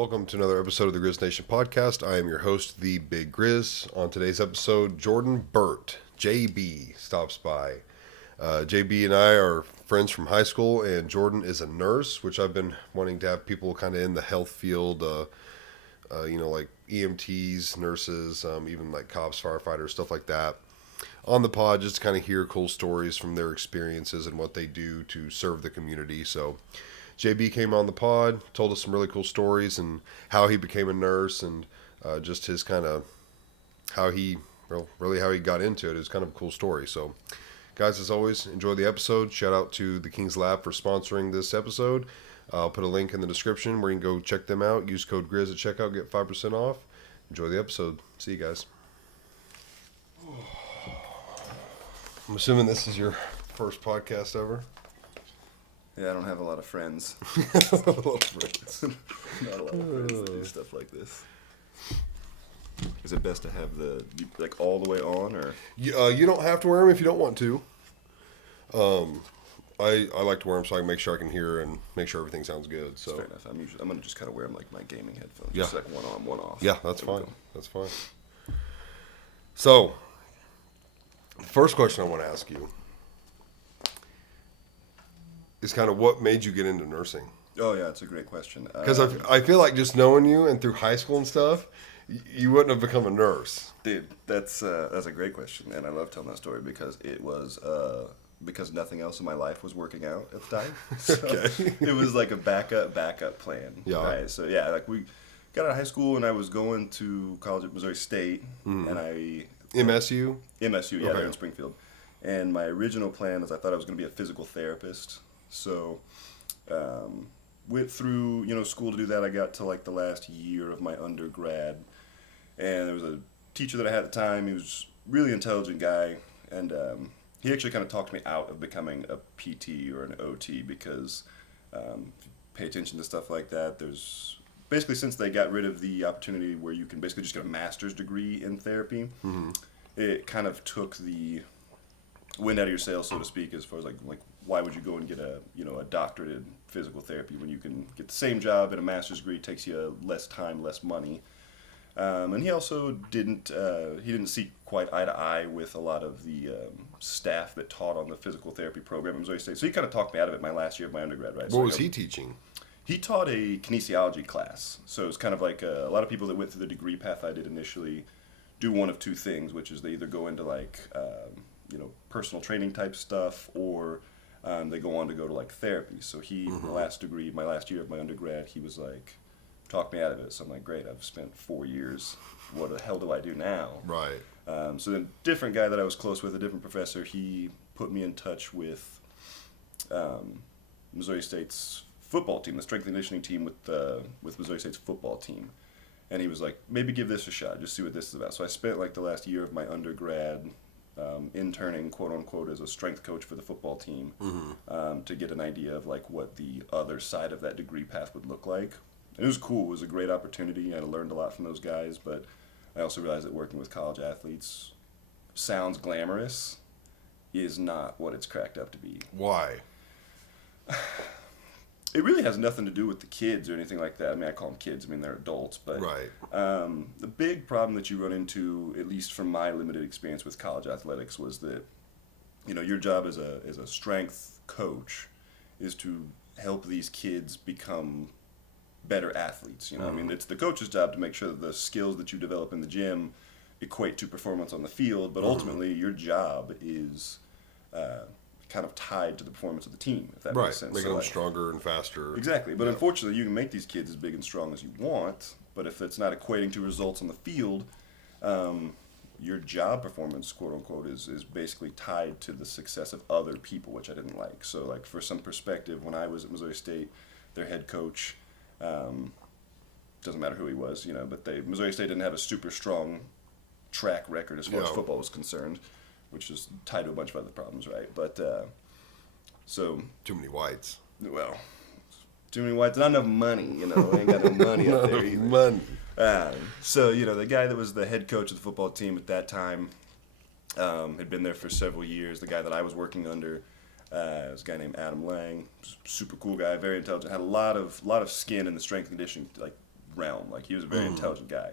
Welcome to another episode of the Grizz Nation podcast. I am your host, the Big Grizz. On today's episode, Jordan Burt, JB, stops by. JB and I are friends from high school, and Jordan is a nurse, which I've been wanting to have people kind of in the health field, like EMTs, nurses, even like cops, firefighters, stuff like that, on the pod, just to kind of hear cool stories from their experiences and what they do to serve the community. So JB came on the pod, told us some really cool stories and how he became a nurse and just his kind of how he got into it. It was kind of a cool story. So, guys, as always, enjoy the episode. Shout out to the King's Lab for sponsoring this episode. I'll put a link in the description where you can go check them out. Use code GRIZZ at checkout, get 5% off. Enjoy the episode. See you guys. I'm assuming this is your first podcast ever. Yeah, I don't have a lot of friends. Not a lot of friends. Not a lot of friends that do stuff like this. Is it best to have all the way on, or? You don't have to wear them if you don't want to. I like to wear them so I can make sure I can hear and make sure everything sounds good. So fair enough. I'm gonna just kind of wear them like my gaming headphones. Yeah. Just like one on, one off. Yeah, that's fine. That's fine. So, the first question I want to ask you is kind of what made you get into nursing? Oh yeah, it's a great question. Because I feel like just knowing you and through high school and stuff, you wouldn't have become a nurse. Dude, that's a great question, and I love telling that story because it was because nothing else in my life was working out at the time. So Okay. It was like a backup plan. Yeah. Right. So yeah, like we got out of high school and I was going to college at Missouri State, and MSU? MSU, yeah, Okay. there in Springfield. And my original plan is I thought I was going to be a physical therapist. So went through school to do that. I got to like the last year of my undergrad, and there was a teacher that I had at the time. He was a really intelligent guy, and he actually kind of talked me out of becoming a PT or an OT because if you pay attention to stuff like that, there's basically, since they got rid of the opportunity where you can basically just get a master's degree in therapy, it kind of took the wind out of your sails, so to speak, as far as like why would you go and get a doctorate in physical therapy when you can get the same job in a master's degree? It takes you less time, less money. And he also didn't see quite eye to eye with a lot of the staff that taught on the physical therapy program at Missouri State. So he kind of talked me out of it my last year of my undergrad, right? What was he teaching? He taught a kinesiology class. So it was kind of like a lot of people that went through the degree path I did initially do one of two things, which is they either go into like, personal training type stuff, or they go on to go to like therapy. So he, my last year of my undergrad, he was like, talk me out of it. So I'm like, great, I've spent 4 years. What the hell do I do now? Right. So then different guy that I was close with, a different professor, he put me in touch with Missouri State's football team, the strength and conditioning team with Missouri State's football team. And he was like, maybe give this a shot, just see what this is about. So I spent like the last year of my undergrad interning, quote unquote, as a strength coach for the football team, to get an idea of like what the other side of that degree path would look like. And it was cool. It was a great opportunity. I learned a lot from those guys, but I also realized that working with college athletes sounds glamorous, is not what it's cracked up to be. Why? It really has nothing to do with the kids or anything like that. I mean, I call them kids. I mean, they're adults. But Right. The big problem that you run into, at least from my limited experience with college athletics, was that, your job as a strength coach is to help these kids become better athletes. I mean, it's the coach's job to make sure that the skills that you develop in the gym equate to performance on the field, but ultimately your job is kind of tied to the performance of the team, if that makes sense. Making them stronger and faster. Exactly, but unfortunately you can make these kids as big and strong as you want, but if it's not equating to results on the field, your job performance, quote unquote, is basically tied to the success of other people, which I didn't like. So like for some perspective, when I was at Missouri State, their head coach, doesn't matter who he was, but Missouri State didn't have a super strong track record as far as football was concerned, which is tied to a bunch of other problems, right? But so Too many whites. well, too many whites, not enough money, ain't got no money up there either. Money. So the guy that was the head coach of the football team at that time had been there for several years. The guy that I was working under was a guy named Adam Lang, super cool guy, very intelligent, had a lot of skin in the strength and conditioning, like realm. Like, he was a very intelligent guy.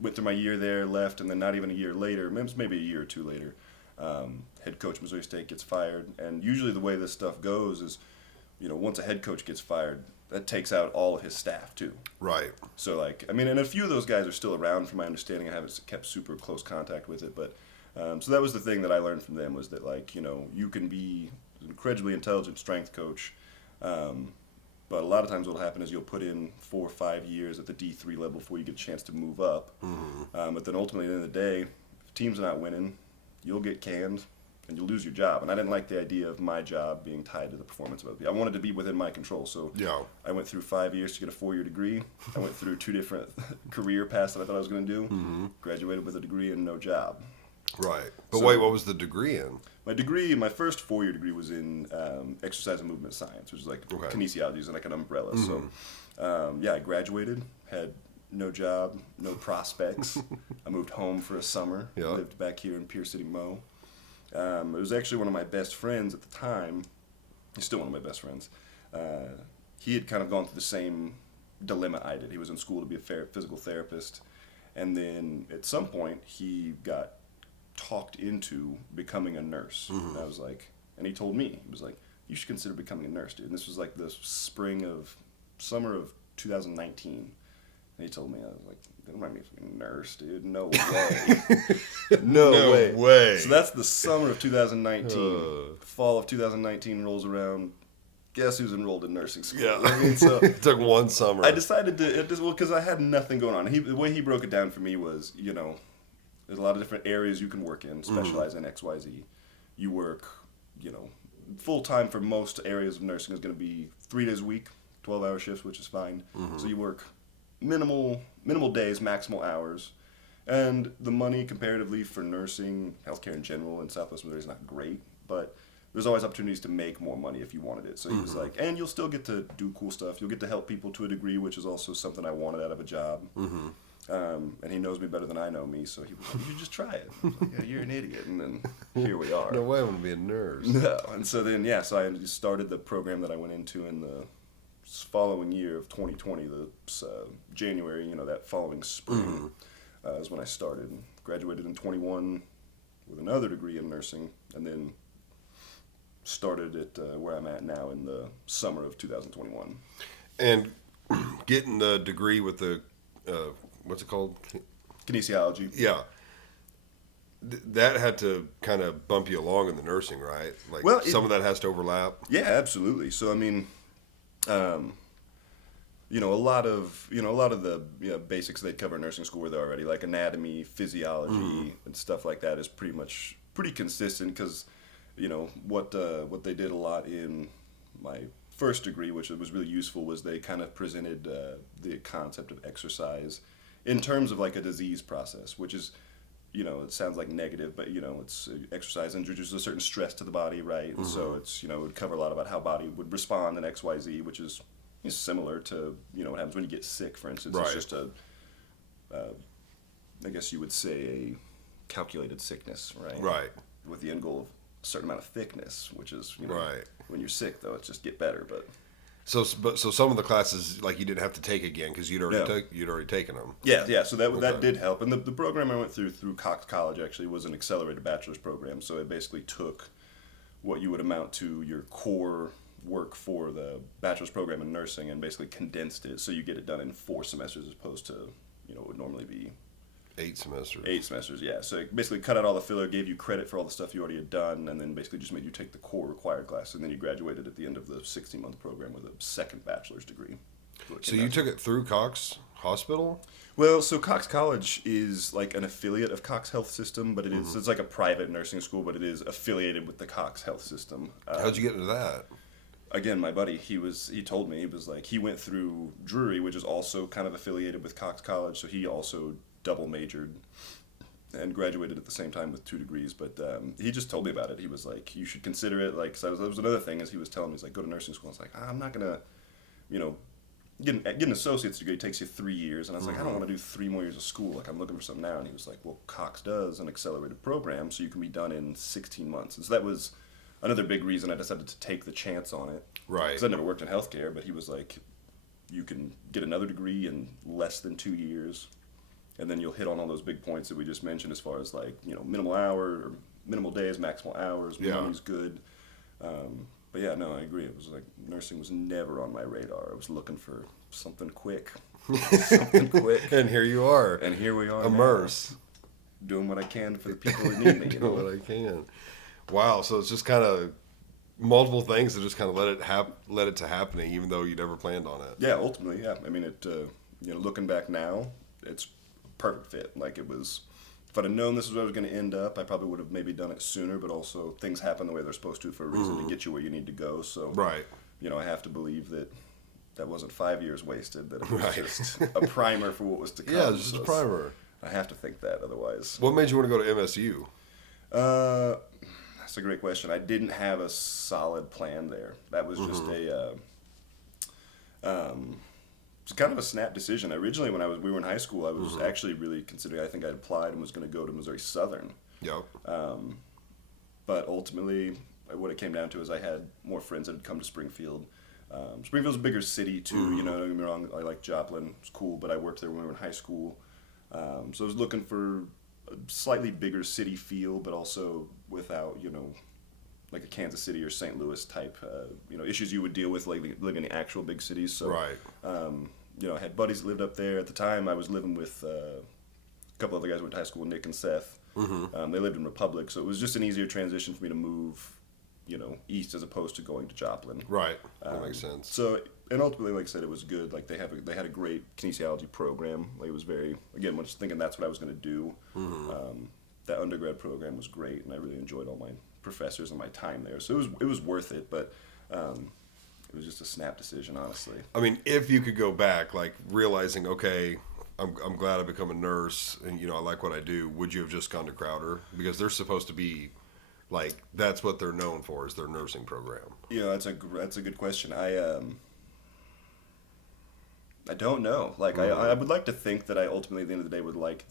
Went through my year there, left, and then not even a year later, maybe a year or two later, head coach Missouri State gets fired. And usually the way this stuff goes is, once a head coach gets fired, that takes out all of his staff too. Right. So, and a few of those guys are still around from my understanding. I haven't kept super close contact with it, but so that was the thing that I learned from them, was that, you can be an incredibly intelligent strength coach, but a lot of times what will happen is you'll put in 4 or 5 years at the D3 level before you get a chance to move up. But then ultimately, at the end of the day, if the team's not winning, you'll get canned and you'll lose your job. And I didn't like the idea of my job being tied to the performance of other people. I wanted to be within my control. So I went through 5 years to get a 4-year degree. I went through 2 different career paths that I thought I was going to do. Graduated with a degree and no job. Right. But wait, what was the degree in? My first 4-year degree was in exercise and movement science, which is like kinesiology, is like an umbrella. So, I graduated, had no job, no prospects. I moved home for a summer. Lived back here in Pierce City, Mo. It was actually one of my best friends at the time. He's still one of my best friends. He had kind of gone through the same dilemma I did. He was in school to be a physical therapist. And then at some point, he got talked into becoming a nurse. And I was like, and he told me, he was like, you should consider becoming a nurse, dude. And this was like the summer of 2019. And he told me, I was like, don't mind me being a nurse, dude. No way. No way. So that's the summer of 2019. Fall of 2019 rolls around. Guess who's enrolled in nursing school? Yeah. I mean, so it took one summer. I decided to, because I had nothing going on. The way he broke it down for me was, there's a lot of different areas you can work in, specialize in X, Y, Z. You work, full time for most areas of nursing is going to be 3 days a week, 12-hour shifts, which is fine. So you work minimal days, maximal hours. And the money comparatively for nursing, healthcare in general in Southwest Missouri is not great, but there's always opportunities to make more money if you wanted it. So he was like, and you'll still get to do cool stuff. You'll get to help people to a degree, which is also something I wanted out of a job. And he knows me better than I know me, so he was like, you should just try it. I was like, yeah, you're an idiot. And then here we are. No way I'm going to be a nurse. No. And so then, so I just started the program that I went into in the following year of 2020, January, that following spring is when I started. Graduated in 21 with another degree in nursing, and then started at where I'm at now in the summer of 2021. And getting the degree with the, what's it called? Kinesiology. Yeah. That had to kind of bump you along in the nursing, right? Like, some of that has to overlap. Yeah, absolutely. So, I mean, a lot of the basics they cover in nursing school were there already, like anatomy, physiology, and stuff like that is pretty consistent, because what they did a lot in my first degree, which was really useful, was they kind of presented the concept of exercise in terms of like a disease process, which is, it sounds like negative, but it's exercise introduces a certain stress to the body, right? And so it's, it would cover a lot about how body would respond in XYZ, which is similar to, what happens when you get sick, for instance. Right. It's just I guess you would say a calculated sickness, right? Right. With the end goal of a certain amount of thickness, which is, right. When you're sick, though, it's just get better, but... So some of the classes, like, you didn't have to take again because you'd already taken them. Yeah. So that did help, and the program I went through Cox College actually was an accelerated bachelor's program. So it basically took what you would amount to your core work for the bachelor's program in nursing and basically condensed it, so you get it done in 4 semesters as opposed to it would normally be 8 semesters. 8 semesters, yeah. So it basically cut out all the filler, gave you credit for all the stuff you already had done, and then basically just made you take the core required class, and then you graduated at the end of the 16-month program with a second bachelor's degree. So you took it through Cox Hospital? Well, so Cox College is like an affiliate of Cox Health System, but it's like a private nursing school, but it is affiliated with the Cox Health System. How'd you get into that? Again, my buddy, he told me, he was like, he went through Drury, which is also kind of affiliated with Cox College, so he also double majored and graduated at the same time with 2 degrees, but he just told me about it. He was like, you should consider it, like, so that was another thing, is he was telling me, he's like, go to nursing school. I was like, I'm not gonna, get an associate's degree takes you 3 years, and I was like, I don't want to do 3 more years of school, like, I'm looking for something now. And he was like, well, Cox does an accelerated program, so you can be done in 16 months. And so that was another big reason I decided to take the chance on it. Right. Because I'd never worked in healthcare, but he was like, you can get another degree in less than 2 years, and then you'll hit on all those big points that we just mentioned as far as like, you know, minimal hour or minimal days, maximal hours, money's good. But yeah, no, I agree. It was like nursing was never on my radar. I was looking for something quick, something quick. And here you are. And here we are, immersed, doing what I can for the people that need me. You know? Doing what I can. Wow. So it's just kind of multiple things that just kind of led it to happening, even though you never planned on it. Yeah, ultimately, yeah. I mean, it. You know, looking back now, it's a perfect fit. Like it was. If I'd have known this is where I was going to end up, I probably would have maybe done it sooner. But also, things happen the way they're supposed to for a reason to get you where you need to go. So, Right. you know, I have to believe that that wasn't 5 years wasted. That it was Right. just a primer for what was to come. Yeah, it's just a primer. I have to think that, otherwise. What made you want to go to MSU? That's a great question. I didn't have a solid plan there. That was just it's kind of a snap decision. Originally, when we were in high school, I was actually really considering. I think I applied and was going to go to Missouri Southern. Yep. But ultimately, what it came down to is I had more friends that had come to Springfield. Springfield's a bigger city too. You know, don't get me wrong. I like Joplin. It's cool, but I worked there when we were in high school. So I was looking for a slightly bigger city feel, but also without, you know, like a Kansas City or St. Louis type, you know, issues you would deal with like living in the actual big cities. So, Right. You know, I had buddies that lived up there. At the time, I was living with a couple other guys who went to high school with Nick and Seth. They lived in Republic, so it was just an easier transition for me to move, you know, east as opposed to going to Joplin. Right. That makes sense. So, and ultimately, like I said, it was good. Like they had a great kinesiology program. Like it was very, again, when I was thinking that's what I was going to do. That undergrad program was great, and I really enjoyed all my professors and my time there. So it was worth it, but it was just a snap decision, honestly. I mean, if you could go back, like realizing, okay, I'm glad I become a nurse, and you know I like what I do. Would you have just gone to Crowder because they're supposed to be, like, that's what they're known for is their nursing program? Yeah, that's a good question. I don't know. Like I would like to think that I ultimately at the end of the day would like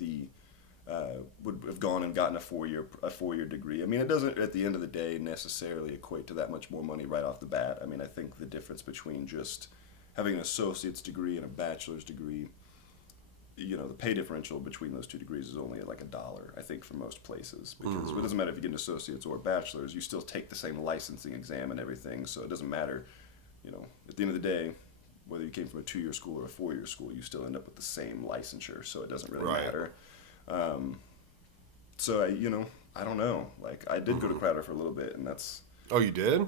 would have gone and gotten a 4-year degree. I mean, it doesn't at the end of the day necessarily equate to that much more money right off the bat. I mean, I think the difference between just having an associate's degree and a bachelor's degree, you know, the pay differential between those two degrees is only like $1, I think, for most places. Because it doesn't matter if you get an associate's or a bachelor's, you still take the same licensing exam and everything. So it doesn't matter, you know, at the end of the day, whether you came from a 2-year school or a 4-year school, you still end up with the same licensure. So it doesn't really matter. So I don't know. Like I did go to Crowder for a little bit, and that's. Oh, you did?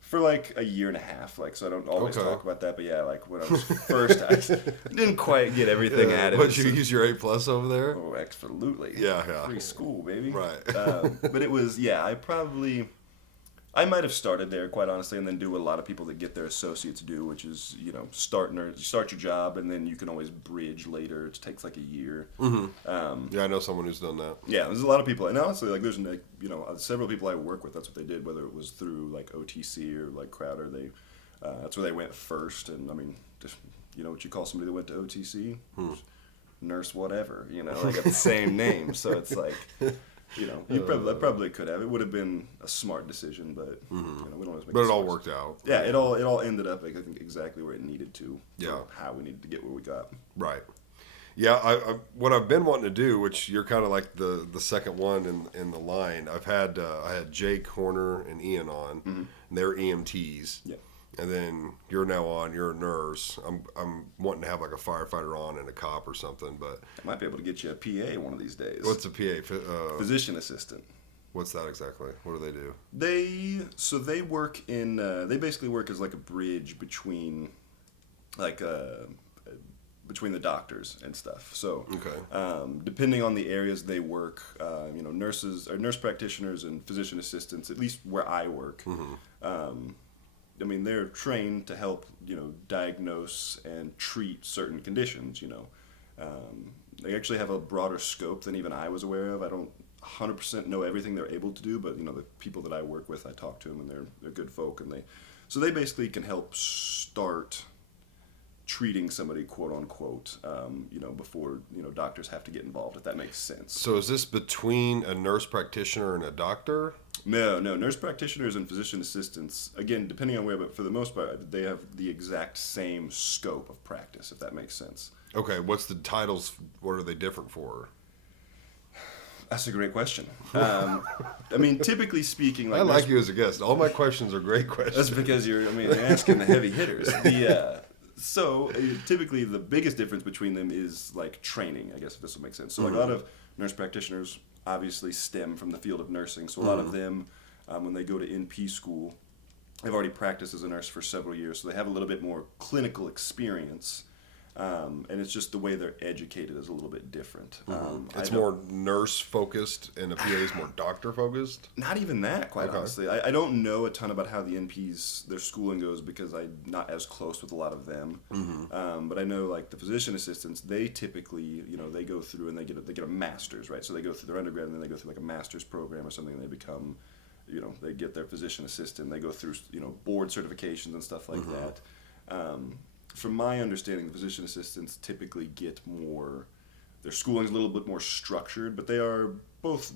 For like a year and a half, like, so I don't always Okay. talk about that, but yeah, like when I was first, I didn't quite get everything out of it. But you use your A+ over there? Oh, absolutely. Yeah. Free school, baby. Right. But it was, yeah, I might have started there, quite honestly, and then do what a lot of people that get their associates do, which is, you know, start your job, and then you can always bridge later. It takes like a year. Yeah, I know someone who's done that. Yeah, there's a lot of people, and honestly, like there's like, you know, several people I work with. That's what they did, whether it was through like OTC or like Crowder. That's where they went first, and I mean, just, you know what you call somebody that went to OTC? Nurse whatever, you know, like got the same name. So it's like, you know, I probably could have. It would have been a smart decision, but you know, we don't always make. But it all smart worked out. Yeah, it all ended up, like, I think, exactly where it needed to. Yeah. How we needed to get where we got. Right. Yeah, I what I've been wanting to do, which you're kind of like the second one in the line. I had Jake Horner and Ian on, and they're EMTs. Yeah. And then you're now on. You're a nurse. I'm wanting to have like a firefighter on and a cop or something. But I might be able to get you a PA one of these days. what's a PA? Physician assistant. What's that exactly? What do they do? They work in. They basically work as like a bridge between, like between the doctors and stuff. So, Okay. depending on the areas they work, you know, nurses or nurse practitioners and physician assistants, at least where I work, I mean, they're trained to help, you know, diagnose and treat certain conditions, you know. They actually have a broader scope than even I was aware of. I don't 100% know everything they're able to do, but, you know, the people that I work with, I talk to them, and they're good folk, and they basically can help start treating somebody, quote unquote, you know, before, you know, doctors have to get involved, if that makes sense. So is this between a nurse practitioner and a doctor? No, no. Nurse practitioners and physician assistants, again, depending on where, but for the most part, they have the exact same scope of practice, if that makes sense. Okay, what's the titles? What are they different for? That's a great question. I mean, typically speaking, I like you as a guest. All my questions are great questions. That's because you're asking the heavy hitters. So typically the biggest difference between them is like training, I guess, if this will make sense. So like a lot of nurse practitioners obviously stem from the field of nursing. So a lot of them, when they go to NP school, they've already practiced as a nurse for several years. So they have a little bit more clinical experience. And it's just the way they're educated is a little bit different. It's more nurse focused, and a PA is more doctor focused. Not even that, quite honestly. I don't know a ton about how the NPs, their schooling goes, because I'm not as close with a lot of them. But I know like the physician assistants, they typically, they go through and they get a master's, right? So they go through their undergrad and then they go through like a master's program or something, and they become, they get their physician assistant. They go through, board certifications and stuff like that. From my understanding, the physician assistants typically get more, their schooling's a little bit more structured, but they are both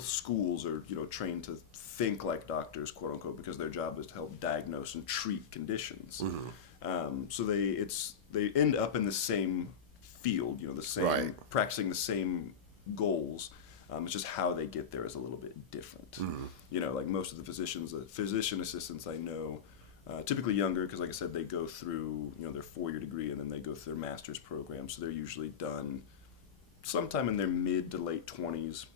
schools are, trained to think like doctors, quote unquote, because their job is to help diagnose and treat conditions. So they end up in the same field, the same, practicing the same goals. It's just how they get there is a little bit different. Like most of the physician assistants I know, typically younger, because like I said, they go through their 4-year degree and then they go through their master's program. So they're usually done sometime in their mid to late 20s.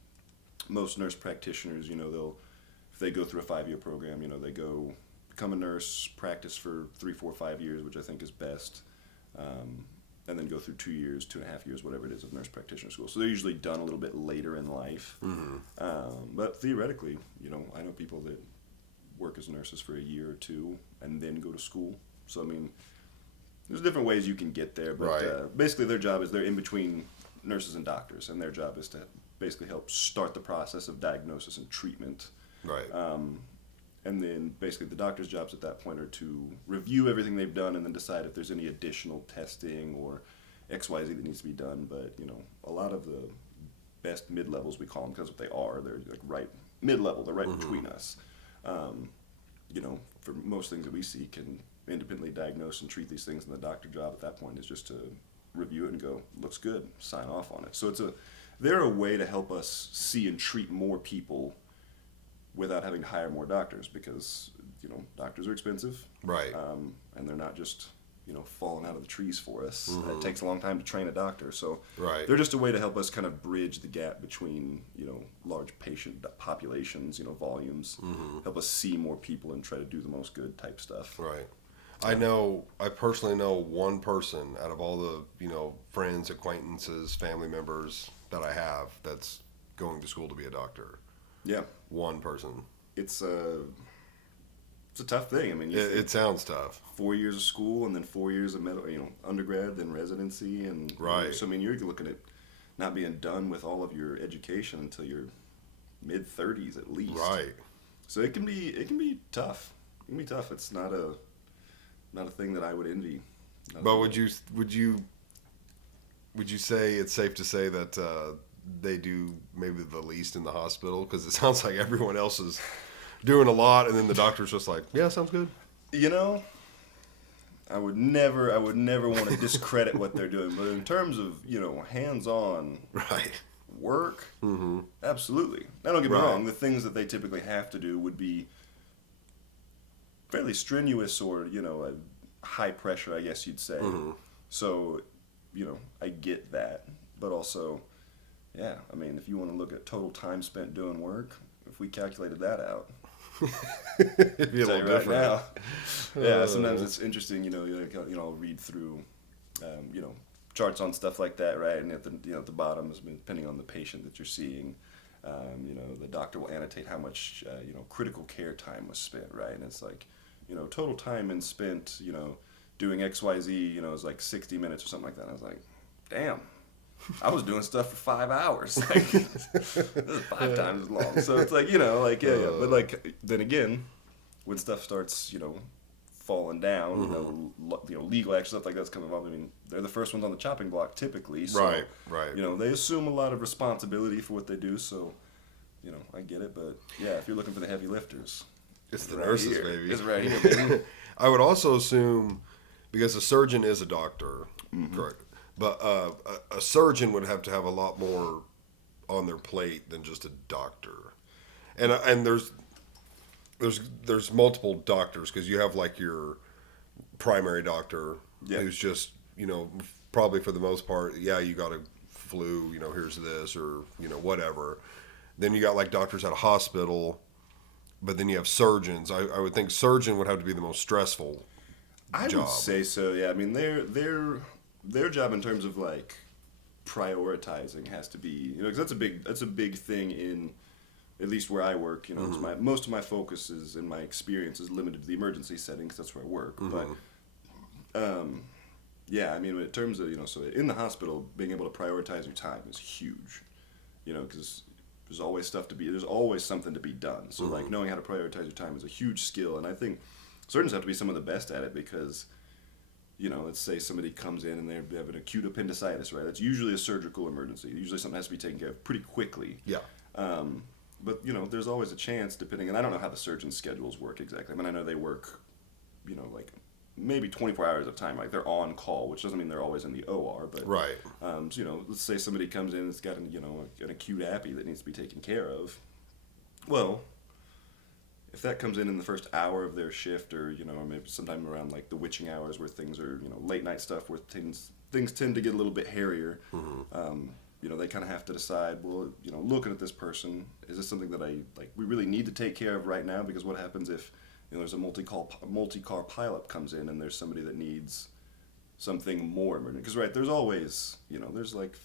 Most nurse practitioners, if they go through a 5-year program, they go become a nurse, practice for 3, 4, 5 years, which I think is best, and then go through 2 years, 2.5 years, whatever it is, of nurse practitioner school. So they're usually done a little bit later in life. But theoretically, I know people that work as nurses for a year or two and then go to school. So I mean, there's different ways you can get there, but basically their job is they're in between nurses and doctors, and their job is to basically help start the process of diagnosis and treatment. And then basically the doctor's jobs at that point are to review everything they've done and then decide if there's any additional testing or XYZ that needs to be done. But a lot of the best mid-levels, we call them, because what they are, they're like right mid-level, they're right between us. For most things that we see, can independently diagnose and treat these things, and the doctor job at that point is just to review it and go, looks good, sign off on it. So they're a way to help us see and treat more people without having to hire more doctors, because doctors are expensive, and they're not just falling out of the trees for us. It takes a long time to train a doctor, so they're just a way to help us kind of bridge the gap between large patient populations, volumes, help us see more people and try to do the most good type stuff. I personally know one person out of all the friends, acquaintances, family members that I have that's going to school to be a doctor. One person. It's a tough thing. I mean, it sounds tough. 4 years of school and then 4 years of undergrad, then residency, and so I mean, you're looking at not being done with all of your education until your mid-30s at least. So it can be tough. It can be tough. It's not a thing that I would envy. But would you say it's safe to say that they do maybe the least in the hospital? Because it sounds like everyone else is doing a lot, and then the doctor's just like, yeah, sounds good. I would never want to discredit what they're doing, but in terms of hands-on work, absolutely. Now don't get me wrong, the things that they typically have to do would be fairly strenuous, or high pressure, I guess you'd say. So I get that, but also, I mean, if you want to look at total time spent doing work, if we calculated that out, it'd be a little different. Now. Sometimes it's interesting, I'll read through, charts on stuff like that, right? And at the bottom is depending on the patient that you're seeing, the doctor will annotate how much, critical care time was spent, right? And it's like, total time spent, doing XYZ, is like 60 minutes or something like that. And I was like, damn. I was doing stuff for 5 hours. This is 5 times as long. So it's like, But like, then again, when stuff starts, falling down, legal action, stuff like that's coming up. I mean, they're the first ones on the chopping block typically. So, they assume a lot of responsibility for what they do. So I get it, but yeah, if you're looking for the heavy lifters, It's the right nurses, here. baby. It's right here, baby. I would also assume, because a surgeon is a doctor, correct? But a surgeon would have to have a lot more on their plate than just a doctor. And there's multiple doctors, because you have like your primary doctor, Yeah. who's just, probably for the most part, yeah, you got a flu, here's this, or whatever. Then you got like doctors at a hospital, but then you have surgeons. I would think surgeon would have to be the most stressful I job. would say so. Yeah, I mean their job in terms of like prioritizing has to be, because that's a big thing in at least where I work. It's most of my focus is and my experience is limited to the emergency setting because that's where I work. But yeah, I mean in terms of so in the hospital being able to prioritize your time is huge. Because there's always there's always something to be done. So like knowing how to prioritize your time is a huge skill, and I think surgeons have to be some of the best at it because, let's say somebody comes in and they have an acute appendicitis, right? That's usually a surgical emergency. Usually something has to be taken care of pretty quickly. Yeah. But there's always a chance, depending, and I don't know how the surgeon's schedules work exactly. I mean, I know they work, like maybe 24 hours of time, like they're on call, which doesn't mean they're always in the OR, but Right. so, let's say somebody comes in that's got an acute appy that needs to be taken care of. Well, if that comes in the first hour of their shift, or or maybe sometime around like the witching hours where things are late night stuff where things tend to get a little bit hairier. They kind of have to decide, well, looking at this person, is this something that we really need to take care of right now? Because what happens if there's a multi-car pileup comes in and there's somebody that needs something more emergent? Because there's always there's like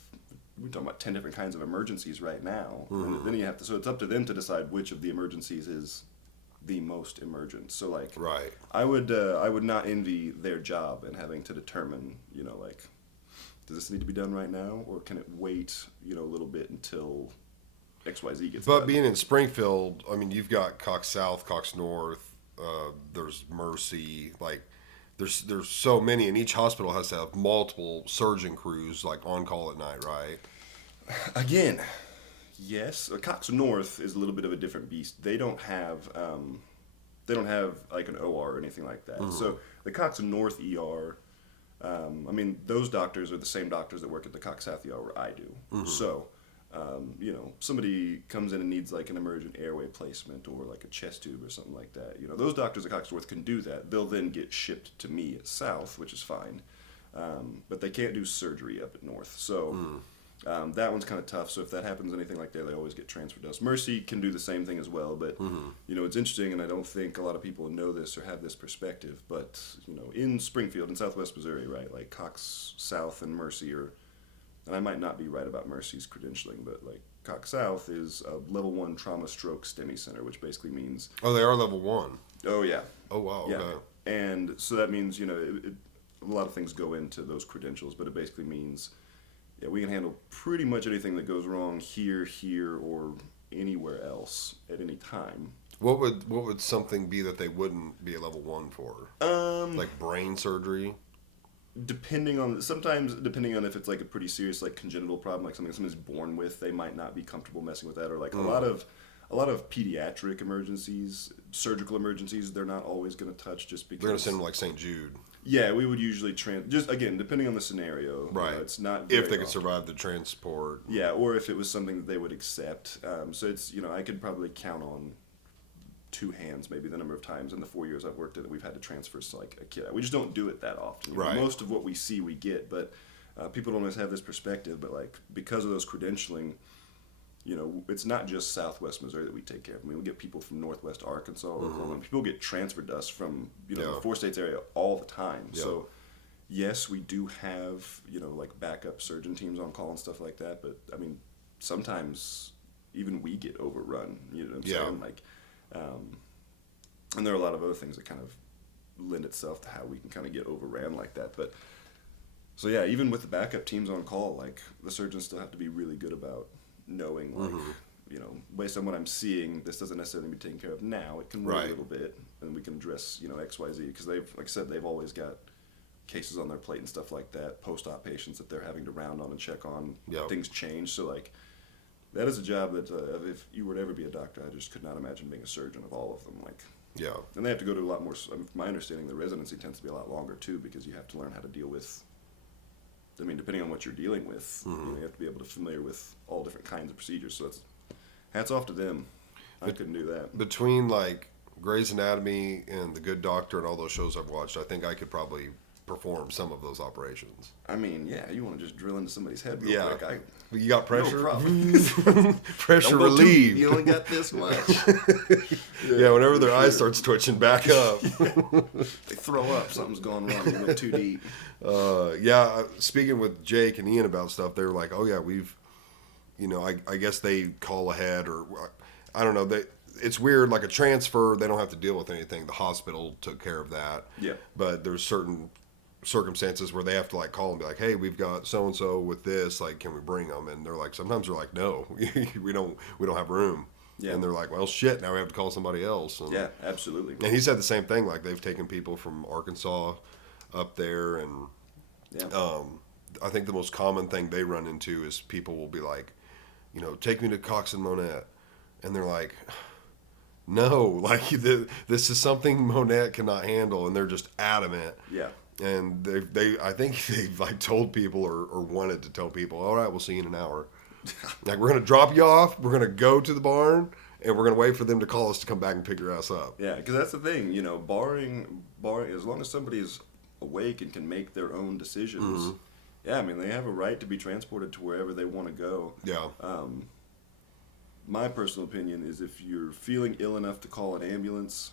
we're talking about 10 different kinds of emergencies right now. And then you have to, so it's up to them to decide which of the emergencies is the most emergent. So like, Right. I would not envy their job in having to determine, does this need to be done right now, or can it wait, a little bit until XYZ gets But done? being in Springfield, I mean, you've got Cox South, Cox North, there's Mercy, like there's so many, and each hospital has to have multiple surgeon crews like on call at night, right? Again, yes. Cox North is a little bit of a different beast. They don't have like an OR or anything like that. So the Cox North ER, I mean, those doctors are the same doctors that work at the Cox South ER where I do. So, somebody comes in and needs like an emergent airway placement or like a chest tube or something like that. Those doctors at Cox North can do that. They'll then get shipped to me at South, which is fine. But they can't do surgery up at North. So that one's kind of tough. So if that happens, anything like that, they always get transferred to us. Mercy can do the same thing as well. But, it's interesting, and I don't think a lot of people know this or have this perspective. But, in Springfield, in southwest Missouri, right, like Cox South and Mercy are, and I might not be right about Mercy's credentialing, but like Cox South is a level 1 trauma stroke STEMI center, which basically means... Oh, they are level 1. Oh, yeah. Oh, wow. Yeah. Okay. And so that means, a lot of things go into those credentials, but it basically means, yeah, we can handle pretty much anything that goes wrong here, or anywhere else at any time. What would something be that they wouldn't be a level 1 for? Like brain surgery? Depending on if it's like a pretty serious like congenital problem, like something someone's born with, they might not be comfortable messing with that. Or like a lot of pediatric emergencies, surgical emergencies, they're not always going to touch just because They're going to send them like St. Jude. Yeah, we would usually just again depending on the scenario. Right. It's not If they very could often. survive the transport. Yeah, or if it was something that they would accept. So it's I could probably count on 2 hands maybe the number of times in the 4 years I've worked at that we've had to transfer like a kid. We just don't do it that often. Right. Most of what we see we get, but people don't always have this perspective. But like because of those credentialing, it's not just Southwest Missouri that we take care of. I mean, we get people from Northwest Arkansas, Oklahoma. People get transferred to us from the 4 states area all the time. Yeah. So yes, we do have like backup surgeon teams on call and stuff like that. But I mean, sometimes even we get overrun. You know what I'm saying? Like. And there are a lot of other things that kind of lend itself to how we can kind of get overran like that. But so yeah, even with the backup teams on call, like the surgeons still have to be really good about knowing, like based on what I'm seeing, this doesn't necessarily be taken care of now. It can wait a little bit, and we can address X, Y, Z because they've, like I said, they've always got cases on their plate and stuff like that. Post-op patients that they're having to round on and check on. Yep. Things change, so like. that is a job that if you were to ever be a doctor, I just could not imagine being a surgeon of all of them. Like, Yeah. and they have to go to a lot more. From my understanding, the residency tends to be a lot longer too, because you have to learn how to deal with. I mean, depending on what you're dealing with, you know, you have to be able to familiar with all different kinds of procedures. So it's hats off to them. I couldn't do that. Between like Grey's Anatomy and The Good Doctor and all those shows I've watched, I think I could probably perform some of those operations. I mean, yeah, you want to just drill into somebody's head real quick. You got pressure? No problem. Pressure Don't go too relieved. deep. You only got this much. Yeah, whenever their eye starts twitching back up. They throw up. Something's going wrong. You went too deep. Speaking with Jake and Ian about stuff, they were like, oh, yeah, we've, you know, I guess they call ahead, or I don't know. It's weird, like a transfer, they don't have to deal with anything. The hospital took care of that. Yeah. But there's certain circumstances where they have to like call and be like, hey, we've got so and so with this, like, can we bring them? And they're like, sometimes they're like, no, we don't have room. Yeah. And they're like, well, shit, now we have to call somebody else. And, Yeah, absolutely. and he said the same thing, like they've taken people from Arkansas up there, and Yeah. I think the most common thing they run into is people will be like, you know, take me to Cox and Monette, and they're like, no, like this is something Monette cannot handle, and they're just adamant. Yeah. And they I think they've like told people or wanted to tell people, all right, we'll see you in an hour. Like, we're gonna drop you off, we're gonna go to the barn, and we're gonna wait for them to call us to come back and pick your ass up. Yeah, because that's the thing, you know, barring, as long as somebody is awake and can make their own decisions, yeah, I mean, they have a right to be transported to wherever they want to go. Yeah. My personal opinion is if you're feeling ill enough to call an ambulance,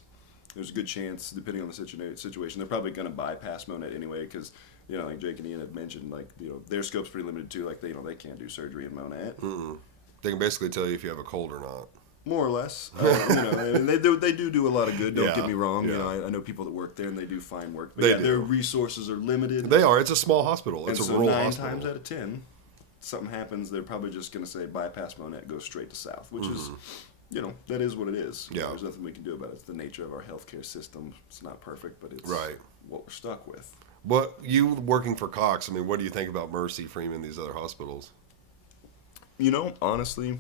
there's a good chance, depending on the situation, they're probably going to bypass Monette anyway, because, you know, like Jake and Ian had mentioned, like, you know, their scope's pretty limited too. Like, they can't do surgery in Monette. They can basically tell you if you have a cold or not. More or less. You know, and they do a lot of good, don't Yeah, get me wrong. yeah. You know, I know people that work there and they do fine work. But They yeah, do. their resources are limited. They are. It's a small hospital. And It's a so rural 9 hospital. times out of 10, something happens, they're probably just going to say bypass Monette, go straight to South, which is, you know, that is what it is. Yeah. There's nothing we can do about it. It's the nature of our healthcare system. It's not perfect, but it's Right. what we're stuck with. But you working for Cox, I mean, what do you think about Mercy, Freeman, these other hospitals? You know, honestly,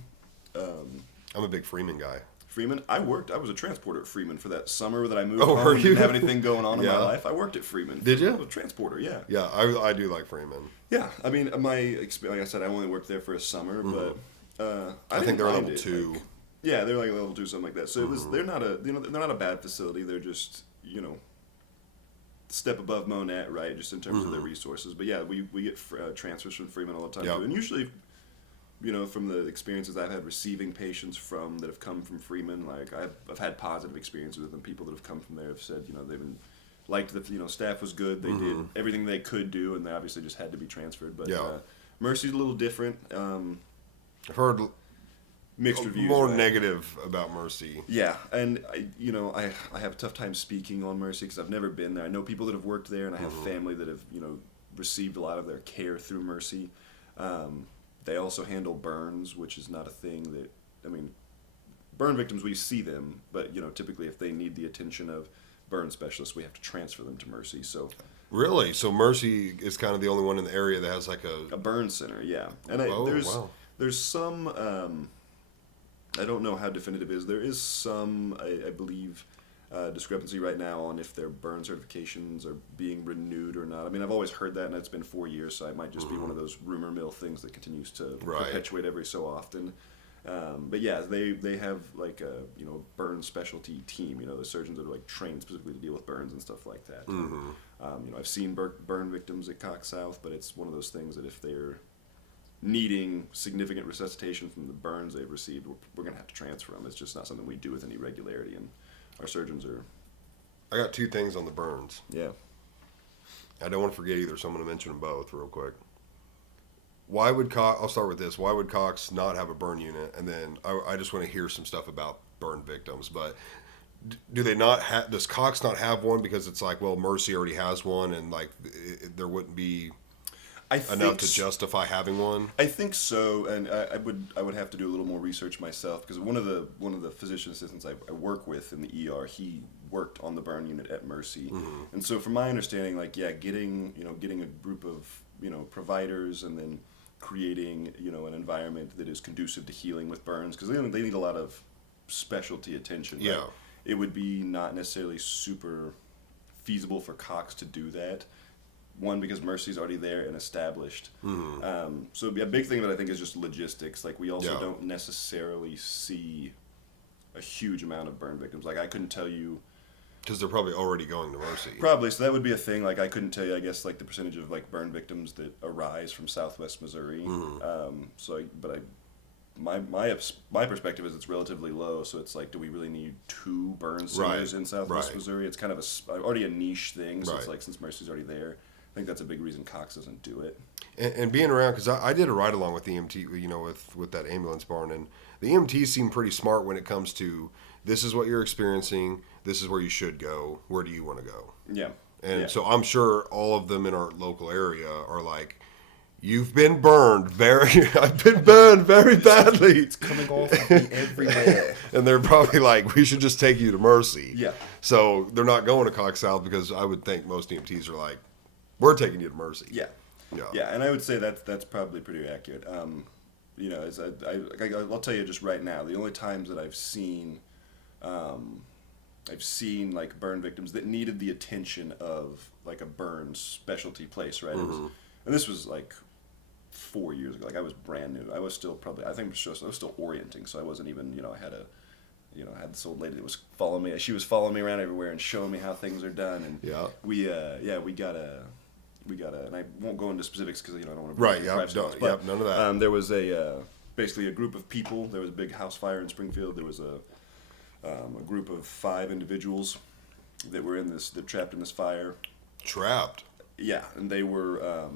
I'm a big Freeman guy. Freeman, I was a transporter at Freeman for that summer that I moved Oh, home were and you? didn't have anything going on in Yeah. my life. I worked at Freeman. Did you? I was a transporter, yeah. Yeah, I do like Freeman. Yeah, I mean, my experience, like I said, I only worked there for a summer, but I think didn't they're mind level it. 2. Like, yeah, they're like a level 2, something like that. So it was, they're not a bad facility. They're just, you know, step above Monette, right? Just in terms of their resources. But yeah, we get transfers from Freeman all the time Yep. too, and usually, you know, from the experiences I've had receiving patients from that have come from Freeman, like I've had positive experiences with them. People that have come from there have said, you know, they've been liked that, you know, staff was good. They did everything they could do, and they obviously just had to be transferred. But Yeah. Mercy's a little different. I've heard Mixed reviews. more right? negative about Mercy. Yeah, and I have a tough time speaking on Mercy because I've never been there. I know people that have worked there, and I have family that have, you know, received a lot of their care through Mercy. They also handle burns, which is not a thing that, I mean, burn victims, we see them, but, you know, typically if they need the attention of burn specialists, we have to transfer them to Mercy. So Really? So Mercy is kind of the only one in the area that has like a burn center, yeah. And wow. there's some, I don't know how definitive it is. There is some, I believe, discrepancy right now on if their burn certifications are being renewed or not. I mean, I've always heard that, and it's been 4 years, so it might just be one of those rumor mill things that continues to Right. perpetuate every so often. But yeah, they have like a, you know, burn specialty team. You know, the surgeons that are like trained specifically to deal with burns and stuff like that. You know, I've seen burn victims at Cox South, but it's one of those things that if they're needing significant resuscitation from the burns they've received, we're going to have to transfer them. It's just not something we do with any regularity, and our surgeons are. I got 2 things on the burns. Yeah. I don't want to forget either, so I'm going to mention them both real quick. Why would Cox, I'll start with this, why would Cox not have a burn unit? And then I just want to hear some stuff about burn victims. But do they not have, does Cox not have one because it's like, well, Mercy already has one, and like there wouldn't be enough to justify having one? I think so, and I would have to do a little more research myself, because one of the physician assistants I work with in the ER, he worked on the burn unit at Mercy, and so from my understanding, like, yeah, getting a group of, you know, providers and then creating, an environment that is conducive to healing with burns, because they need a lot of specialty attention. Yeah. Right? It would be not necessarily super feasible for Cox to do that. One, because Mercy's already there and established. So a big thing that I think is just logistics. Like, we also don't necessarily see a huge amount of burn victims. Like, I couldn't tell you. Because they're probably already going to Mercy. Probably, so that would be a thing. Like, I couldn't tell you, I guess, like the percentage of like burn victims that arise from Southwest Missouri. My perspective is it's relatively low. So it's like, do we really need 2 burn centers in Southwest Missouri? It's kind of already a niche thing. So it's like, since Mercy's already there, I think that's a big reason Cox doesn't do it. And being around, because I did a ride along with the EMT, with that ambulance barn, and the EMTs seem pretty smart when it comes to, this is what you're experiencing, this is where you should go, where do you want to go? Yeah. And so I'm sure all of them in our local area are like, you've been burned I've been burned very badly. It's coming off of me every day. And they're probably like, we should just take you to Mercy. Yeah. So they're not going to Cox South, because I would think most EMTs are like, we're taking you to Mercy. Yeah. Yeah, and I would say that's probably pretty accurate. As I'll tell you just right now, the only times that I've seen like burn victims that needed the attention of like a burn specialty place, right? And this was like 4 years ago. Like, I was brand new. I was still I was still orienting, so I wasn't even, I had I had this old lady that was following me. She was following me around everywhere and showing me how things are done. And we got a, and I won't go into specifics because I don't want to. Right. Yeah. None of that. There was basically a group of people. There was a big house fire in Springfield. There was a group of 5 individuals that were that trapped in this fire. Trapped. Yeah, and they were.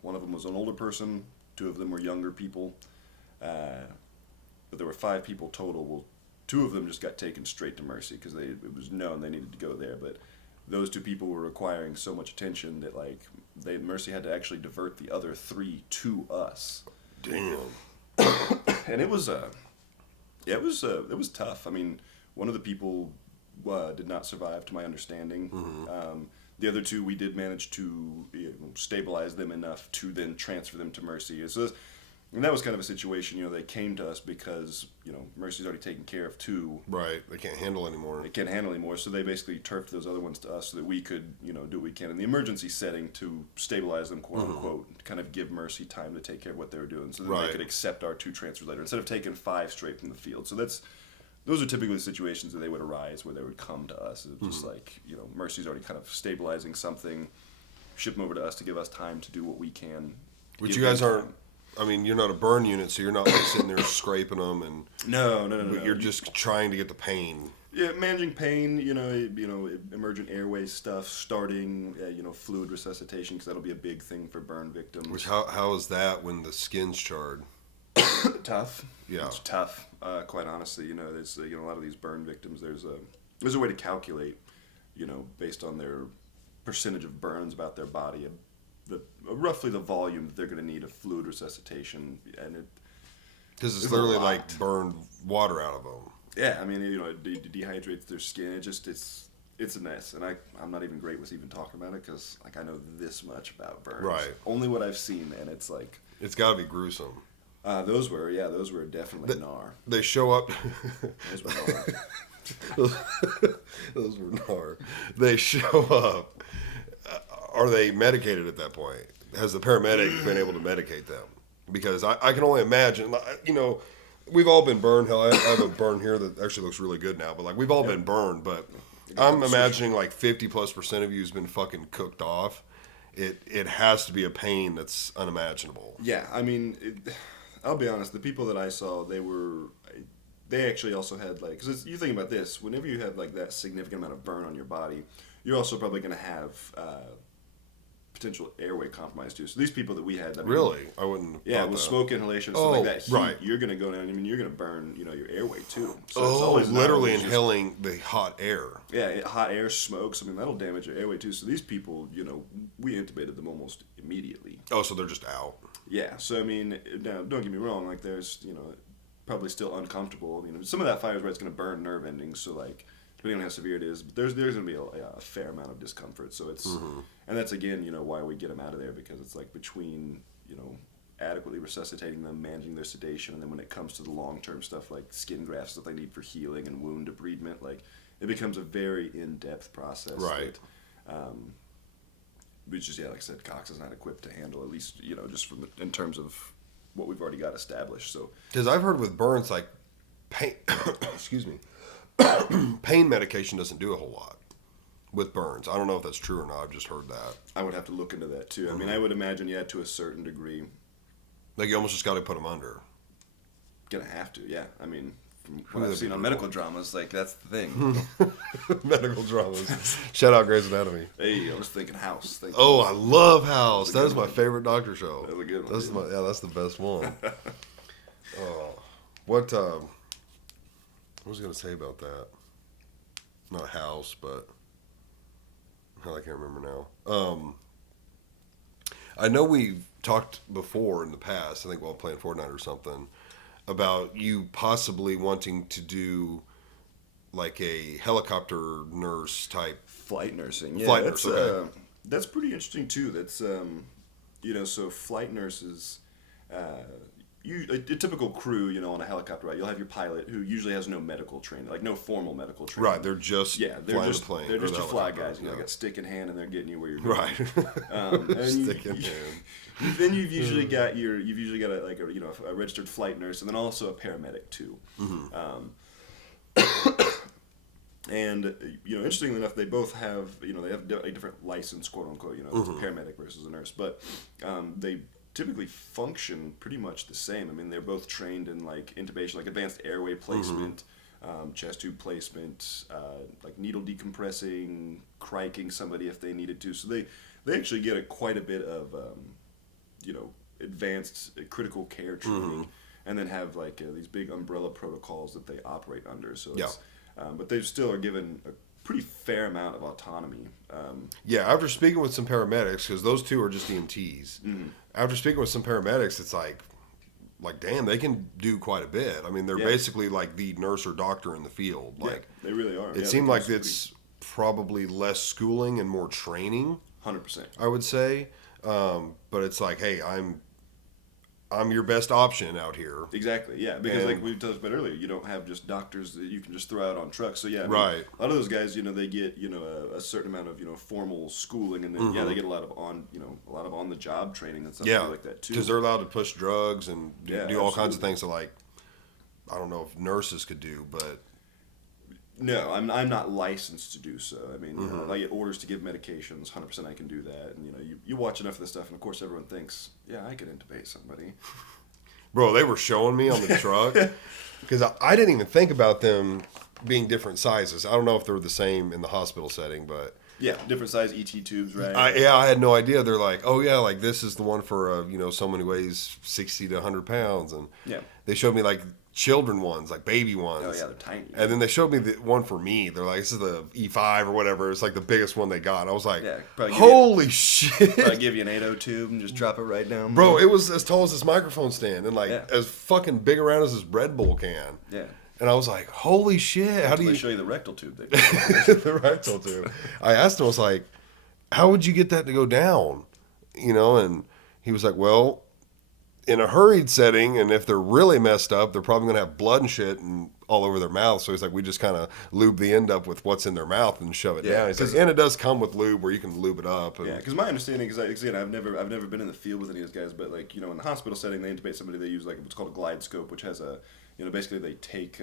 One of them was an older person. 2 of them were younger people. But there were 5 people total. Well, 2 of them just got taken straight to Mercy because it was known they needed to go there. But those 2 people were requiring so much attention that Mercy had to actually divert the other 3 to us. Damn. And it was tough. I mean, one of the people did not survive, to my understanding. The other 2, we did manage to stabilize them enough to then transfer them to Mercy. And that was kind of a situation, they came to us because, Mercy's already taken care of 2. Right. They can't handle anymore. They can't handle anymore, so they basically turfed those other ones to us so that we could, do what we can in the emergency setting to stabilize them, quote unquote, kind of give Mercy time to take care of what they were doing so that they could accept our 2 transfers later instead of taking 5 straight from the field. So those are typically the situations that they would arise where they would come to us. It's just like, Mercy's already kind of stabilizing something, ship them over to us to give us time to do what we can. Which you guys aren't. I mean, you're not a burn unit, so you're not like sitting there scraping them and. No. You're just trying to get the pain. Yeah, managing pain, emergent airway stuff, starting, fluid resuscitation, because that'll be a big thing for burn victims. Which how is that when the skin's charred? Tough. Yeah, it's tough. Quite honestly, there's a lot of these burn victims. There's a way to calculate, based on their percentage of burns about their body. Roughly the volume that they're going to need of fluid resuscitation, and because it's literally like burned water out of them. Yeah, I mean, it dehydrates their skin. It's a mess, and I'm not even great with even talking about it because I know this much about burns. Right. Only what I've seen, and it's like it's got to be gruesome. Those were definitely gnar. They show up. Those were gnar. Those were gnar. They show up. Are they medicated at that point? Has the paramedic been able to medicate them? Because I can only imagine, we've all been burned. Hell, I have a burn here that actually looks really good now, but we've all been burned. But I'm imagining 50+% of you has been fucking cooked off. It has to be a pain that's unimaginable. Yeah, I mean, I'll be honest. The people that I saw, they actually also had because you think about this. Whenever you have that significant amount of burn on your body, you're also probably going to have potential airway compromise too. So these people that we had, really, I wouldn't. Yeah, with smoke inhalation, stuff like that. Heat, you're going to go down. I mean, you're going to burn, your airway too. So it's always literally inhaling the hot air. Yeah, hot air, smokes. I mean, that'll damage your airway too. So these people, we intubated them almost immediately. Oh, so they're just out. Yeah. So I mean, now don't get me wrong. There's, probably still uncomfortable. Some of that fire is where it's going to burn nerve endings. So depending on how severe it is, but there's going to be a fair amount of discomfort. So it's, and that's again, why we get them out of there because it's between, adequately resuscitating them, managing their sedation, and then when it comes to the long-term stuff like skin grafts that they need for healing and wound debridement, like it becomes a very in-depth process. Right. Which is, yeah, like I said, Cox is not equipped to handle, at least, just in terms of what we've already got established. So, because I've heard with burns, like pain, excuse me, pain medication doesn't do a whole lot with burns. I don't know if that's true or not. I've just heard that. I would have to look into that too. I mean, I would imagine, yeah, to a certain degree. Like you almost just got to put them under. Gonna have to, yeah. I mean, from what I've seen on medical dramas, like that's the thing. Medical dramas. Shout out Grey's Anatomy. Hey, I was thinking House. Oh, I love House. That is my favorite doctor show. That's a good one. That's the best one. What was I gonna say about that? Not House, but I can't remember now. I know we've talked before in the past, I think while playing Fortnite or something, about you possibly wanting to do like a helicopter nurse type. Flight nursing. Yeah, Flight nurse, okay. That's pretty interesting too. That's, so flight nurses, a typical crew, on a helicopter, right? You'll have your pilot who usually has no medical training, like no formal medical training. Right, they're just they're flying just the plane. they're just the your fly helicopter, guys. They got stick in hand and they're getting you where you're going. Right. And stick in hand. Then you've usually got a registered flight nurse and then also a paramedic too. Mm-hmm. And interestingly enough, they both have they have a different license, quote unquote. It's a paramedic versus a nurse, but they typically function pretty much the same. I mean, they're both trained in like intubation, like advanced airway placement, chest tube placement, like needle decompressing, criking somebody if they needed to. So they actually get quite a bit of advanced critical care training, and then have like these big umbrella protocols that they operate under. So it's, but they still are given a pretty fair amount of autonomy. After speaking with some paramedics, because those two are just EMTs. After speaking with some paramedics, it's like damn, they can do quite a bit. I mean, they're basically like the nurse or doctor in the field. Like they really are. It seemed like it's probably less schooling and more training. 100%. I would say, but it's like, hey, I'm your best option out here. Exactly, yeah. Because like we talked about earlier, you don't have just doctors that you can just throw out on trucks. So yeah, right. A lot of those guys, they get a certain amount of formal schooling, and then they get a lot of on the job training and stuff like that too. Because they're allowed to push drugs and do all kinds of things that like I don't know if nurses could do, but. No, I'm not licensed to do so. I mean, I get orders to give medications. 100% I can do that. And you watch enough of this stuff, and of course everyone thinks, yeah, I could intubate somebody. Bro, they were showing me on the truck because I didn't even think about them being different sizes. I don't know if they're the same in the hospital setting, but yeah, different size ET tubes, right? I had no idea. They're like, oh yeah, like this is the one for someone who weighs 60 to 100 pounds, and they showed me like. Children ones, like baby ones. Oh yeah, they're tiny. And then they showed me the one for me. They're like, this is the E5 or whatever. It's like the biggest one they got. I was like, holy shit. Probably give you an 8.0 tube and just drop it right down. Bro, it was as tall as this microphone stand and like as fucking big around as this Red Bull can. Yeah. And I was like, holy shit. How do you show you the rectal tube? The rectal tube. I asked him, I was like, how would you get that to go down? And he was like, well, in a hurried setting, and if they're really messed up, they're probably going to have blood and shit and all over their mouth. So he's like, we just kind of lube the end up with what's in their mouth and shove it down. He's like, and it does come with lube where you can lube it up. And, because my understanding is, again, I've never been in the field with any of those guys, but like, in the hospital setting, they intubate somebody, they use like what's called a glide scope, which has a, basically they take,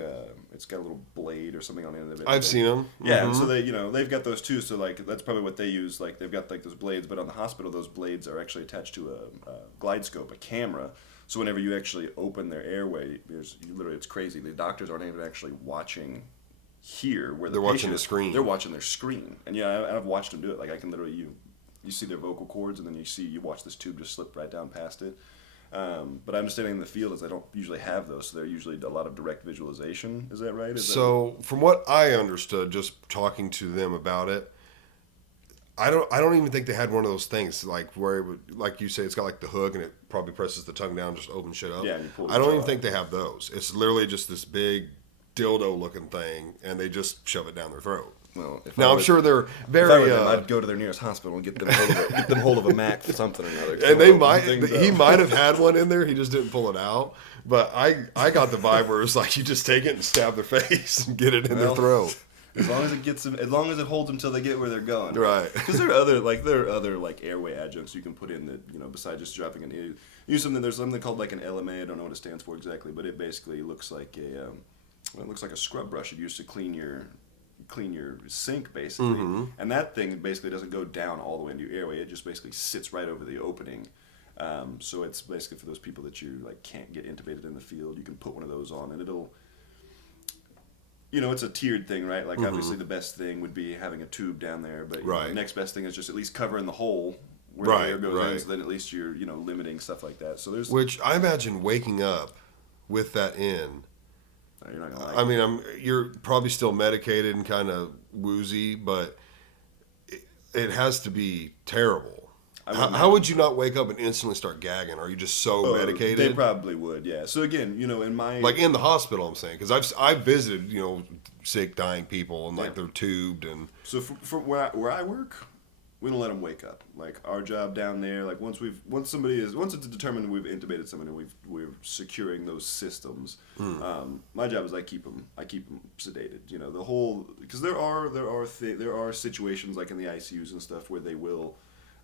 it's got a little blade or something on the end of it. I've seen them. Yeah, and so they, they've got those too. So like, that's probably what they use. Like they've got like those blades, but on the hospital, those blades are actually attached to a glide scope, a camera. So whenever you actually open their airway, it's crazy. The doctors aren't even actually watching here where they're watching the screen. They're watching their screen, and I've watched them do it. Like I can literally you see their vocal cords, and then you watch this tube just slip right down past it. But understanding in the field is they don't usually have those, so they're usually a lot of direct visualization. Is that right? From what I understood, just talking to them about it, I don't even think they had one of those things like where it would, like you say, it's got like the hook and it probably presses the tongue down, just opens shit up. Yeah, and you pull I don't even think they have those. It's literally just this big dildo looking thing, and they just shove it down their throat. Well, if Now I I'm was, sure they're if I very. were them, I'd go to their nearest hospital and get them hold of a Mac for something or another. And they Open might, things he up. might have had one in there. He just didn't pull it out. But I got the vibe where it's like you just take it and stab their face and get it in their Well, throat. As long as it gets them, as long as it holds them till they get where they're going. Right. Because there are other airway adjuncts you can put in that besides just dropping an use something. There's something called like an LMA. I don't know what it stands for exactly, but it basically looks like a scrub brush you use to clean your sink basically. And that thing basically doesn't go down all the way into your airway. It just basically sits right over the opening. So it's basically for those people that you like can't get intubated in the field. You can put one of those on, and it'll. It's a tiered thing, right? Like, obviously, the best thing would be having a tube down there, but the next best thing is just at least covering the hole where the air goes in, so then at least you're, limiting stuff like that. So there's... Which I imagine waking up with that in. You're not gonna like I mean, you're probably still medicated and kind of woozy, but it has to be terrible. How would you not wake up and instantly start gagging? Are you just so medicated? They probably would, yeah. So again, in my... Like in the hospital, I'm saying, because I've visited, sick, dying people, and like they're tubed and... So from where I work, we don't let them wake up. Like our job down there, like once it's determined we've intubated somebody, we're securing those systems. My job is I keep them sedated. The whole, because there are situations like in the ICUs and stuff where they will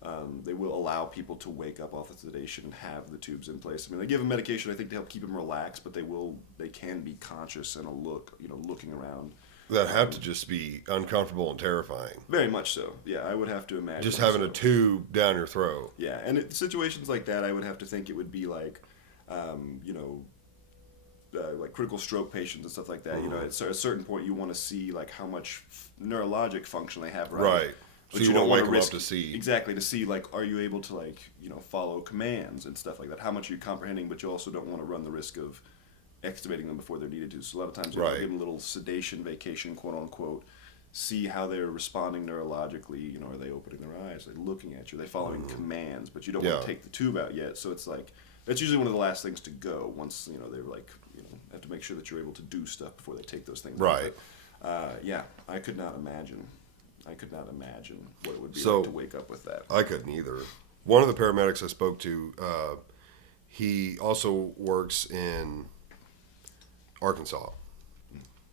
allow people to wake up off the sedation and have the tubes in place. I mean, they give them medication, I think, to help keep them relaxed, but they can be conscious and looking around. That have to just be uncomfortable and terrifying. Very much so. Yeah, I would have to imagine. Just having a tube down your throat. Yeah, and situations like that, I would have to think it would be like, like critical stroke patients and stuff like that. At a certain point, you want to see like how much neurologic function they have. Right. But so you don't want want to to wake them up to see. Exactly, to see, like, are you able to, like, follow commands and stuff like that? How much are you comprehending, but you also don't want to run the risk of extubating them before they're needed to. So a lot of times you give them a little sedation vacation, quote unquote, see how they're responding neurologically. Are they opening their eyes? Are they looking at you? Are they following commands? But you don't want to take the tube out yet. So it's like, that's usually one of the last things to go once, they're like, have to make sure that you're able to do stuff before they take those things out. But, yeah, I could not imagine what it would be like to wake up with that. I couldn't either. One of the paramedics I spoke to, he also works in Arkansas,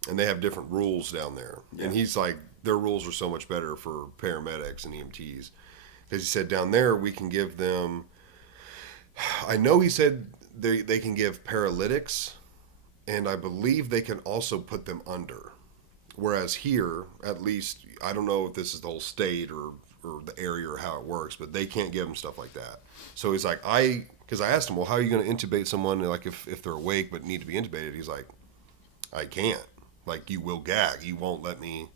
and they have different rules down there. Yeah. And he's like, their rules are so much better for paramedics and EMTs. Because he said down there we can give them, I know he said they can give paralytics, and I believe they can also put them under. Whereas here, at least, I don't know if this is the whole state or the area or how it works, but they can't give them stuff like that. So he's like, because I asked him, well, how are you going to intubate someone like if they're awake but need to be intubated? He's like, I can't. Like, you will gag. You won't let me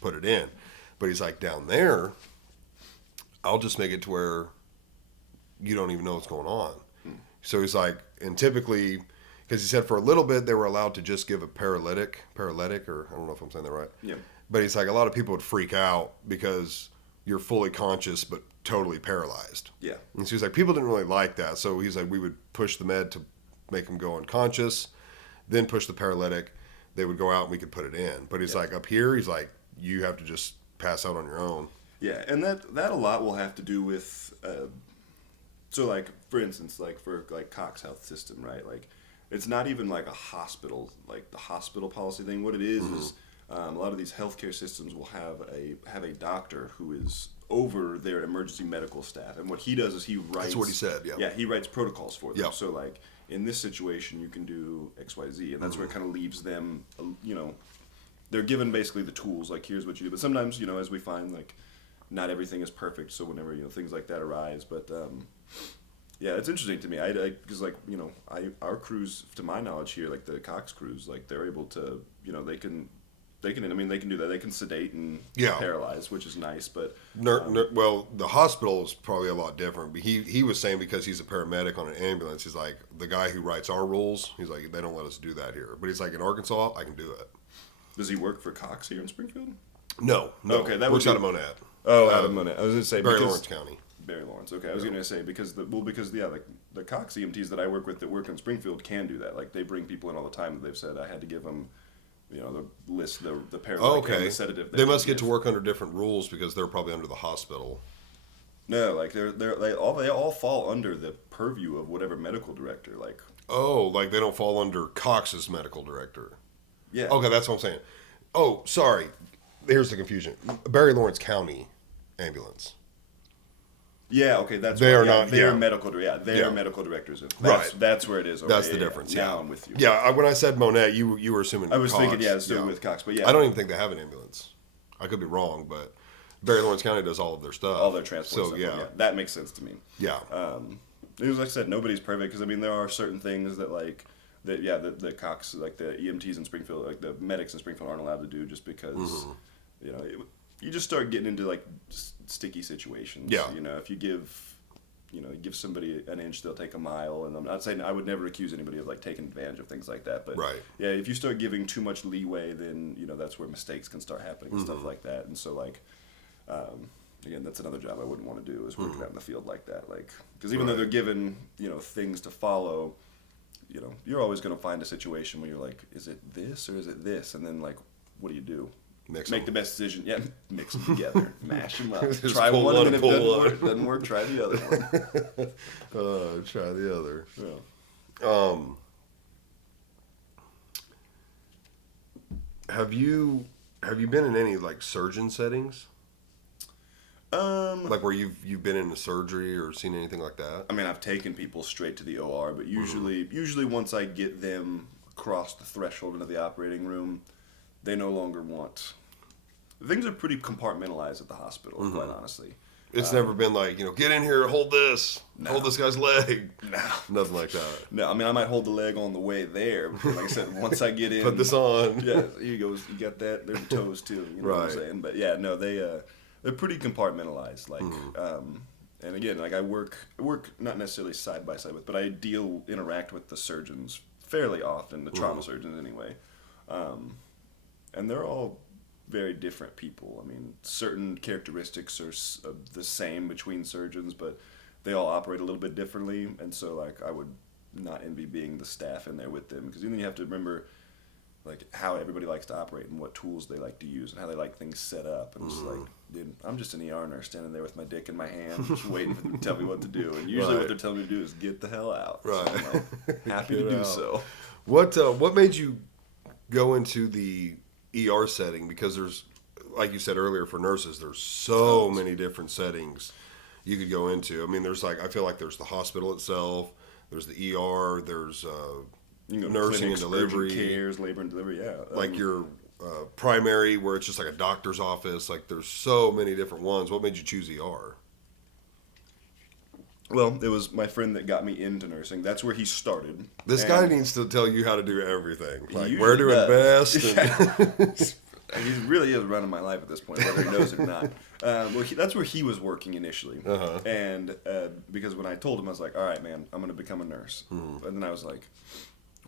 put it in. But he's like, down there, I'll just make it to where you don't even know what's going on. So he's like, and typically... Because he said for a little bit they were allowed to just give a paralytic, or I don't know if I'm saying that right. Yeah. But he's like, a lot of people would freak out because you're fully conscious but totally paralyzed. Yeah. And so he's like, people didn't really like that. So he's like, we would push the med to make them go unconscious, then push the paralytic. They would go out and we could put it in. But he's like, up here, he's like, you have to just pass out on your own. Yeah, and that a lot will have to do with, so like, for instance, like for like Cox Health System, right? Like, it's not even like a hospital, like the hospital policy thing. What it is a lot of these healthcare systems will have a doctor who is over their emergency medical staff, and what he does is he writes. That's what he said. Yeah. Yeah, he writes protocols for them. Yep. So like in this situation, you can do X, Y, Z, and that's where it kind of leaves them. They're given basically the tools. Like, here's what you do. But sometimes, as we find, like, not everything is perfect. So whenever things like that arise, but. Yeah, it's interesting to me. Because our crews, to my knowledge here, like the Cox crews, like they're able to, they can do that. They can sedate and paralyze, which is nice. But well, the hospital is probably a lot different. But he was saying because he's a paramedic on an ambulance, he's like, the guy who writes our rules, he's like, they don't let us do that here. But he's like, in Arkansas, I can do it. Does he work for Cox here in Springfield? No. Okay, that works out of Monad. Oh, out of Monad. I was going to say Barry Lawrence County. Barry Lawrence. Okay, I was going to say because the Cox EMTs that I work with that work in Springfield can do that. Like, they bring people in all the time that they've said I had to give them, the list, the Paradise Oh, and okay. the sedative. They must get to work under different rules because they're probably under the hospital. No, like they all fall under the purview of whatever medical director. Like, Oh, like they don't fall under Cox's medical director. yeah, Okay, that's what I'm saying. Oh, sorry. Here's the confusion. Barry Lawrence County ambulance. yeah, okay, that's They are yeah, not- they're yeah. medical, yeah, they're Yeah. medical directors. That's, Right. That's where it is. Okay, That's the yeah, difference. Now Yeah, I'm with you. Yeah, when I said Monette, you were assuming. I was Cox. thinking, yeah, still with Cox, but yeah, I don't even think they have an ambulance. I could be wrong, but Barry Lawrence County does all of their stuff. all their transport So stuff. yeah, That makes sense to me. yeah, It was like I said, nobody's perfect because I mean there are certain things that like that yeah the Cox like the EMTs in Springfield like the medics in Springfield aren't allowed to do just because Mm-hmm. you just start getting into like sticky situations. Yeah. If you give somebody an inch, they'll take a mile, and I'm not saying I would never accuse anybody of like taking advantage of things like that, but Right. yeah, if you start giving too much leeway, then that's where mistakes can start happening and Mm-hmm. stuff like that, and so like. Again, that's another job I wouldn't want to do is working out in the field like that. Like, because even though Right. they're given, things to follow, you're always going to find a situation where you're like, is it this or is it this? And then like, what do you do? Mix Make 'em. the best decision. Yeah, mix them together, mash them up. Just Try pull one, one and and if it pull doesn't work, try the other one. try the other. Yeah. Have you been in any like surgeon settings? Like where you've been in a surgery or seen anything like that? I mean, I've taken people straight to the OR, but usually once I get them across the threshold into the operating room, they no longer want. Things are pretty compartmentalized at the hospital, quite honestly. It's never been like, get in here, hold this guy's leg. No. Nothing like that. No, I mean, I might hold the leg on the way there, but like I said, once I get in. Put this on. Yeah, here goes. You got that? They're toes too. You know what I'm Right. saying? But yeah, no, they're pretty compartmentalized. Like, and again, like I work not necessarily side by side with, but I interact with the surgeons fairly often, the trauma surgeons anyway, and they're all very different people. I mean, certain characteristics are the same between surgeons, but they all operate a little bit differently, and so like I would not envy being the staff in there with them because then you have to remember like how everybody likes to operate and what tools they like to use and how they like things set up. And it's like, dude, I'm just an ER nurse standing there with my dick in my hand, just waiting for them to tell me what to do. And usually Right. what they're telling me to do is get the hell out. Right. So I'm like, happy to Get do out. so. What made you go into the ER setting? Because there's, like you said earlier, for nurses, there's so many different settings you could go into. I mean, I feel like there's the hospital itself, there's the ER, there's You can go to nursing clinics, and delivery, urgent cares, labor and delivery, yeah. like your primary, where it's just like a doctor's office. Like there's so many different ones. What made you choose ER? Well, it was my friend that got me into nursing. That's where he started. This And guy needs to tell you how to do everything, like usually where to does. invest. And He really is running my life at this point, whether he knows it or not. Well, that's where he was working initially. Uh-huh. And because when I told him, I was like, all right, man, I'm going to become a nurse. And then I was like,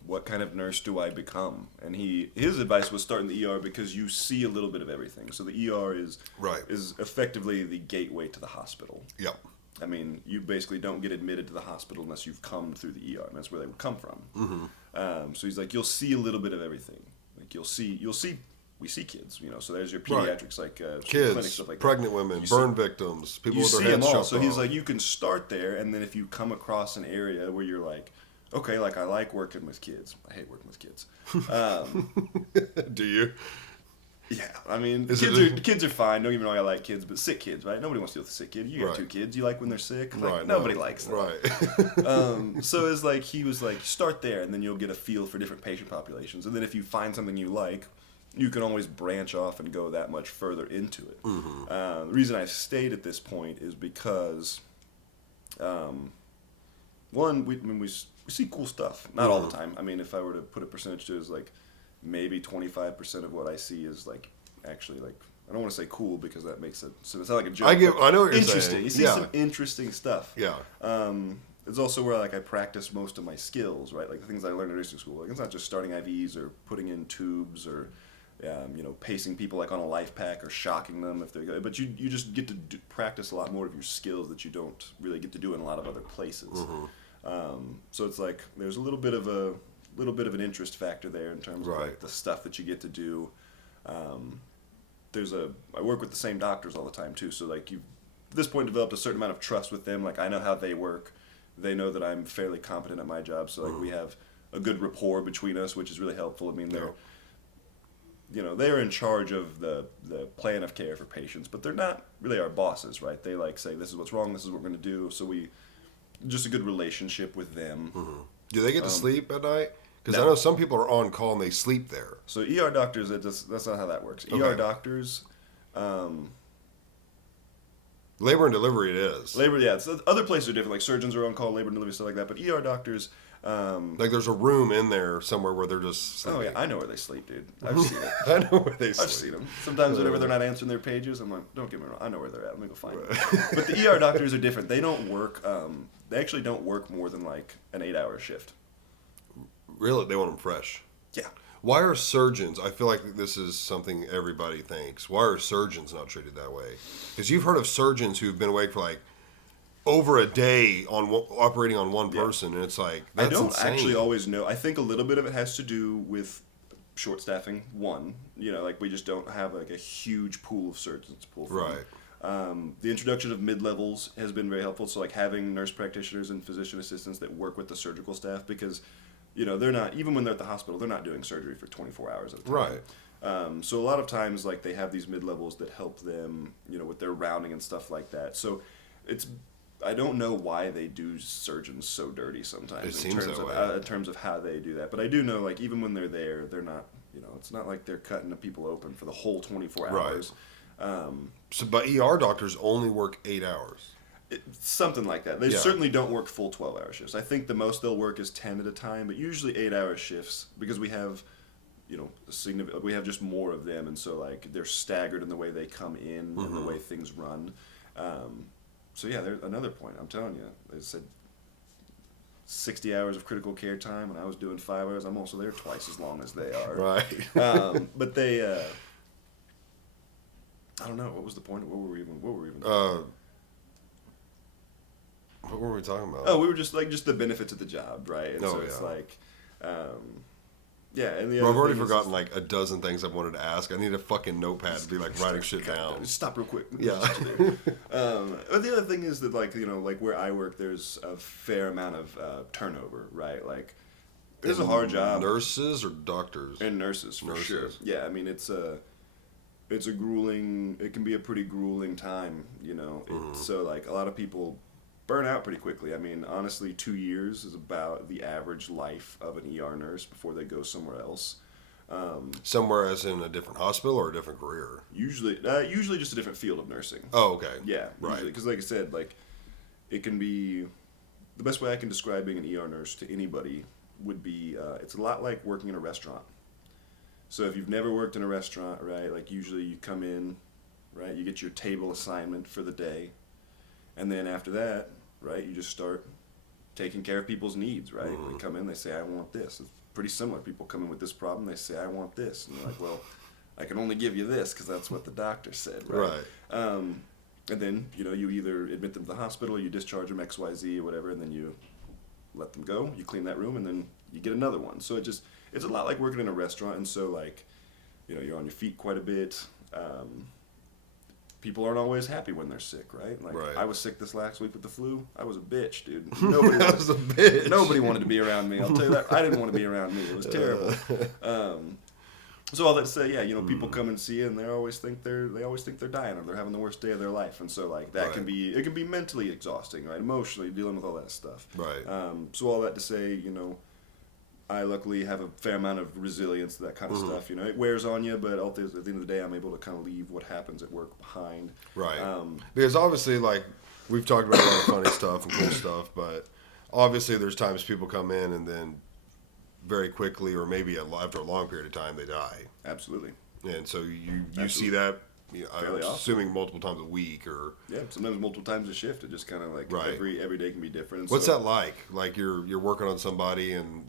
what kind of nurse do I become? And his advice was start in the ER because you see a little bit of everything. So the ER is Right. is effectively the gateway to the hospital. Yep. I mean, you basically don't get admitted to the hospital unless you've come through the ER, and that's where they would come from. So he's like, you'll see a little bit of everything. Like you'll see. We see kids, So there's your Right. pediatrics, like clinic Kids, stuff like pregnant that. women, You burn victims, people You with their see them heads all. chopped So he's off. like, you can start there, and then if you come across an area where you're like, okay, like I like working with kids. I hate working with kids. Do you? Yeah, I mean, Is kids are fine. Don't get me wrong, I like kids, but sick kids, right? Nobody wants to deal with a sick kid. You got Right. 2 kids. You like when they're sick? Like, Right. Nobody likes that. Right. So it's like he was like, start there, and then you'll get a feel for different patient populations. And then if you find something you like, you can always branch off and go that much further into it. The reason I stayed at this point is because, one, we see cool stuff. Not all the time. I mean, if I were to put a percentage to it, it's like maybe 25% of what I see is like actually like. I don't want to say cool because that makes it so it's not like a joke. I know what you're interesting. saying. You see Yeah. some interesting stuff. Yeah. It's also where like I practice most of my skills, right? Like the things I learned in nursing school. Like it's not just starting IVs or putting in tubes or, pacing people like on a life pack or shocking them if they're good. But you just get to practice a lot more of your skills that you don't really get to do in a lot of other places. So it's like there's a little bit of a little bit of an interest factor there in terms of Right. like the stuff that you get to do. I work with the same doctors all the time too, so like you at this point developed a certain amount of trust with them. Like I know how they work, they know that I'm fairly competent at my job, so like we have a good rapport between us, which is really helpful. I mean, they're in charge of the plan of care for patients, but they're not really our bosses, right? They like say this is what's wrong, this is what we're going to do. So we just a good relationship with them. Do they get to sleep at night? Because no. I know some people are on call and they sleep there. So ER doctors, that's not how that works. Okay. ER doctors, Labor and delivery it is. labor, yeah. So other places are different. Like surgeons are on call, labor and delivery, stuff like that. But ER doctors, Like there's a room in there somewhere where they're just sleeping. oh yeah, I know where they sleep, dude. I've seen it. I know where they sleep. I've seen them. Sometimes whenever they're not answering their pages, I'm like, don't get me wrong, I know where they're at. Let me go find them. But the ER doctors are different. They don't work. They actually don't work more than like an 8-hour shift. Really? They want them fresh. Yeah. Why are surgeons, I feel like this is something everybody thinks, why are surgeons not treated that way? Because you've heard of surgeons who've been awake for like over a day on operating on one person, and it's like, that's I don't insane. actually always know. I think a little bit of it has to do with short staffing. One, like we just don't have like a huge pool of surgeons to pull from. Right. The introduction of mid-levels has been very helpful. So like having nurse practitioners and physician assistants that work with the surgical staff, because they're not, even when they're at the hospital, they're not doing surgery for 24 hours at a time. Right. So a lot of times, like they have these mid-levels that help them, with their rounding and stuff like that. So I don't know why they do surgeons so dirty sometimes. It seems that way. In terms of how they do that. But I do know, like even when they're there, they're not, it's not like they're cutting the people open for the whole 24 hours. But ER doctors only work 8 hours. Something like that. They Yeah. certainly don't work full 12-hour shifts. I think the most they'll work is 10 at a time, but usually 8-hour shifts because we have, we have just more of them, and so like they're staggered in the way they come in and the way things run. So yeah, there's another point. I'm telling you, they said 60 hours of critical care time, and I was doing 5 hours. I'm also there twice as long as they are. Right. But they, I don't know. What was the point? What were we even? What were we talking about? Oh, we were just the benefits of the job, right? And Oh, so it's yeah. like, yeah. And the Bro, I've other already thing is forgotten like a dozen things I wanted to ask. I need a fucking notepad to be like writing shit down. Just stop real quick. Yeah. But the other thing is that like like where I work, there's a fair amount of turnover, right? Like, it's a hard job. Nurses or doctors? And nurses for sure. Nurses. Yeah, I mean it's a grueling. It can be a pretty grueling time, So like a lot of people burn out pretty quickly. I mean, honestly, 2 years is about the average life of an ER nurse before they go somewhere else. Somewhere as in a different hospital or a different career? Usually just a different field of nursing. Oh, okay. Yeah, Right. Because like I said, like it can be the best way I can describe being an ER nurse to anybody would be it's a lot like working in a restaurant. So if you've never worked in a restaurant, right? Like usually you come in, right? You get your table assignment for the day, and then after that, right? You just start taking care of people's needs, right? They come in, they say, "I want this." It's pretty similar. People come in with this problem, they say, "I want this," and you're like, "Well, I can only give you this because that's what the doctor said," right? Right. And then, you either admit them to the hospital, you discharge them XYZ or whatever, and then you let them go, you clean that room, and then you get another one. So it's a lot like working in a restaurant, and so like, you're on your feet quite a bit. People aren't always happy when they're sick, right? Like Right. I was sick this last week with the flu. I was a bitch, dude. Nobody That was a bitch. Nobody wanted to be around me. I'll tell you that. I didn't want to be around me. It was terrible. So all that to say, yeah, people come and see you, and they always think they're dying or they're having the worst day of their life, and so like that Right. it can be mentally exhausting, right? Emotionally dealing with all that stuff. Right. So all that to say, I luckily have a fair amount of resilience to that kind of stuff. It wears on you, but at the end of the day, I'm able to kind of leave what happens at work behind. Right. Because obviously, like, we've talked about a lot of funny stuff and cool stuff, but obviously there's times people come in and then very quickly, or maybe after a long period of time, they die. Absolutely. And so you Absolutely. see that, I'm Fairly often. assuming multiple times a week, or Yeah, sometimes multiple times a shift. It just kind of like Right. every day can be different. And what's so that like? Like you're working on somebody, and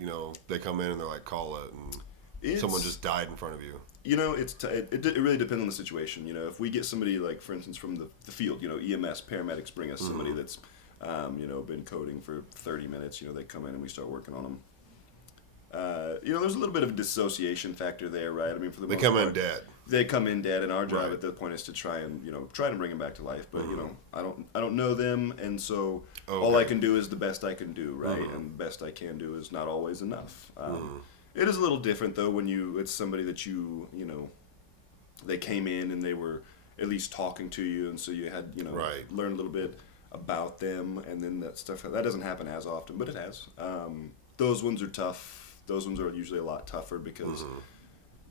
they come in and they're like, "Call it," and It's- someone just died in front of you. It really depends on the situation. If we get somebody like, for instance, from the field, EMS paramedics bring us somebody that's, been coding for 30 minutes. They come in and we start working on them. there's a little bit of a dissociation factor there, right? I mean, for the They most come in part, dead. they come in dead, and our job Right. at that point is to try and bring them back to life. But I don't know them, and so all I can do is the best I can do, right? And the best I can do is not always enough. It is a little different though when it's somebody that they came in and they were at least talking to you, and so you had Right. learn a little bit about them, and then that stuff that doesn't happen as often, but it has. Those ones are tough. Those ones are usually a lot tougher because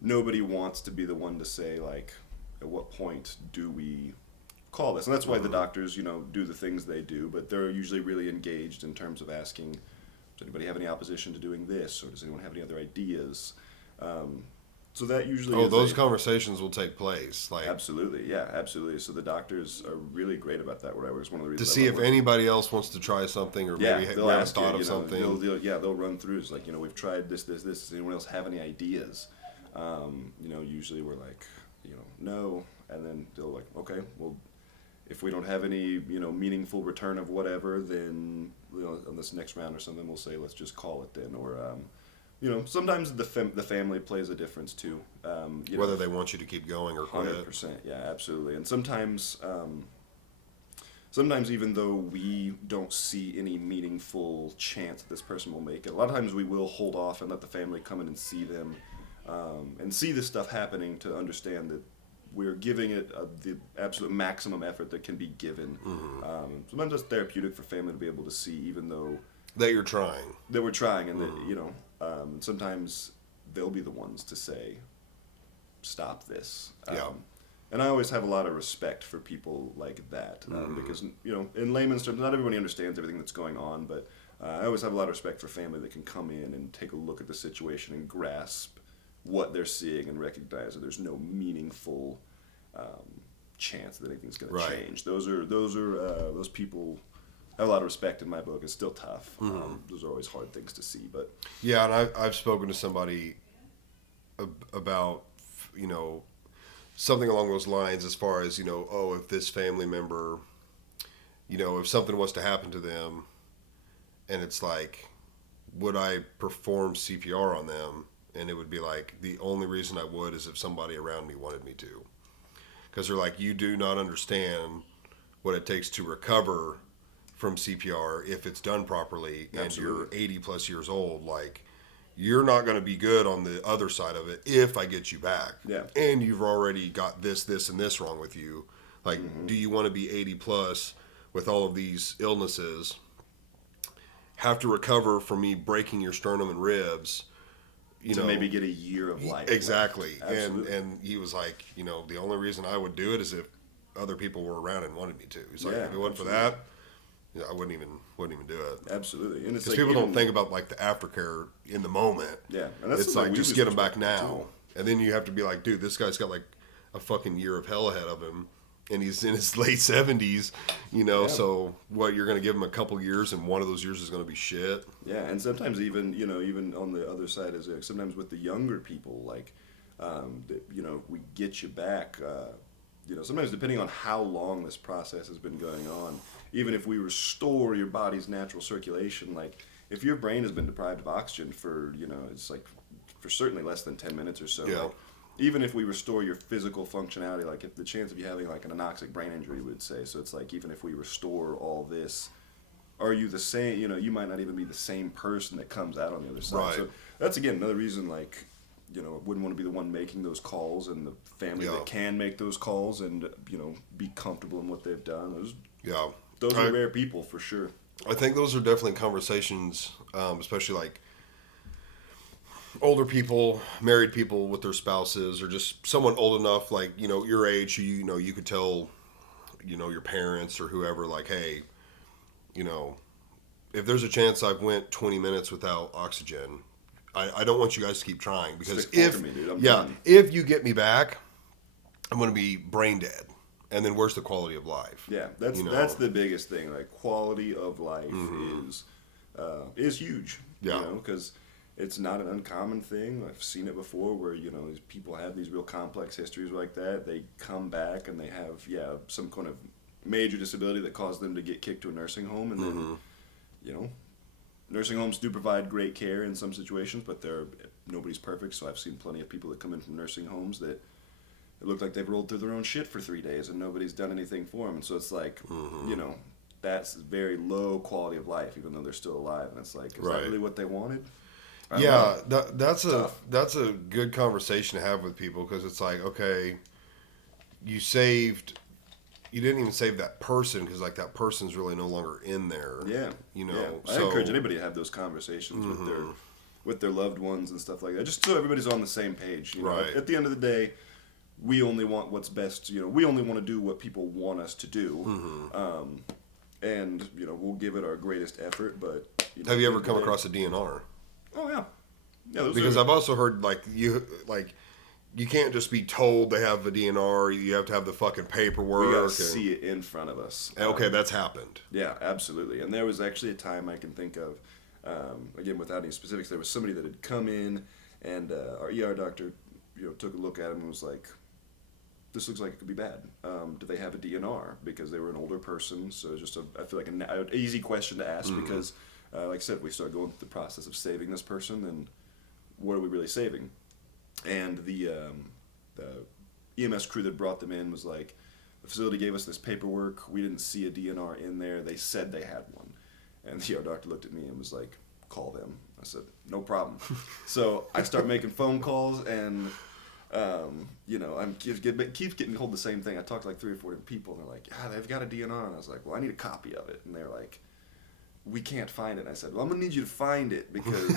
nobody wants to be the one to say, like, at what point do we call this? And that's why the doctors, do the things they do, but they're usually really engaged in terms of asking, does anybody have any opposition to doing this, or does anyone have any other ideas? So that usually is those conversations will take place. Like, absolutely, yeah, absolutely. So the doctors are really great about that. Whatever, it's one of the to reasons see if anybody else wants to try something, or maybe they'll have ask thought you, of something. They'll run through. It's like, we've tried this. Does anyone else have any ideas? Usually we're like, no, and then they'll like, okay, well, if we don't have any, meaningful return of whatever, then on this next round or something, we'll say let's just call it then, or sometimes the family plays a difference too. Whether they want you to keep going or quit. 100%, yeah, absolutely. And sometimes even though we don't see any meaningful chance that this person will make it, a lot of times we will hold off and let the family come in and see them, and see this stuff happening to understand that we're giving it the absolute maximum effort that can be given. Sometimes it's therapeutic for family to be able to see, even though That you're trying. that we're trying, and that sometimes they'll be the ones to say, "Stop this." Yeah. And I always have a lot of respect for people like that, because in layman's terms, not everybody understands everything that's going on, but I always have a lot of respect for family that can come in and take a look at the situation and grasp what they're seeing and recognize that there's no meaningful chance that anything's going Right. to change. Those people have a lot of respect in my book. It's still tough. Those are always hard things to see, but Yeah, and I've spoken to somebody about, something along those lines, as far as, if this family member, if something was to happen to them, and it's like, would I perform CPR on them? And it would be like, the only reason I would is if somebody around me wanted me to. Because they're like, you do not understand what it takes to recover from CPR if it's done properly. Absolutely. And you're 80 plus years old. Like, you're not going to be good on the other side of it if I get you back. Yeah. And you've already got this, and this wrong with you. Like, do you want to be 80 plus with all of these illnesses, have to recover from me breaking your sternum and ribs, to maybe get a year of life. Exactly. Absolutely. And he was like, the only reason I would do it is if other people were around and wanted me to. He's like, Yeah, if it wasn't for that, I wouldn't even do it. Absolutely. And it's Because like people don't think about like the aftercare in the moment. Yeah, and that's It's something like, we just was get him back respectful now. too. And then you have to be like, dude, this guy's got like a fucking year of hell ahead of him. And he's in his late 70s, so what, you're going to give him a couple years and one of those years is going to be shit? Yeah, and sometimes even on the other side is sometimes with the younger people, like we get you back. Sometimes depending on how long this process has been going on, even if we restore your body's natural circulation, like if your brain has been deprived of oxygen for it's like for certainly less than 10 minutes or so. Yeah. Like, even if we restore your physical functionality, like if the chance of you having like an anoxic brain injury, we would say. So it's like, even if we restore all this, are you the same? You might not even be the same person that comes out on the other side. Right. So that's again another reason, like, I wouldn't want to be the one making those calls, and the family that can make those calls and be comfortable in what they've done. Those are rare people for sure. I think those are definitely conversations, especially like older people, married people with their spouses, or just someone old enough, like, your age, you could tell, your parents or whoever, like, hey, if there's a chance I've went 20 minutes without oxygen, I don't want you guys to keep trying, because if you get me back, I'm going to be brain dead. And then where's the quality of life? Yeah, that's the biggest thing. Like, quality of life is huge. Yeah. Because it's not an uncommon thing. I've seen it before where, these people have these real complex histories like that. They come back and they have, some kind of major disability that caused them to get kicked to a nursing home. And then, nursing homes do provide great care in some situations, but nobody's perfect. So I've seen plenty of people that come in from nursing homes that it look like they've rolled through their own shit for 3 days and nobody's done anything for them. And so it's like, you know, that's very low quality of life, even though they're still alive. And it's like, is that really what they wanted? Yeah, that's a good conversation to have with people, because it's like, okay, you didn't even save that person, because like that person's really no longer in there. Yeah, you know. Yeah. I encourage anybody to have those conversations with their loved ones and stuff like that, just so everybody's on the same page. You know? Right. At the end of the day, we only want what's best. You know, we only want to do what people want us to do. And you know, we'll give it our greatest effort. But have you ever come across a DNR? Oh yeah. Because I've also heard like you can't just be told they have a DNR. You have to have the fucking paperwork. We gotta see it in front of us. Okay, that's happened. Yeah, absolutely. And there was actually a time I can think of, again without any specifics, there was somebody that had come in, and our ER doctor, took a look at him and was like, "This looks like it could be bad. Do they have a DNR?" Because they were an older person, so it's just I feel like an easy question to ask because, like I said, we start going through the process of saving this person, then what are we really saving? And the EMS crew that brought them in was like, the facility gave us this paperwork. We didn't see a DNR in there. They said they had one. And the ER doctor looked at me and was like, "Call them." I said, "No problem." So I start making phone calls, and I'm keeps getting told the same thing. I talked to like 3 or 4 different people, and they're like, "Yeah, they've got a DNR." And I was like, "Well, I need a copy of it." And they're like, "We can't find it." And I said, "Well, I'm gonna need you to find it because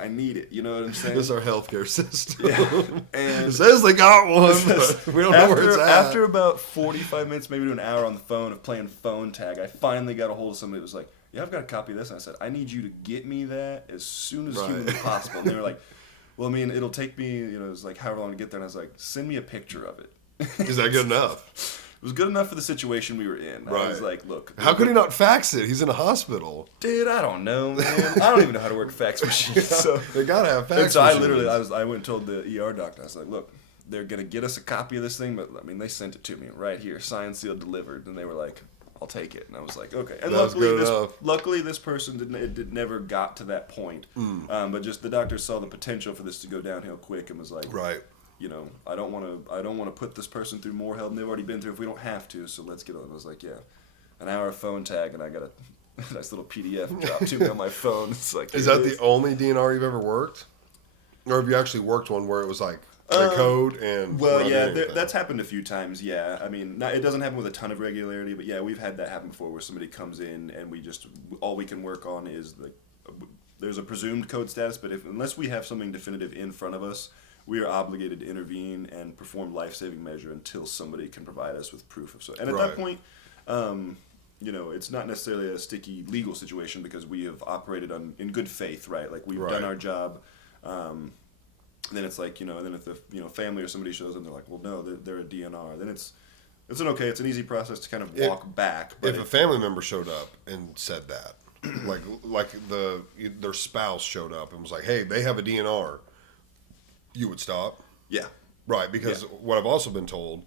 I need it." You know what I'm saying? This is our healthcare system. Yeah. And it says they got one, but we don't know where it's at. After about 45 minutes, maybe to an hour on the phone of playing phone tag, I finally got a hold of somebody that was like, "Yeah, I've got a copy of this." And I said, "I need you to get me that as soon as humanly possible." And they were like, "Well, I mean, it'll take me, it was like however long to get there." And I was like, "Send me a picture of it." Is that good enough? It was good enough for the situation we were in. Right. I was like, "Look, how could he not fax it? He's in a hospital." Dude, I don't know, man. I don't even know how to work a fax machine. So they gotta have fax. And so machines. I went and told the ER doctor. I was like, "Look, they're gonna get us a copy of this thing, but I mean, they sent it to me right here, signed, sealed, delivered." And they were like, "I'll take it." And I was like, "Okay." And luckily, this person never got to that point. But just the doctor saw the potential for this to go downhill quick and was like, "Right. I don't want to put this person through more hell than they've already been through if we don't have to. So let's get on." I was like, "Yeah, an hour of phone tag, and I got a nice little PDF dropped to me on my phone." It's like, is that the only DNR you've ever worked, or have you actually worked one where it was like the code and? Well, yeah, that's happened a few times. Yeah, I mean, it doesn't happen with a ton of regularity, but yeah, we've had that happen before, where somebody comes in and all we can work on is there's a presumed code status, but unless we have something definitive in front of us, we are obligated to intervene and perform life-saving measure until somebody can provide us with proof of so. And at that point, it's not necessarily a sticky legal situation because we have operated in good faith, right? Like we've done our job. Then it's like, and then if the family or somebody shows up, they're like, "Well, no, they're a DNR." Then it's an easy process to kind of walk back. But if a family member showed up and said that, like their spouse showed up and was like, "Hey, they have a DNR," you would stop? Yeah. Right, because what I've also been told,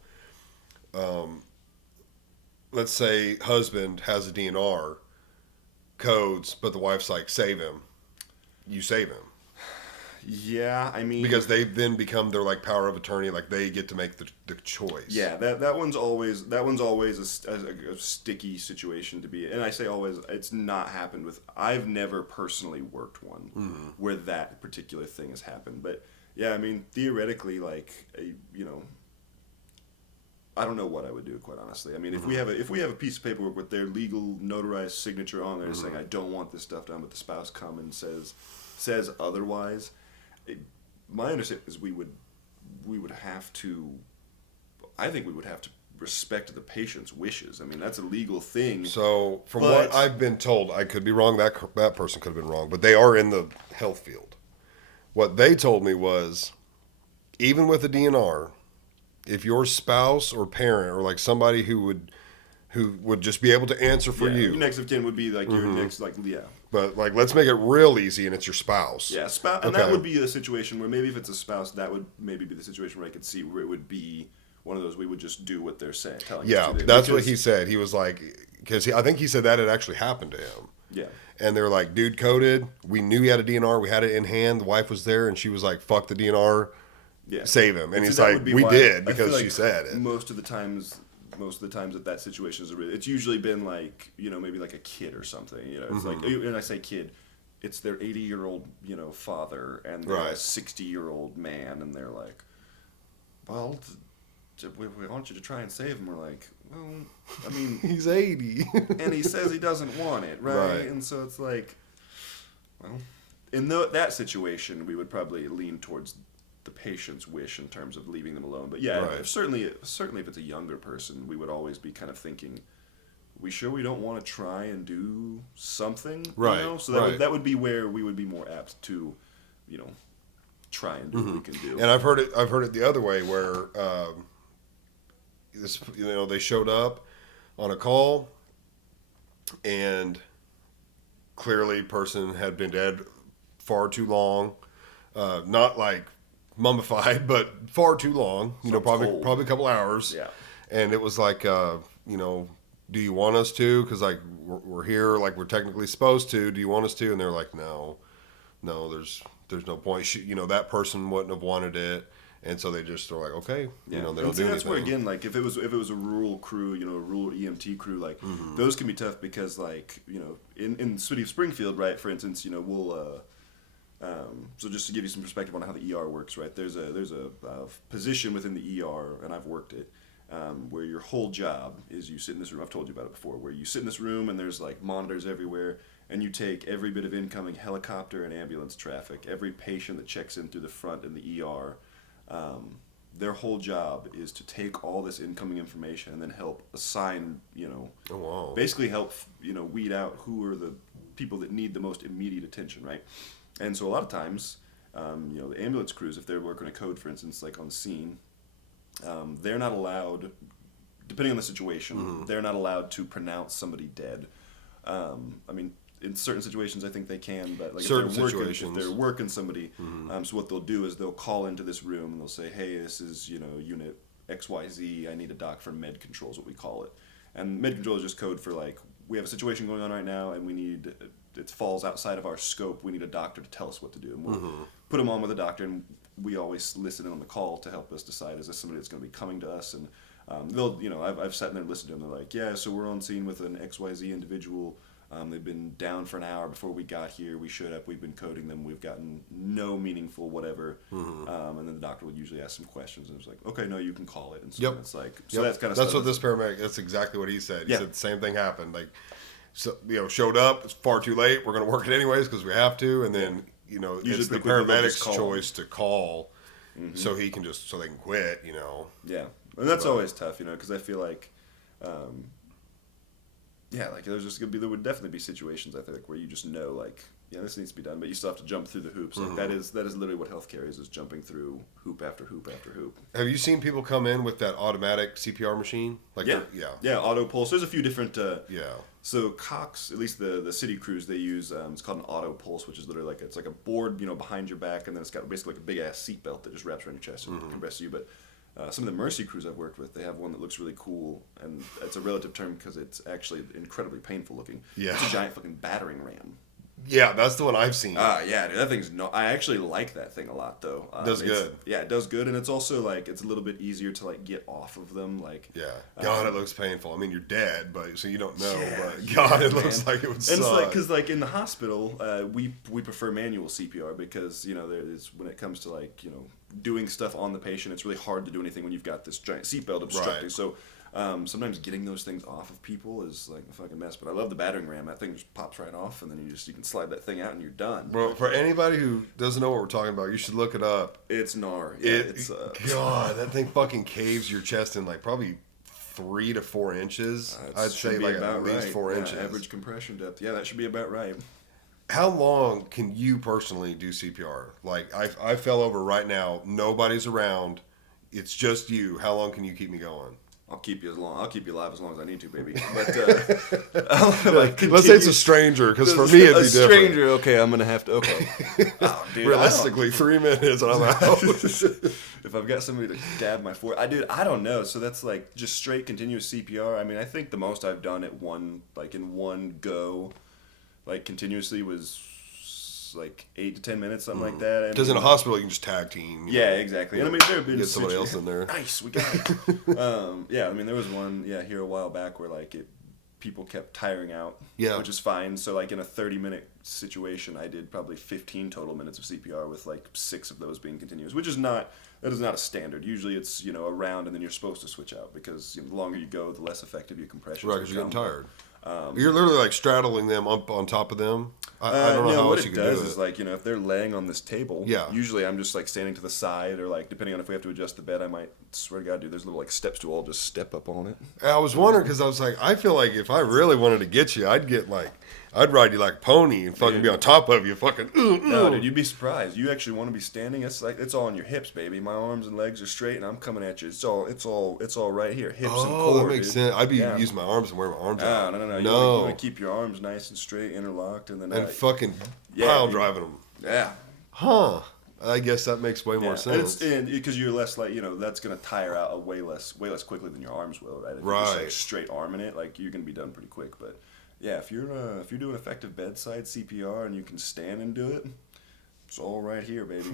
let's say husband has a DNR, codes, but the wife's like, "Save him." You save him. Yeah, I mean, because they then become their like power of attorney, like they get to make the choice. Yeah, that one's always a sticky situation to be. And I say always, it's not happened with. I've never personally worked one where that particular thing has happened. But yeah, I mean, theoretically, like I don't know what I would do, quite honestly. I mean, if we have a piece of paperwork with their legal notarized signature on there saying I don't want this stuff done, but the spouse comes and says otherwise. My understanding is we would have to. I think we would have to respect the patient's wishes. I mean, that's a legal thing. So, from what I've been told, I could be wrong. That person could have been wrong, but they are in the health field. What they told me was, even with a DNR, if your spouse or parent or like somebody who would just be able to answer for you, your next of kin would be like your next But like, let's make it real easy, and it's your spouse. Yeah, and that would be a situation where maybe if it's a spouse, that would maybe be the situation where I could see where it would be one of those we would just do what they're saying, telling us to do. That's what he said. He was like, because I think he said that had actually happened to him. Yeah. And they're like, dude coded. We knew he had a DNR. We had it in hand. The wife was there, and she was like, fuck the DNR. Yeah. Save him. And see, he's that like, would be we why did I feel because she like said it. Most of the times that situation is it's usually been like, maybe like a kid or something. It's like, and I say kid, it's their 80-year-old, father and their Right. 60-year-old man, and they're like, well, we want you to try and save him. We're like, well, I mean, He's 80. and he says he doesn't want it, right? Right. And so it's like, well, in that situation, we would probably lean towards the patient's wish in terms of leaving them alone. But yeah, Right. certainly if it's a younger person, we would always be kind of thinking, we sure we don't want to try and do something, Right, So that right. that would be where we would be more apt to, try and do what we can do. And I've heard it the other way where they showed up on a call and clearly person had been dead far too long, not like mummified, but far too long. Probably a couple hours. Yeah. And it was like, do you want us to? Because like we're here, like we're technically supposed to. Do you want us to? And they're like, no, there's no point. That person wouldn't have wanted it, and so they just are like, okay, they don't do anything. That's where again, like if it was a rural crew, a rural EMT crew, like those can be tough because like in the city of Springfield, right? For instance, we'll so just to give you some perspective on how the ER works, right? There's a position within the ER, and I've worked it. Where your whole job is you sit in this room. I've told you about it before. Where you sit in this room and there's like monitors everywhere, and you take every bit of incoming helicopter and ambulance traffic, every patient that checks in through the front in the ER. Their whole job is to take all this incoming information and then help assign, Oh, wow. basically help, weed out who are the people that need the most immediate attention, right? And so a lot of times, the ambulance crews, if they're working a code, for instance, like on the scene, they're not allowed, depending on the situation, they're not allowed to pronounce somebody dead. I mean, in certain situations, I think they can, but like if they're working somebody, so what they'll do is they'll call into this room and they'll say, "Hey, this is unit XYZ. I need a doc for med control," is what we call it. And med control is just code for like we have a situation going on right now, and we need it falls outside of our scope. We need a doctor to tell us what to do, and we'll put them on with a doctor, and we always listen in on the call to help us decide is this somebody that's going to be coming to us, and they'll I've sat in there and listened to them. They're like, yeah, so we're on scene with an XYZ individual. They've been down for an hour before we got here. We showed up. We've been coding them. We've gotten no meaningful whatever. And then the doctor would usually ask some questions, and it's like, okay, no, you can call it. And so it's like, so that's kind of that's stuff. what this paramedic. That's exactly what he said. He Yeah. said the same thing happened. Like, so showed up. It's far too late. We're going to work it anyways because we have to. And then Usually it's the pretty quickly they'll just paramedic's call choice to call, so he can so they can quit. Yeah, and that's always tough, because I feel like, like there would definitely be situations I think where you just know like, yeah, this needs to be done, but you still have to jump through the hoops. Like that is literally what healthcare is jumping through hoop after hoop after hoop. Have you seen people come in with that automatic CPR machine? Like Yeah, auto pulse. There's a few different. Yeah. So Cox, at least the city crews, they use it's called an auto pulse, which is literally it's like a board behind your back, and then it's got basically like a big ass seat belt that just wraps around your chest and compresses you. But some of the Mercy crews I've worked with, they have one that looks really cool, and it's a relative term because it's actually incredibly painful looking. Yeah. It's a giant fucking battering ram. Yeah, that's the one I've seen. Yeah, dude, that thing's I actually like that thing a lot though. Does good. Yeah, it does good, and it's also it's a little bit easier to get off of them. Yeah. God, it looks painful. I mean, you're dead, but so you don't know. Yeah, but God, it man. looks like it would and suck. it's because in the hospital, we prefer manual CPR because there's when it comes to doing stuff on the patient, it's really hard to do anything when you've got this giant seatbelt obstructing. Right. So. Sometimes getting those things off of people is like a fucking mess, but I love the battering ram. That thing just pops right off, and then you can slide that thing out, and you're done. Bro, for anybody who doesn't know what we're talking about, you should look it up. It's gnar. Yeah, God, that thing fucking caves your chest in probably 3 to 4 inches. I'd say at least 4 inches. Average compression depth. Yeah, that should be about right. How long can you personally do CPR? I fell over right now. Nobody's around. It's just you. How long can you keep me going? I'll keep you alive as long as I need to, baby. But let's say it's a stranger, because for me it'd be different. A stranger, okay, I'm gonna have to. Okay, oh, dude, realistically, 3 minutes and I'm out. If I've got somebody to dab my forehead, I don't know. So that's just straight continuous CPR. I mean, I think the most I've done in one go like continuously was like 8 to 10 minutes, something like that. Because in a hospital you can just tag team. Yeah, exactly. And I mean, there have been get somebody else in there. Nice, we got it. Yeah, I mean, there was one here a while back where like people kept tiring out. Yeah. Which is fine. So like in a 30-minute situation, I did probably 15 total minutes of CPR with like 6 of those being continuous, which is not. That is not a standard. Usually it's, a round and then you're supposed to switch out because the longer you go, the less effective your compressions Right, because you're become. getting tired. You're literally like straddling them up on top of them. I don't know how what else you it can do does it. is like, if they're laying on this table, Yeah. usually I'm just like standing to the side or like depending on if we have to adjust the bed, I might, swear to God, dude, there's little like steps to all just step up on it. I was wondering because I was like, I feel like if I really wanted to get you, I'd ride you like a pony and fucking be on top of you, fucking. No, dude, you'd be surprised. You actually want to be standing. It's like it's all on your hips, baby. My arms and legs are straight, and I'm coming at you. It's all right here, hips and core. Oh, that makes dude. sense. I'd be Yeah. using my arms and wearing my arms No, out. no. You No. want to keep your arms nice and straight, interlocked, and then And fucking yeah, pile dude. driving them. yeah. Huh. I guess that makes way more Yeah, sense. and because you're less like that's gonna tire out way less quickly than your arms will, right? If you're just, like, Right. straight arming it, like you're gonna be done pretty quick. But yeah, if you're doing effective bedside CPR and you can stand and do it, it's all right here, baby.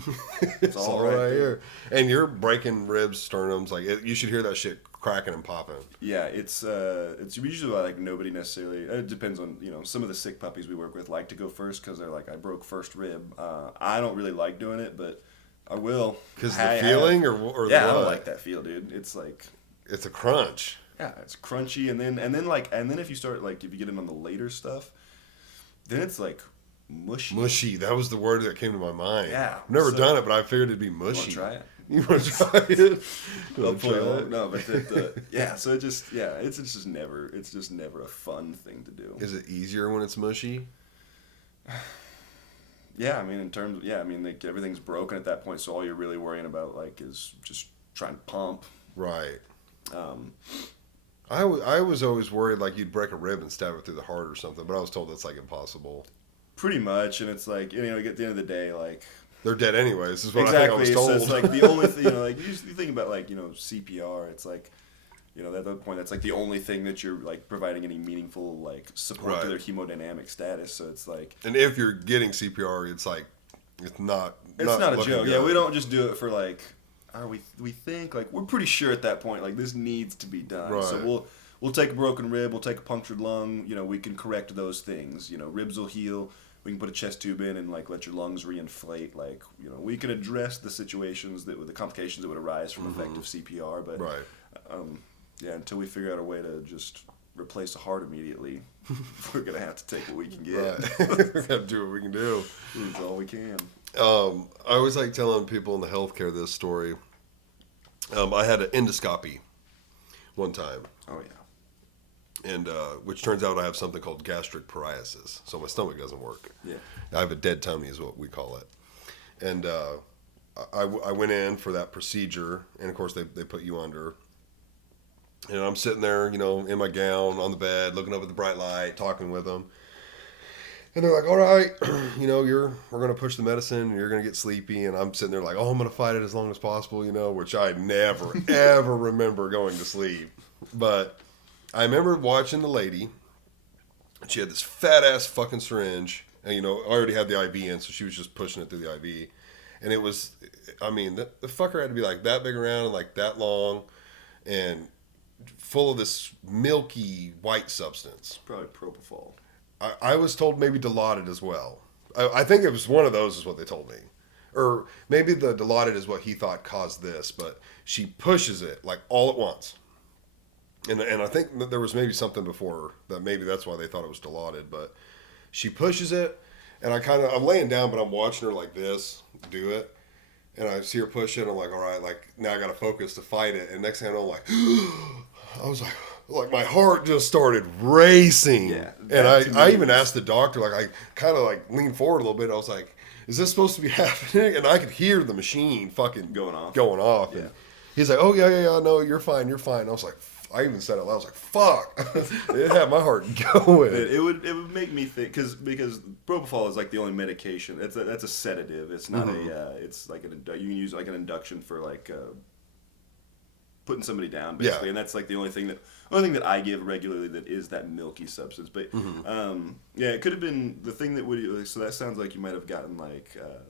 It's all right there. here. And you're breaking ribs, sternums. Like you should hear that shit cracking and popping. Yeah, it's usually like nobody necessarily. It depends on some of the sick puppies we work with like to go first because they're like I broke first rib. I don't really like doing it, but I will. Because the feeling or I the don't what? like that feel, dude. It's like It's a crunch. yeah, it's crunchy, and then if you start like if you get in on the later stuff, then it's like mushy. Mushy. That was the word that came to my mind. Yeah, I've never so- done it, but I figured it'd be You mushy. want to try it? You want to try it? You I'll wanna pull try you it? over. No, but so it just it's just never a fun thing to do. Is it easier when it's mushy? Yeah, I mean like everything's broken at that point, so all you're really worrying about like is just trying to pump. Right. Um, I was always worried like you'd break a rib and stab it through the heart or something, but I was told that's like impossible. pretty much, and it's like at the end of the day, like They're dead anyways. Is what exactly. I think I was told. So it's like the only thing, like you think about like CPR. It's like at that point that's like the only thing that you're like providing any meaningful like support to Right. their hemodynamic status. So it's like And if you're getting CPR, it's like it's not it's not a looking joke. good. Yeah, we don't just do it for like. We think like we're pretty sure at that point like this needs to be done. Right. So we'll take a broken rib, we'll take a punctured lung. We can correct those things. Ribs will heal. We can put a chest tube in and like let your lungs reinflate. Like we can address the situations the complications that would arise from effective CPR. But Right. until we figure out a way to just replace a heart immediately, we're gonna have to take what we can get. Right. We have to do what we can do. That's all we can. I always like telling people in the healthcare this story. I had an endoscopy one time, Oh yeah. and which turns out I have something called gastric paralysis, so my stomach doesn't work. Yeah. I have a dead tummy is what we call it. And I went in for that procedure, and of course they put you under. And I'm sitting there, in my gown on the bed, looking up at the bright light, talking with them. And they're like, all right, we're going to push the medicine, and you're going to get sleepy. And I'm sitting there like, oh, I'm going to fight it as long as possible, which I never, ever remember going to sleep. But I remember watching the lady. She had this fat-ass fucking syringe. And, I already had the IV in, so she was just pushing it through the IV. And it was, the fucker had to be like that big around and like that long and full of this milky white substance. Probably propofol. I was told maybe Dilaudid as well. I think it was one of those is what they told me. Or maybe the Dilaudid is what he thought caused this, but she pushes it like all at once. And I think that there was maybe something before that maybe that's why they thought it was Dilaudid, but she pushes it and I'm laying down, but I'm watching her like this, do it. And I see her push it. I'm like, all right, like now I got to focus to fight it. And next thing I know, I'm like, I was like my heart just started racing. Yeah, And I even asked the doctor, like I kind of like leaned forward a little bit. I was like, is this supposed to be happening? And I could hear the machine fucking Going off. Yeah. And he's like, oh yeah, no, you're fine. I was like, I even said it loud. I was like, fuck. It had my heart going. It would make me think because propofol is like the only medication. That's a sedative. It's not it's like you can use like an induction for like putting somebody down basically, Yeah. and that's like the only thing that I give regularly that is that milky substance. But yeah, it could have been the thing that would. So that sounds like you might have gotten like a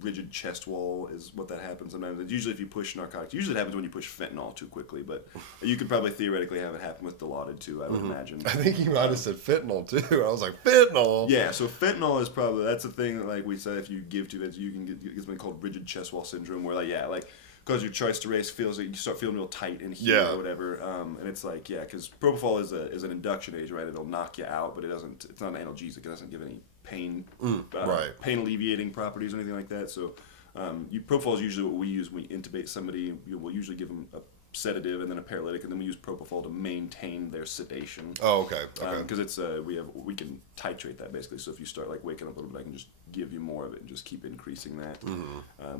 rigid chest wall is what that happens sometimes. It's usually if you push narcotics. Usually it happens when you push fentanyl too quickly, but you could probably theoretically have it happen with Dilaudid too. I would imagine. I think he might have said fentanyl too. I was like, fentanyl. Yeah, so fentanyl is probably that's the thing that like we said if you give to that you can get something called rigid chest wall syndrome where like because your chest to race feels like you start feeling real tight in here Yeah. or whatever, and it's like because propofol is an induction agent, right? It'll knock you out, but it's not an analgesic. It doesn't give any pain right. pain alleviating properties or anything like that. So propofol is usually what we use when we intubate somebody. We'll usually give them a sedative and then a paralytic, and then we use propofol to maintain their sedation. Oh, okay. Because it's we can titrate that basically. So if you start like waking up a little bit, I can just give you more of it and just keep increasing that.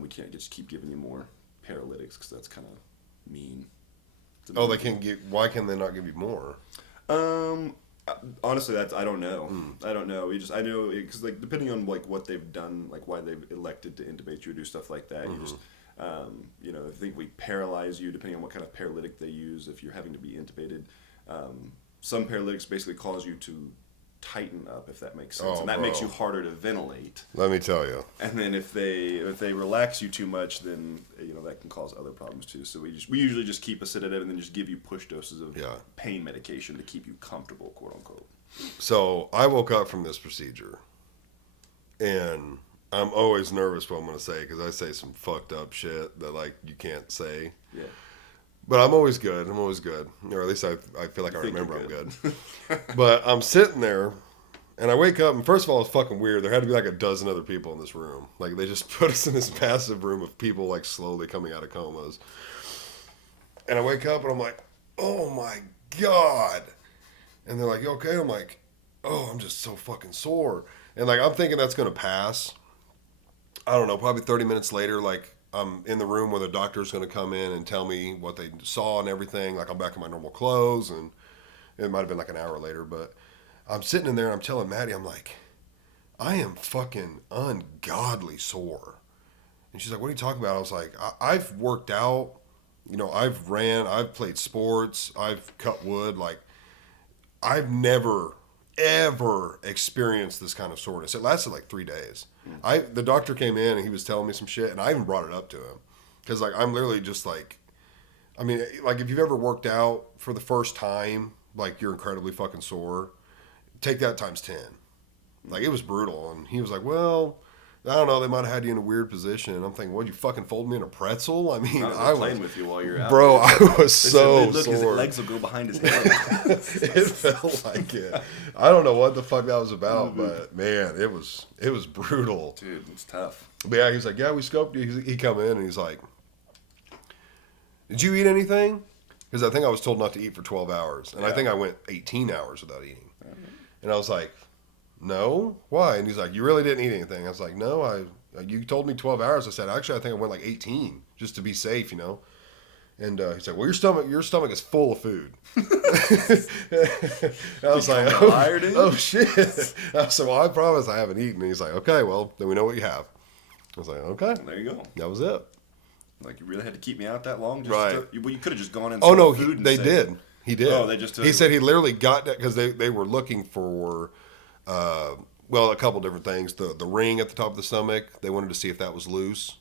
We can't just keep giving you more paralytics because that's kind of mean. Oh, they can give. Why can they not give you more? Honestly, I don't know. I don't know. I know because like depending on like what they've done, like why they've elected to intubate you or do stuff like that. You just I think we paralyze you depending on what kind of paralytic they use. If you're having to be intubated, some paralytics basically cause you to tighten up, if that makes sense, Oh, and that bro. makes you harder to ventilate. Let me tell you. And then if they relax you too much, then that can cause other problems too. So we usually just keep a sedative and then just give you push doses of pain medication to keep you comfortable, quote unquote. So I woke up from this procedure, and I'm always nervous what I'm going to say because I say some fucked up shit that like you can't say. Yeah. But I'm always good. Or at least I feel like I think remember you're I'm good. But I'm sitting there, and I wake up, and first of all, it's fucking weird. There had to be like a dozen other people in this room. Like, they just put us in this massive room of people, like, slowly coming out of comas. And I wake up, and I'm like, oh, my God. And they're like, you okay? I'm like, oh, I'm just so fucking sore. And, like, I'm thinking that's going to pass. I don't know, probably 30 minutes later, like, I'm in the room where the doctor's going to come in and tell me what they saw and everything. Like, I'm back in my normal clothes, and it might have been like an hour later, but I'm sitting in there and I'm telling Maddie, I'm like, I am fucking ungodly sore. And she's like, what are you talking about? I was like, I've worked out, I've ran, I've played sports, I've cut wood. Like, I've never, ever experienced this kind of soreness. It lasted like 3 days. The doctor came in and he was telling me some shit, and I even brought it up to him. Because, like, I'm literally just like, I mean, like, if you've ever worked out for the first time, like, you're incredibly fucking sore, take that times 10. Like, it was brutal. And he was like, well, I don't know, they might have had you in a weird position. And I'm thinking, what, you fucking fold me in a pretzel? I mean, I was playing with you while you're out. Bro, I was so look, his sore. legs will go behind his head. It felt like it. I don't know what the fuck that was about, but man, it was brutal. Dude, it's tough. But yeah, he's like, yeah, we scoped you. He come in and he's like, did you eat anything? Because I think I was told not to eat for 12 hours. And I think I went 18 hours without eating. And I was like, no? Why? And he's like, you really didn't eat anything. I was like, no, you told me 12 hours. I said, actually, I think I went like 18 just to be safe, And he's like, well, your stomach is full of food. I was like, oh shit. I said, well, I promise I haven't eaten. And he's like, okay, well, then we know what you have. I was like, okay. There you go. That was it. Like, you really had to keep me out that long? Right. Well, you could have just gone in. Oh, no, food and they said, did. He did. Oh, they just took He said he literally got that because they were looking for, a couple different things. The ring at the top of the stomach, they wanted to see if that was loose.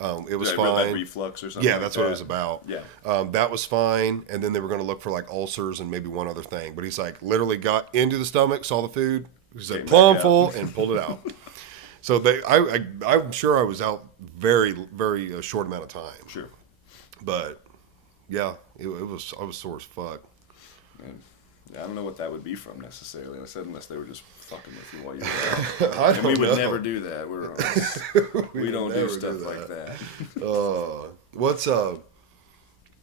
It was fine. Like reflux or something. Yeah, that's what it was about. Yeah. That was fine. And then they were going to look for like ulcers and maybe one other thing. But he's like, literally got into the stomach, saw the food, he said plumb full, and pulled it out. So I'm sure I was out very, very short amount of time. Sure. But yeah, I was sore as fuck. And I don't know what that would be from necessarily. I said unless they were just fucking with you while you were out. And we would never do that. We don't do stuff like that.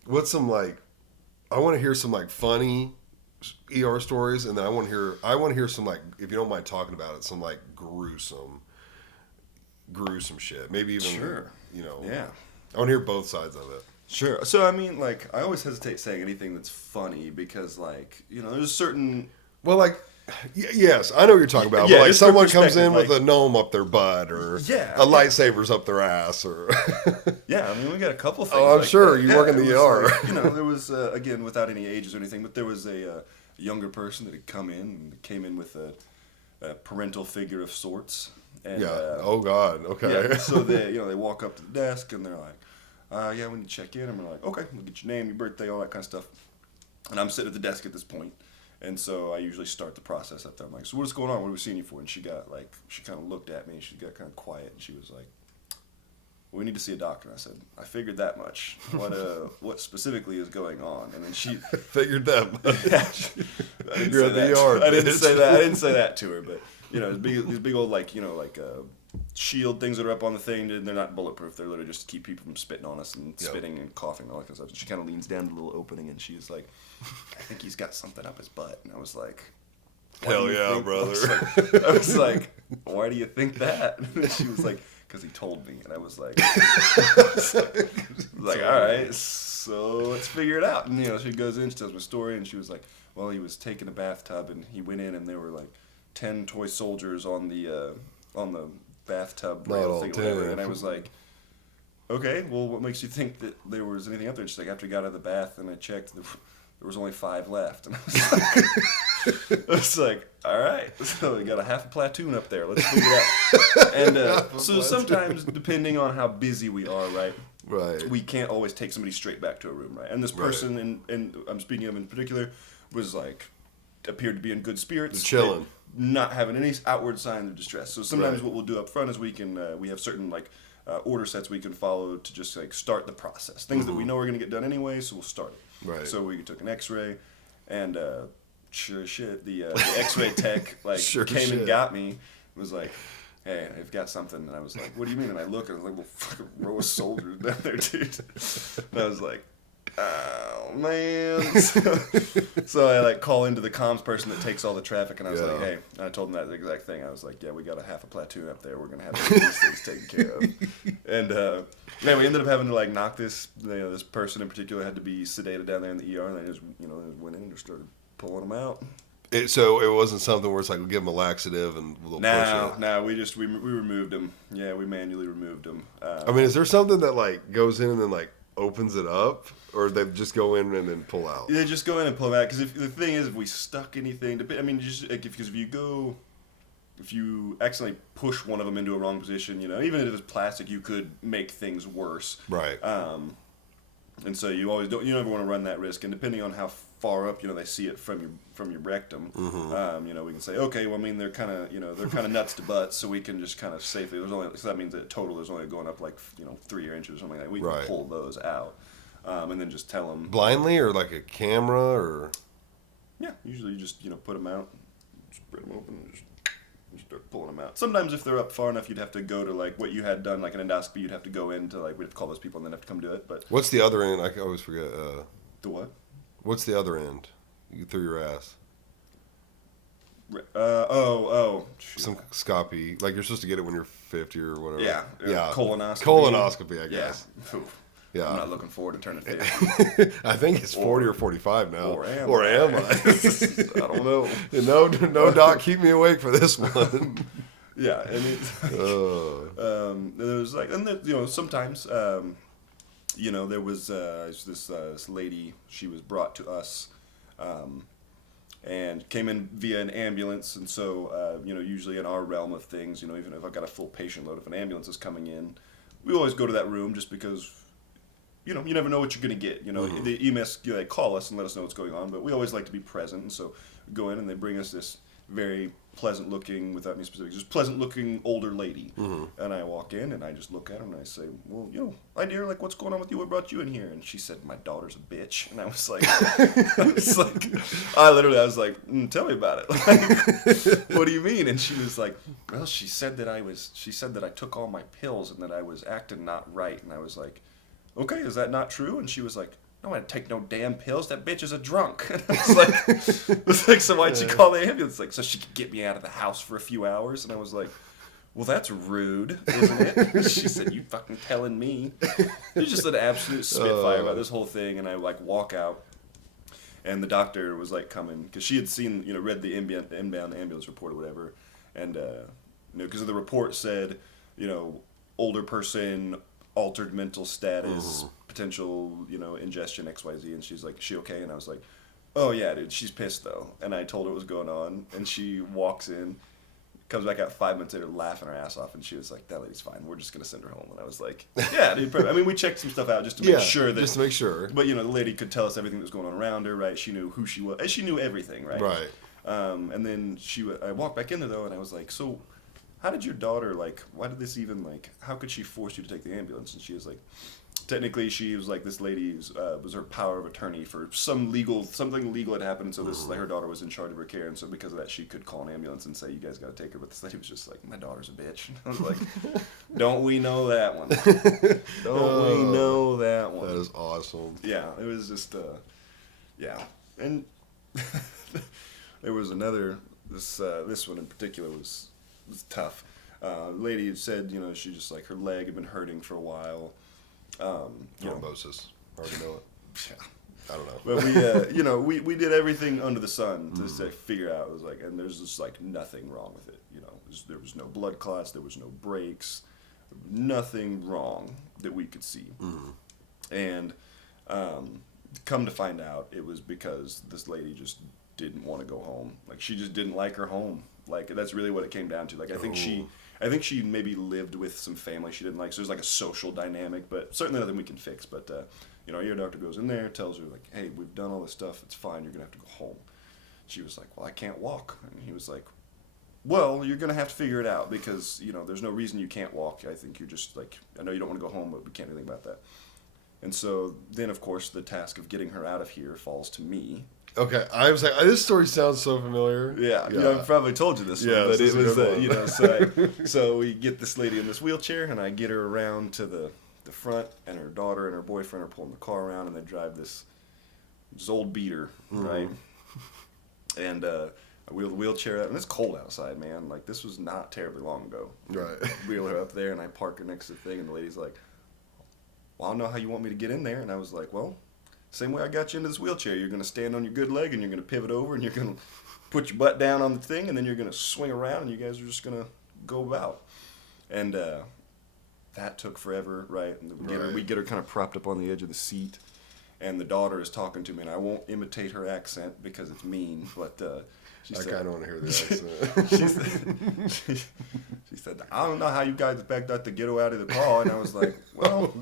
What's some like? I want to hear some like funny ER stories, and then I want to hear some like, if you don't mind talking about it, some like gruesome shit. Maybe even Yeah. I want to hear both sides of it. Sure. So I mean, like, I always hesitate saying anything that's funny because, like, there's a certain. Well, like, Yes, I know what you're talking about. Yeah, But like just for someone comes perspective, in with like- a gnome up their butt, or Yeah, a yeah. lightsaber's up their ass, or Yeah, I mean, we got a couple things. I'm like sure. that. You Yeah, work in it the was ER. like, there was again without any ages or anything, but there was a younger person that had come in and came in with a parental figure of sorts. And, yeah. Oh God. Okay. Yeah. So they walk up to the desk and they're like, yeah, we need to check in, and we're like, okay, we'll get your name, your birthday, all that kind of stuff. And I'm sitting at the desk at this point, and so I usually start the process up there. I'm like, so what's going on? What are we seeing you for? And she kind of looked at me, and she got kind of quiet, and she was like, well, we need to see a doctor. And I said, I figured that much. What specifically is going on? And then she Figured that. I didn't You're say at that. the ER, I didn't bitch. say that. I didn't say that to her, but these big old shield things that are up on the thing. They're not bulletproof. They're literally just to keep people from spitting on us and Yep. spitting and coughing and all that kind of stuff. And she kind of leans down to the little opening, and she's like, I think he's got something up his butt. And I was like, why Hell do you yeah, think-" brother. I was like, why do you think that? And she was like, because he told me. And I was like, all right, so let's figure it out. And she goes in, she tells me a story, and she was like, well, he was taking a bathtub, and he went in, and there were like 10 toy soldiers on the bathtub Not rail all thing, or whatever. 10. And I was like, okay, well, what makes you think that there was anything up there? And she's like, after I got out of the bath and I checked, there was only 5 left. And I was like, all right, so we got a half a platoon up there. Let's figure it out. And so sometimes, depending on how busy we are, right, Right. we can't always take somebody straight back to a room, right? And this person, and I'm speaking of in particular, was like, appeared to be in good spirits. They're chilling. Not having any outward signs of distress. So sometimes Right. what we'll do up front is we have certain order sets we can follow to just start the process. Things that we know are going to get done anyway, so we'll start it. Right. So we took an X-ray, and sure as shit, the X-ray tech Sure as came shit. and got me. Was like, hey, I've got something. And I was like, what do you mean? And I look, and I was like, well, fucking row of soldiers down there, dude. And I was like, oh, man. So I call into the comms person that takes all the traffic, and I was like, Yeah. hey, and I told them that exact thing. I was like, yeah, we got a half a platoon up there. We're going to have these things taken care of. And yeah, we ended up having to knock this, this person in particular had to be sedated down there in the ER, and they just, they went in and just started pulling them out. So it wasn't something where it's like, we'll give them a laxative and we'll push it. No, we removed them. Yeah, we manually removed them. I mean, is there something that goes in and then opens it up, or they just go in and then pull out? They just go in and pull them out, because the thing is, if we stuck anything, because if you accidentally push one of them into a wrong position, even if it's plastic, you could make things worse. Right. And so you never want to run that risk. And depending on how far up, they see it from your rectum, we can say, okay, well, I mean, they're kind of nuts to butts, so we can just kind of safely. So that means that total is only going up 3 inches or something like that. We can Right. pull those out, and then just tell them Blindly, or like a camera, or Yeah, usually you just put them out, spread them open, and just start pulling them out. Sometimes if they're up far enough, you'd have to go to what you had done, like an endoscopy. You'd have to go into we'd have to call those people and then have to come do it. But what's the other end? I always forget. the what? What's the other end? You through your ass. Shoot. Some scopy. Like you're supposed to get it when you're 50 or whatever. Yeah, colonoscopy. Colonoscopy, I guess. Yeah. Oof. Yeah. I'm not looking forward to turning 50. I think it's 40 or 45 now. Or am I? I don't know. No, doc, keep me awake for this one. Yeah, and there was and there, sometimes there was this lady. She was brought to us, and came in via an ambulance. And so usually in our realm of things, even if I've got a full patient load, if an ambulance is coming in, we always go to that room just because. You never know what you're going to get. The EMS, they call us and let us know what's going on, but we always like to be present. And so we go in and they bring us this very pleasant-looking, without any specifics, just pleasant-looking older lady. And I walk in and I just look at her and I say, well, hi dear, what's going on with you? What brought you in here? And she said, my daughter's a bitch. And I was like, I was like, tell me about it. What do you mean? And she was like, well, she said that I took all my pills and that I was acting not right. And I was like, okay, is that not true? And she was like, no, I didn't take no damn pills. That bitch is a drunk. And I was like, so why'd she call the ambulance? So she could get me out of the house for a few hours. And I was like, well, that's rude, isn't it? And she said, you fucking telling me. It was just an absolute spitfire about this whole thing. And I walk out. And the doctor was like coming because she had seen, read the inbound ambulance report or whatever, and because the report said, older person, altered mental status, potential, ingestion XYZ, and she's like, "Is she okay?" And I was like, "Oh yeah, dude, she's pissed though." And I told her what was going on, and she walks in, comes back out 5 minutes later laughing her ass off, and she was like, "That lady's fine. We're just gonna send her home." And I was like, "Yeah, dude." I mean, we checked some stuff out just to make sure that. Just to make sure. But the lady could tell us everything that was going on around her, right? She knew who she was, and she knew everything, right? Right. And then I walked back in there though, and I was like, "So, how did your daughter why did this even how could she force you to take the ambulance?" And she was like, technically she was like, this lady was her power of attorney for something legal had happened, and so this her daughter was in charge of her care, and so because of that she could call an ambulance and say, "You guys got to take her." But this lady was just like, "My daughter's a bitch." I was like, "Don't we know that one? Don't we know that one?" That is awesome. Yeah, it was just yeah. And there was another, this one in particular was tough. Lady had said, she just her leg had been hurting for a while. Thrombosis. Already know it. Yeah. I don't know. But we did everything under the sun to figure out. It was and there's just nothing wrong with it. There was no blood clots, there was no breaks, nothing wrong that we could see. And come to find out, it was because this lady just didn't want to go home. She just didn't like her home. That's really what it came down to. I think she maybe lived with some family she didn't like. So there's a social dynamic, but certainly nothing we can fix. But your doctor goes in there, tells her "Hey, we've done all this stuff. It's fine. You're gonna have to go home." She was like, "Well, I can't walk." And he was like, "Well, you're gonna have to figure it out because there's no reason you can't walk. I think you're just I know you don't want to go home, but we can't do anything about that." And so then, of course, the task of getting her out of here falls to me. Okay, I was like, this story sounds so familiar. Yeah. I've probably told you this one, but it was, so we get this lady in this wheelchair, and I get her around to the front, and her daughter and her boyfriend are pulling the car around, and they drive this old beater, right? And I wheel the wheelchair up, and it's cold outside, man. This was not terribly long ago. Right. Wheel her up there, and I park her next to the thing, and the lady's like, "Well, I don't know how you want me to get in there." And I was like, "Well, same way I got you into this wheelchair. You're going to stand on your good leg, and you're going to pivot over, and you're going to put your butt down on the thing, and then you're going to swing around, and you guys are just going to go about." And that took forever, right? And we get her kind of propped up on the edge of the seat, and the daughter is talking to me, and I won't imitate her accent because it's mean, but she said, I kind of want to hear the accent. she said, "I don't know how you guys expect that to get her out of the car." And I was like, "Well,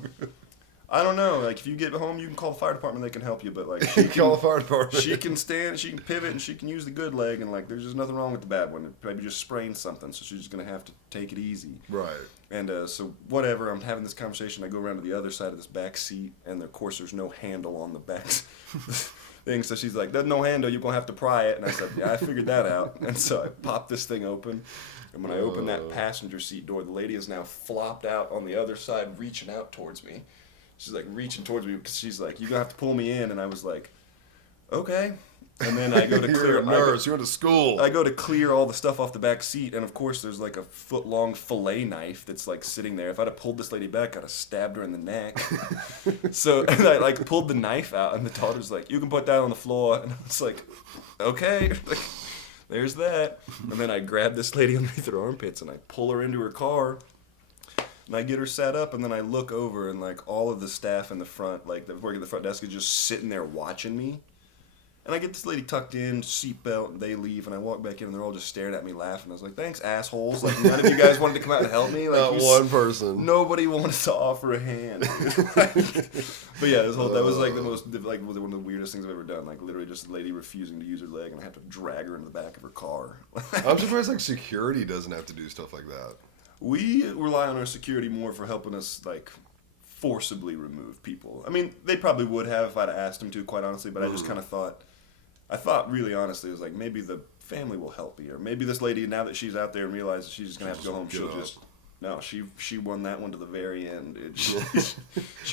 I don't know. If you get home, you can call the fire department. They can help you. But she can, call the fire department. She can stand, she can pivot, and she can use the good leg. And there's just nothing wrong with the bad one. Maybe just sprained something, so she's just gonna have to take it easy." Right. And so whatever. I'm having this conversation. I go around to the other side of this back seat, and of course there's no handle on the back thing. So she's like, "There's no handle. You're gonna have to pry it." And I said, "Yeah, I figured that out." And so I popped this thing open. And when I opened that passenger seat door, the lady is now flopped out on the other side, reaching out towards me. She's reaching towards me because she's like, "You're gonna have to pull me in." And I was like, "Okay." And then I go to clear. You're a nurse. You went to school. I go to clear all the stuff off the back seat, and of course there's a foot-long fillet knife that's sitting there. If I'd have pulled this lady back, I'd have stabbed her in the neck. So and I pulled the knife out, and the daughter's like, "You can put that on the floor." And I was like, "Okay." There's that. And then I grab this lady underneath her armpits, and I pull her into her car. And I get her set up, and then I look over, and all of the staff in the front, that work at the front desk, is just sitting there watching me. And I get this lady tucked in, seatbelt, and they leave, and I walk back in, and they're all just staring at me laughing. I was like, "Thanks, assholes. None of you guys wanted to come out and help me." Not one person. Nobody wanted to offer a hand. But yeah, that was the most, one of the weirdest things I've ever done. Literally just a lady refusing to use her leg, and I have to drag her into the back of her car. I'm surprised security doesn't have to do stuff like that. We rely on our security more for helping us forcibly remove people. I mean, they probably would have if I'd asked them to, quite honestly, but I just kind of thought really honestly, it was maybe the family will help me, or maybe this lady, now that she's out there and realizes she's just gonna have to go home, no, she won that one to the very end. She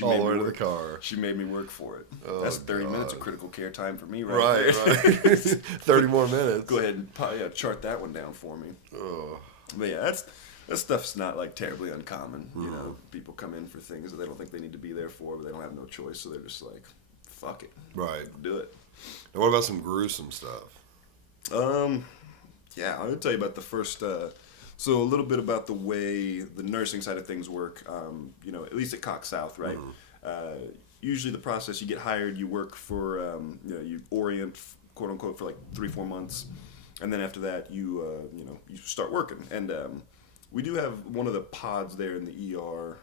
all the way to the car. She made me work for it. Oh, that's 30 minutes of critical care time for me, right there. 30 more minutes. Go ahead and chart that one down for me. Oh. But yeah, that stuff's not terribly uncommon. People come in for things that they don't think they need to be there for, but they don't have no choice, so they're just fuck it, Right. do it. And what about some gruesome stuff? Yeah, I would tell you about the first. So a little bit about the way the nursing side of things work. At least at Cox South, right? Usually the process, you get hired, you work for, you orient, quote unquote, for like 3-4 months, and then after that you start working. And we do have one of the pods there in the ER.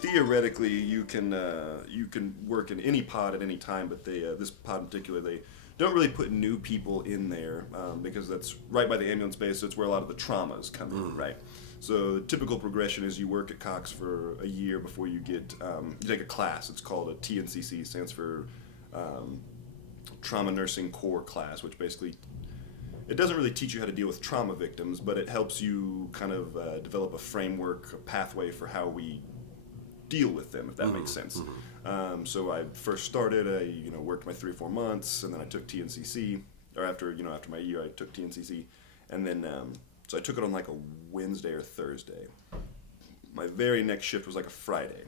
Theoretically, you can work in any pod at any time, but this pod in particular, they don't really put new people in there because that's right by the ambulance base. So it's where a lot of the traumas come in, right? So the typical progression is you work at Cox for a year before you get you take a class. It's called a TNCC, stands for Trauma Nursing Core class, which basically it doesn't really teach you how to deal with trauma victims, but it helps you kind of develop a framework, a pathway for how we deal with them, if that makes sense. So I first started, I worked my 3 or 4 months, and then I took TNCC, or after my year I took TNCC, and then so I took it on like a Wednesday or Thursday. My very next shift was like a Friday.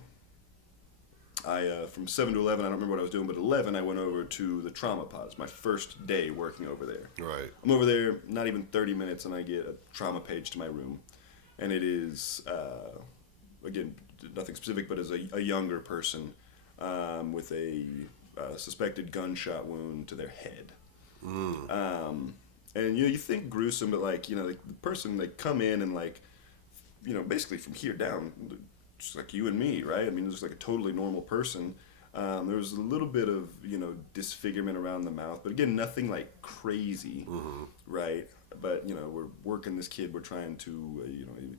I from 7 to 11, I don't remember what I was doing, but 11 I went over to the trauma pods. My first day working over there. Right. I'm over there, not even 30 minutes, and I get a trauma page to my room, and it is again, nothing specific, but as a younger person with a suspected gunshot wound to their head. And you think gruesome, but the person, they come in and basically from here down, just like you and me, right? I mean, just like a totally normal person. There was a little bit of disfigurement around the mouth, but again, nothing like crazy, right? But we're working this kid. We're trying to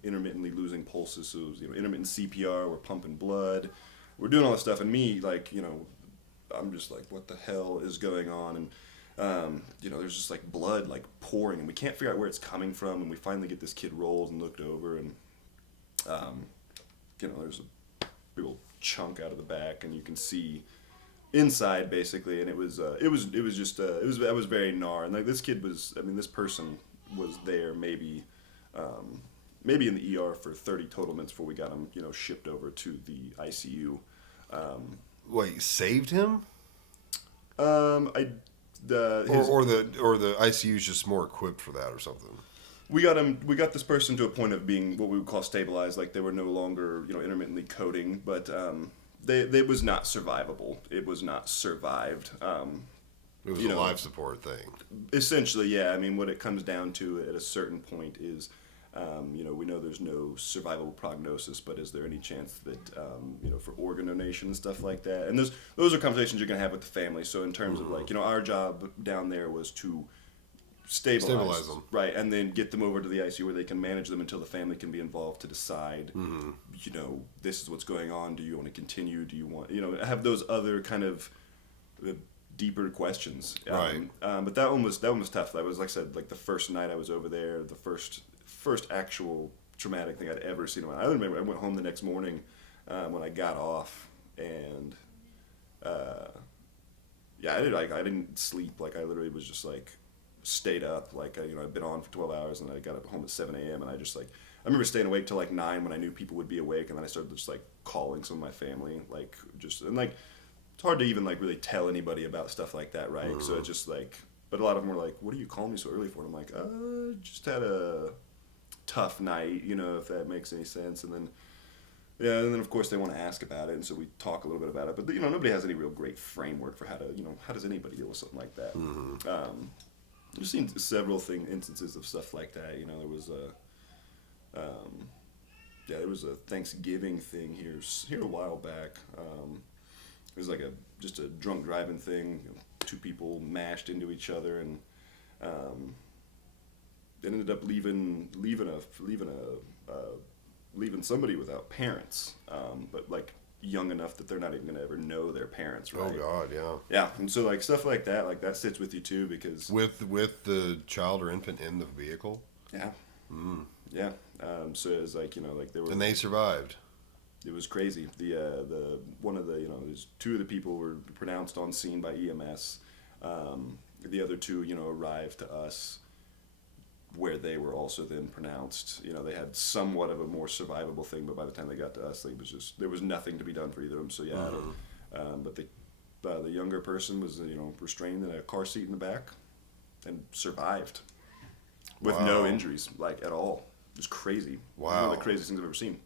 intermittently losing pulses, so intermittent CPR. We're pumping blood. We're doing all this stuff, and me I'm just like, what the hell is going on? And there's just like blood like pouring, and we can't figure out where it's coming from. And we finally get this kid rolled and looked over, and there's a big old chunk out of the back, and you can see inside basically, and it was very gnar. And like this kid was, this person was there maybe in the ER for 30 total minutes before we got him shipped over to the ICU. Wait, saved him? Or the ICU is just more equipped for that or something. We got this person to a point of being what we would call stabilized, like they were no longer intermittently coding, but it was not survivable. It was not survived. It was a life support thing. Essentially, yeah. I mean, what it comes down to at a certain point is, we know there's no survivable prognosis, but is there any chance that, for organ donation and stuff like that? And those are conversations you're going to have with the family. So in terms of our job down there was to stabilize them, right, and then get them over to the ICU where they can manage them until the family can be involved to decide, this is what's going on. Do you want to continue? Do you want, have those other kind of deeper questions, right? But that one was tough. That was, like I said, like the first night I was over there, the first actual traumatic thing I'd ever seen. I remember I went home the next morning when I got off, and I didn't sleep. Like I literally was just like stayed up. Like I'd been on for 12 hours, and I got up home at 7 a.m. and I remember staying awake till like 9 when I knew people would be awake, and then I started just like calling some of my family, it's hard to even like really tell anybody about stuff like that, right? So it's just like, but a lot of them were like, "What are you calling me so early for?" And I'm like, just had a tough night, if that makes any sense. And then of course they want to ask about it, and so we talk a little bit about it. But nobody has any real great framework for how to, how does anybody deal with something like that? I've seen several instances of stuff like that. There was a Thanksgiving thing here a while back. It was like just a drunk driving thing. 2 people mashed into each other, and they ended up leaving somebody without parents, but like young enough that they're not even gonna ever know their parents, right? Oh God, yeah. Yeah, and so like stuff like that sits with you too, because with the child or infant in the vehicle. Yeah. Yeah. So it was like they were. And they survived. It was crazy. The one of the there's 2 of the people were pronounced on scene by EMS. The other 2 arrived to us where they were also then pronounced. They had somewhat of a more survivable thing, but by the time they got to us, there was nothing to be done for either of them. So yeah, but The younger person was, restrained in a car seat in the back and survived with no Wow. injuries, like, at all. It was crazy. One Wow. of the craziest things I've ever seen.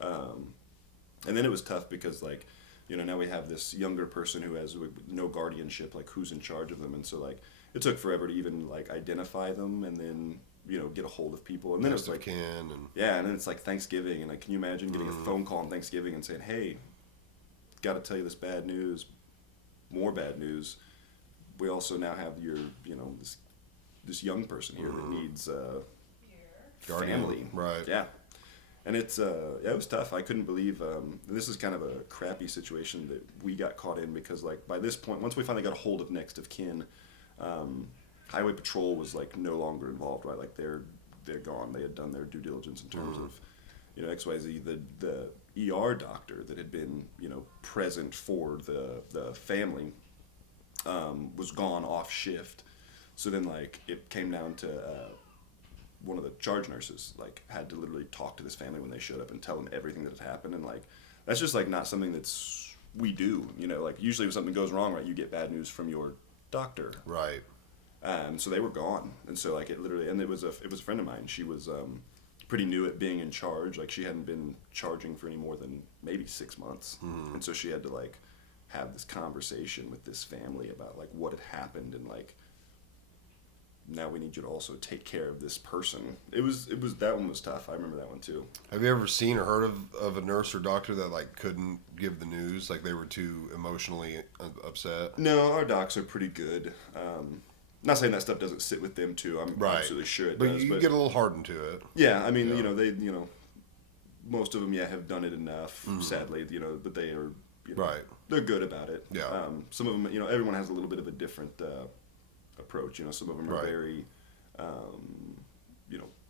And then it was tough because, like, now we have this younger person who has no guardianship, like, who's in charge of them. And so, like, it took forever to even, like, identify them and then, get a hold of people. And then Next it was of like, kin and yeah, and then it's like Thanksgiving. And, like, can you imagine getting a phone call on Thanksgiving and saying, hey, got to tell you this bad news, more bad news. We also now have your, this young person here that needs guardian. family. Right. Yeah. And it was tough. I couldn't believe, this is kind of a crappy situation that we got caught in because, like, by this point, once we finally got a hold of next of kin, Highway Patrol was, like, no longer involved, right? Like, they're gone. They had done their due diligence in terms of, XYZ, the ER doctor that had been, present for the family, was gone off shift. So then, like, it came down to one of the charge nurses, like, had to literally talk to this family when they showed up and tell them everything that had happened. And, like, that's just, like, not something that's we do. Like, usually if something goes wrong, right, you get bad news from your doctor. Right. So they were gone. And so, like, it literally, and it was a friend of mine. She was pretty new at being in charge. Like, she hadn't been charging for any more than maybe 6 months. And so she had to, like, have this conversation with this family about, like, what had happened and, like, now we need you to also take care of this person. It was that one was tough. I remember that one too. Have you ever seen or heard of a nurse or doctor that, like, couldn't give the news, like they were too emotionally upset? No, our docs are pretty good. Not saying that stuff doesn't sit with them too. I'm Right. absolutely sure it But does. you But get a little hardened to it. yeah, I mean, Yeah. they, most of them, have done it enough. Sadly, but they are, Right. they're good about it. Yeah. Some of them, everyone has a little bit of a different approach. Some of them are Right. very,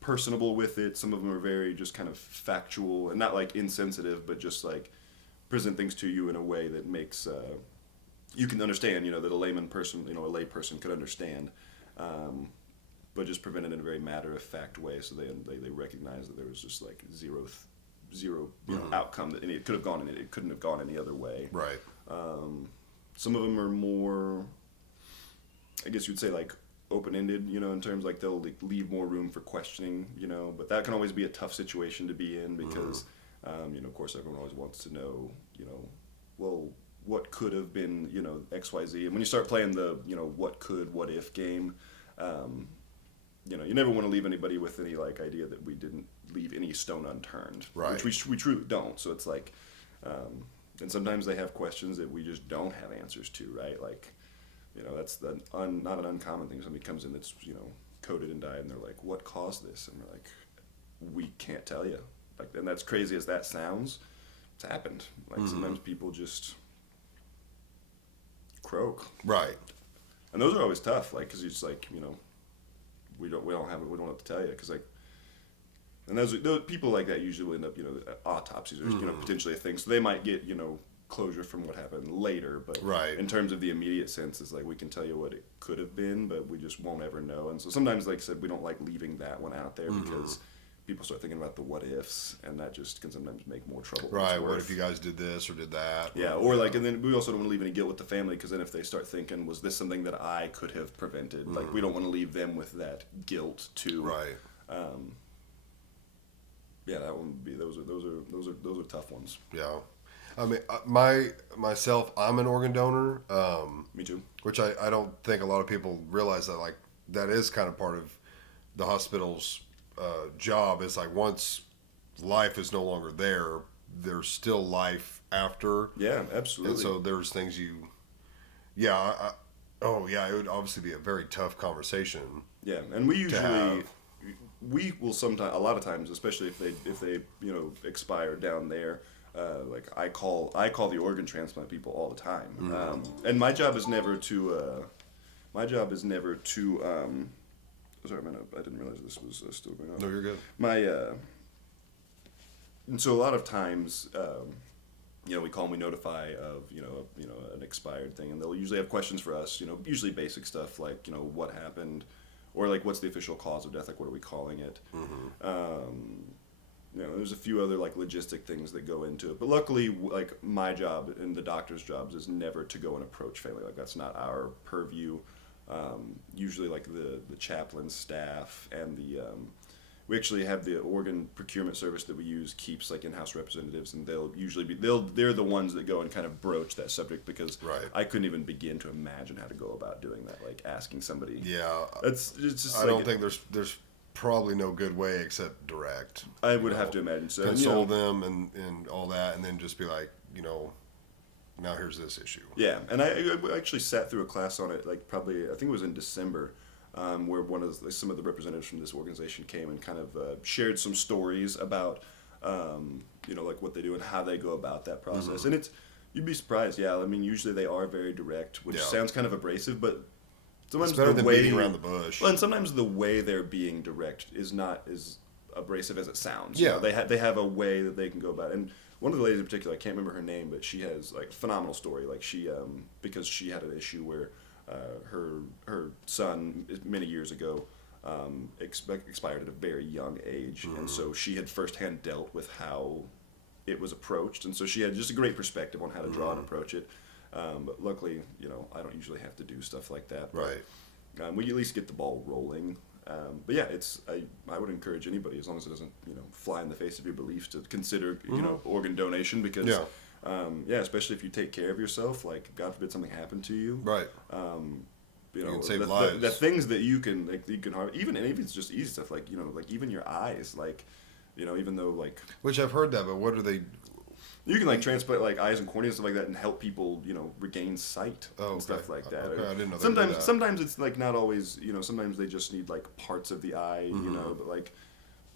personable with it. Some of them are very just kind of factual and not like insensitive, but just like present things to you in a way that makes you can understand. That a layman person, a lay person could understand, but just present it in a very matter of fact way. So they recognize that there was just like zero outcome that it could have gone. It couldn't have gone any other way. Right. Some of them are more, I guess you'd say, like open-ended, in terms like they'll leave more room for questioning, but that can always be a tough situation to be in because, of course everyone always wants to know, well, what could have been, XYZ. And when you start playing the, what could, what if game, you never want to leave anybody with any like idea that we didn't leave any stone unturned, Right. which we truly don't. So it's like, and sometimes they have questions that we just don't have answers to, right? Like, that's not an uncommon thing. Somebody comes in that's, coded and died, and they're like, what caused this? And we're like, we can't tell you. Like, and that's crazy as that sounds, it's happened. Like, sometimes people just croak. Right. And those are always tough, like, because it's like, we don't have to tell you, because, like, and those people like that usually end up, autopsies are, potentially a thing. So they might get, closure from what happened later, but Right. in terms of the immediate sense, it's like we can tell you what it could have been, but we just won't ever know. And so sometimes, like I said, we don't like leaving that one out there because people start thinking about the what ifs, and that just can sometimes make more trouble. than it's Right. What worth. if you guys did this or did that? Yeah, or like, and then we also don't want to leave any guilt with the family, because then if they start thinking, was this something that I could have prevented? Like, we don't want to leave them with that guilt too. Right. Yeah, that one would be. Those are tough ones. Yeah. I mean, myself, I'm an organ donor. Me too. Which I don't think a lot of people realize that, like, that is kind of part of the hospital's job. Is like, once life is no longer there, there's still life after. Yeah, absolutely. And so there's things it would obviously be a very tough conversation. Yeah, and we usually have. we will sometimes, a lot of times, especially if they expire down there. Like I call the organ transplant people all the time, and my job is never to. Sorry, I didn't realize this was still going on. No, you're good. And so a lot of times, we call and we notify of an expired thing, and they'll usually have questions for us. Usually basic stuff like what happened, or like what's the official cause of death, like what are we calling it. there's a few other like logistic things that go into it. But luckily, like my job and the doctor's jobs is never to go and approach family. Like that's not our purview. Usually, like the chaplain staff and we actually have the organ procurement service that we use keeps like in-house representatives, and they're the ones that go and kind of broach that subject because Right. I couldn't even begin to imagine how to go about doing that, like asking somebody. Yeah. It's just I don't think there's probably no good way except direct. I would have to imagine so. And, Console them and all that, and then just be like, now here's this issue. Yeah, and I actually sat through a class on it, like probably I think it was in December, where some of the representatives from this organization came and kind of shared some stories about, like what they do and how they go about that process. And you'd be surprised. Yeah, I mean, usually they are very direct, which sounds kind of abrasive, but sometimes It's better the than way beating around the bush. Well, and sometimes the way they're being direct is not as abrasive as it sounds. Yeah. They have a way that they can go about it. And one of the ladies in particular, I can't remember her name, but she has like a phenomenal story. Like she, because she had an issue where her son many years ago expired at a very young age, and so she had firsthand dealt with how it was approached, and so she had just a great perspective on how to draw and approach it. But luckily, I don't usually have to do stuff like that. But, Right. we at least get the ball rolling. But yeah, I would encourage anybody, as long as it doesn't fly in the face of your beliefs, to consider organ donation because especially if you take care of yourself, like God forbid something happened to you, Right. you can save lives. the things that you can harm, even if it's just easy stuff like like even your eyes, like even though like Which I've heard that, but what are they? you can like transplant like eyes and cornea and stuff like that and help people regain sight and stuff like that. Okay, I didn't know they Sometimes did that. sometimes it's like not always sometimes they just need like parts of the eye but like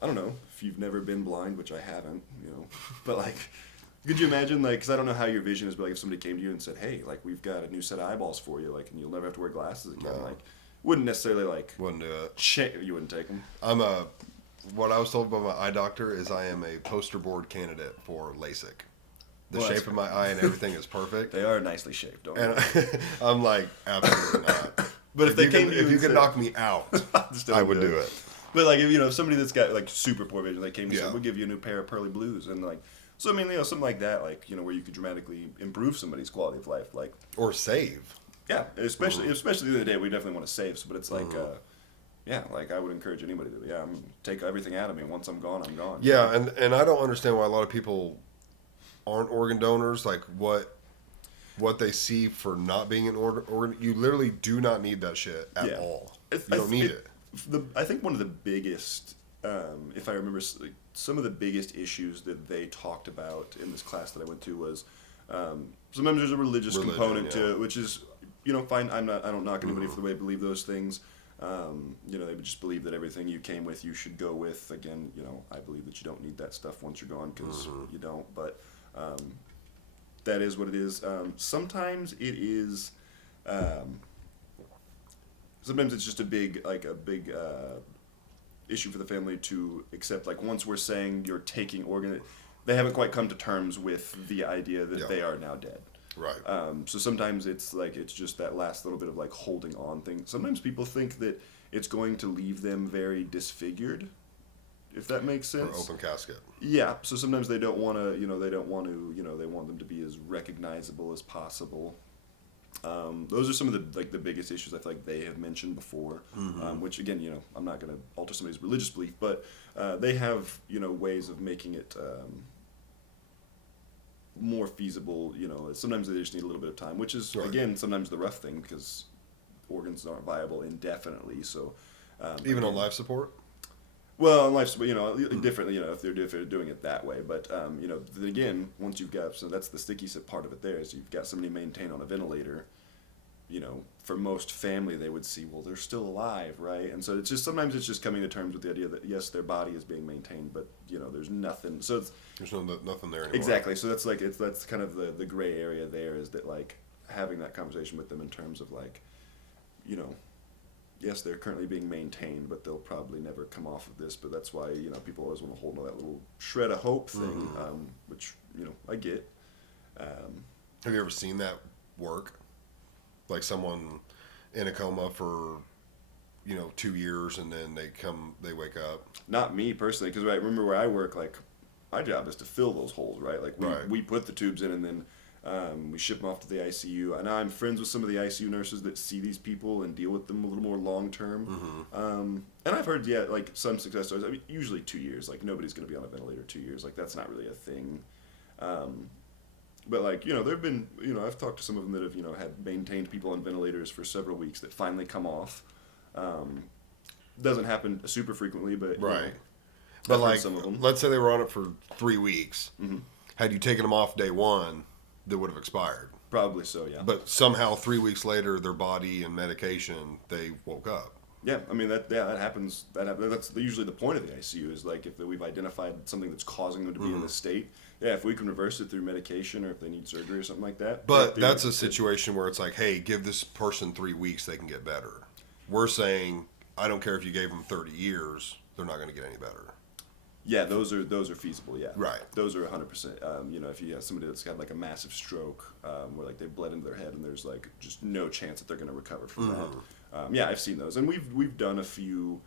I don't know if you've never been blind, which I haven't but like could you imagine like because I don't know how your vision is, but like if somebody came to you and said, hey, like we've got a new set of eyeballs for you, like and you'll never have to wear glasses again, like wouldn't necessarily like Wouldn't do it. you wouldn't take them. What I was told by my eye doctor is I am a poster board candidate for LASIK. The Well, that's shape of my eye and everything is perfect. They are nicely shaped, don't And they? I'm like, absolutely not. But if they came to you if you and could said- knock me out, Just don't I would do it. But like if somebody that's got like super poor vision, they came and Yeah. said, "We'll give you a new pair of pearly blues," and like so I mean something like that, like where you could dramatically improve somebody's quality of life, like Or save. yeah, especially at the end of the day, we definitely want to save. But it's like like I would encourage anybody to take everything out of me. Once I'm gone, I'm gone. Yeah, and I don't understand why a lot of people aren't organ donors. Like what they see for not being an organ. You literally do not need that shit at all. You don't need it. I think one of the biggest, if I remember, some of the biggest issues that they talked about in this class that I went to was sometimes there's a religious component to it, which is fine. I don't knock anybody for the way they believe those things. They would just believe that everything you came with, you should go with. Again, I believe that you don't need that stuff once you're gone because you don't. But that is what it is. Sometimes it is. Sometimes it's just a big issue for the family to accept. Like once we're saying you're taking organ, they haven't quite come to terms with the idea that they are now dead. Right. So sometimes it's just that last little bit of like holding on thing. Sometimes people think that it's going to leave them very disfigured, if that makes sense. Or open casket. Yeah. So sometimes they don't want to, they want them to be as recognizable as possible. Those are some of the biggest issues I feel like they have mentioned before, which again, I'm not going to alter somebody's religious belief, but they have, ways of making it more feasible. Sometimes they just need a little bit of time, which is, again, sometimes the rough thing because organs aren't viable indefinitely. So Even on life support? well, in life, differently, if they're doing it that way. But, then again, once you've got, so that's the sticky part of it there, is you've got somebody maintained on a ventilator, for most family, they would see, well, they're still alive, right? And so sometimes it's just coming to terms with the idea that, yes, their body is being maintained, but, there's nothing. So There's nothing there anymore. exactly. So that's kind of the gray area there, is that, like, having that conversation with them in terms of, like, yes, they're currently being maintained, but they'll probably never come off of this. But that's why people always want to hold on to that little shred of hope thing, which I get. Have you ever seen that work? Like someone in a coma for 2 years and then they wake up. Not me personally, because I remember where I work, like, my job is to fill those holes, right? Like, Right. we put the tubes in and then we ship them off to the ICU. And I'm friends with some of the ICU nurses that see these people and deal with them a little more long term. And I've heard, like, some success stories. I mean, usually 2 years. Like, nobody's going to be on a ventilator 2 years. Like, that's not really a thing. But, like, there have been, I've talked to some of them that have, had maintained people on ventilators for several weeks that finally come off. Doesn't happen super frequently, but Right. I've But heard like, some of them. let's say they were on it for 3 weeks. Mm-hmm. Had you taken them off day one, they would have expired. Probably so, yeah. But somehow 3 weeks later, their body and medication, they woke up. Yeah, I mean that happens. That's usually the point of the ICU is like if we've identified something that's causing them to be in this state. Yeah, if we can reverse it through medication or if they need surgery or something like that. But that's a situation where it's like, hey, give this person 3 weeks, they can get better. We're saying, I don't care if you gave them 30 years, they're not going to get any better. Yeah, those are feasible. Yeah, Right. Those are 100%. If you have somebody that's got like a massive stroke, where like they bled into their head and there's like just no chance that they're going to recover from that. Yeah, I've seen those, and we've done a few.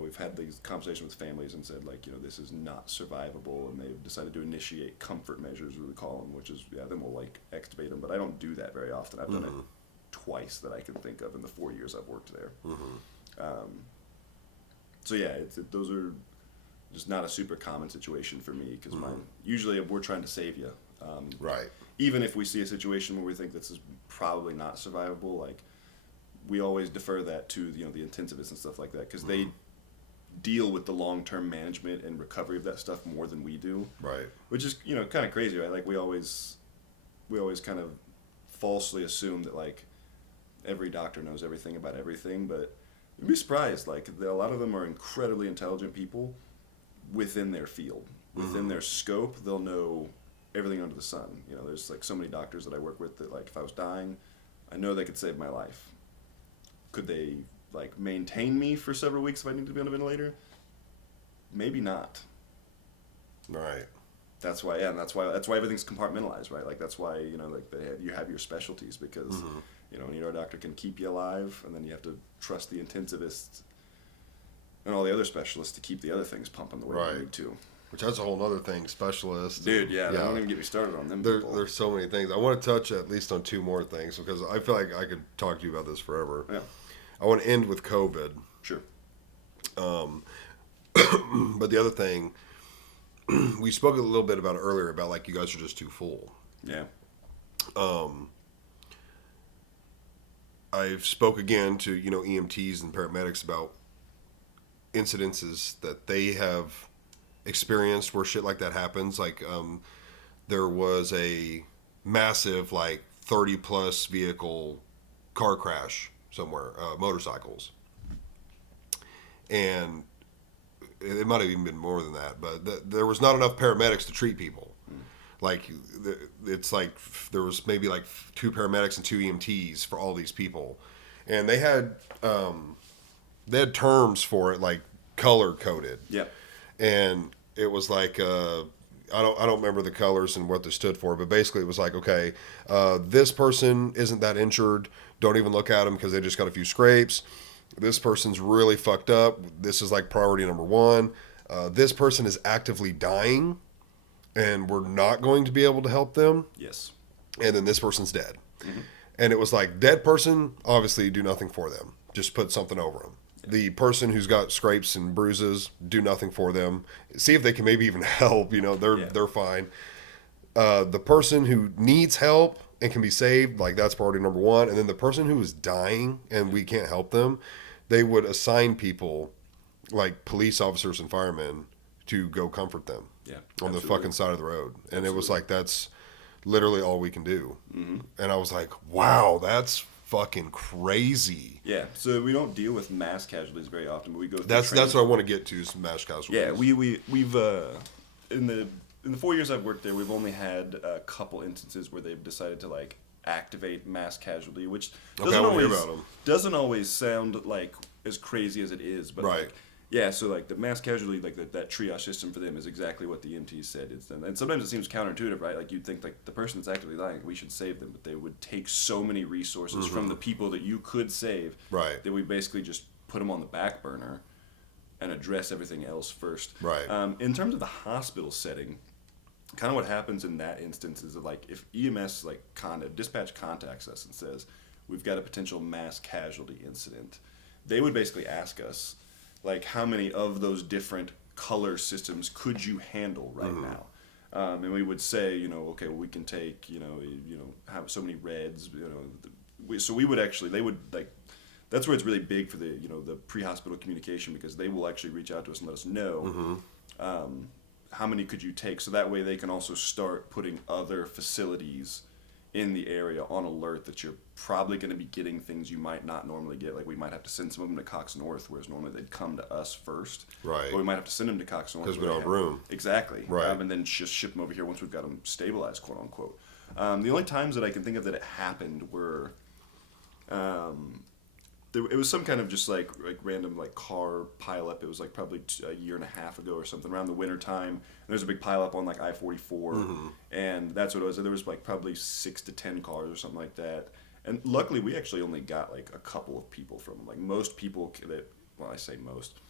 We've had these conversations with families and said like, this is not survivable, and they've decided to initiate comfort measures, we call them, which is then we'll like extubate them. But I don't do that very often. I've done it twice that I can think of in the 4 years I've worked there. So yeah, those are just not a super common situation for me because usually we're trying to save you. Right. Even if we see a situation where we think this is probably not survivable, like we always defer that to the intensivists and stuff like that because they deal with the long-term management and recovery of that stuff more than we do. Right. Which is kind of crazy, right? Like we always kind of falsely assume that like every doctor knows everything about everything, but you'd be surprised. Like a lot of them are incredibly intelligent people within their field, within their scope. They'll know everything under the sun. There's like so many doctors that I work with that like if I was dying, I know they could save my life. Could they like maintain me for several weeks if I need to be on a ventilator? Maybe not. Right. That's why everything's compartmentalized, right? Like that's why like you have your specialties because an ER doctor can keep you alive, and then you have to trust the intensivists and all the other specialists to keep the other things pumping the way they need to. Which that's a whole other thing, specialists. Dude, don't even get me started on them. There's so many things. I want to touch at least on two more things because I feel like I could talk to you about this forever. Yeah. I want to end with COVID. Sure. But the other thing, we spoke a little bit about it earlier about like you guys are just too full. Yeah. I spoke again to EMTs and paramedics about incidences that they have experienced where shit like that happens. Like there was a massive like 30 plus vehicle car crash somewhere, motorcycles, and it might have even been more than that, but there was not enough paramedics to treat people. Like it's like there was maybe like 2 paramedics and 2 EMTs for all these people, and they had terms for it like color coded. Yeah. And it was like I don't remember the colors and what they stood for, but basically it was like, okay, this person isn't that injured. Don't even look at them because they just got a few scrapes. This person's really fucked up. This is like priority number 1. This person is actively dying, and we're not going to be able to help them. Yes. And then this person's dead. And it was like, dead person, obviously do nothing for them. Just put something over them. The person who's got scrapes and bruises, do nothing for them. See if they can maybe even help. They're fine. The person who needs help and can be saved, like that's priority number 1. And then the person who is dying and we can't help them, they would assign people like police officers and firemen to go comfort them. Yeah, on absolutely. the fucking side of the road. And Absolutely. It was like, that's literally all we can do. And I was like, wow, that's fucking crazy. Yeah, so we don't deal with mass casualties very often, but we go through That's training. what I want to get to, is mass casualties. Yeah, we've in the 4 years I've worked there, we've only had a couple instances where they've decided to like activate mass casualty, which doesn't always sound like as crazy as it is, but Right. like, yeah, so like the mass casualty, like that triage system for them is exactly what the EMTs said it's done. And sometimes it seems counterintuitive, right? Like you'd think like the person that's actively dying, we should save them, but they would take so many resources from the people that you could save, Right. that we basically just put them on the back burner and address everything else first. Right. In terms of the hospital setting, kind of what happens in that instance is that, like, if EMS dispatch contacts us and says we've got a potential mass casualty incident, they would basically ask us, like, how many of those different color systems could you handle right now? And we would say, okay, well, we can take, have so many reds, so we would actually, they would, like, that's where it's really big for the, the pre-hospital communication, because they will actually reach out to us and let us know how many could you take, so that way they can also start putting other facilities in the area on alert that you're probably going to be getting things you might not normally get. Like, we might have to send some of them to Cox North, whereas normally they'd come to us first. Right. But we might have to send them to Cox North because we don't have room. Exactly. Right. And then just ship them over here once we've got them stabilized, quote unquote. The only times that I can think of that it happened were, it was some kind of just like random like car pileup. It was like probably a year and a half ago or something, around the winter time. There's a big pileup on like I-44, and that's what it was. There was like probably 6 to 10 cars or something like that. And luckily, we actually only got like a couple of people from them. Like, most people I say most,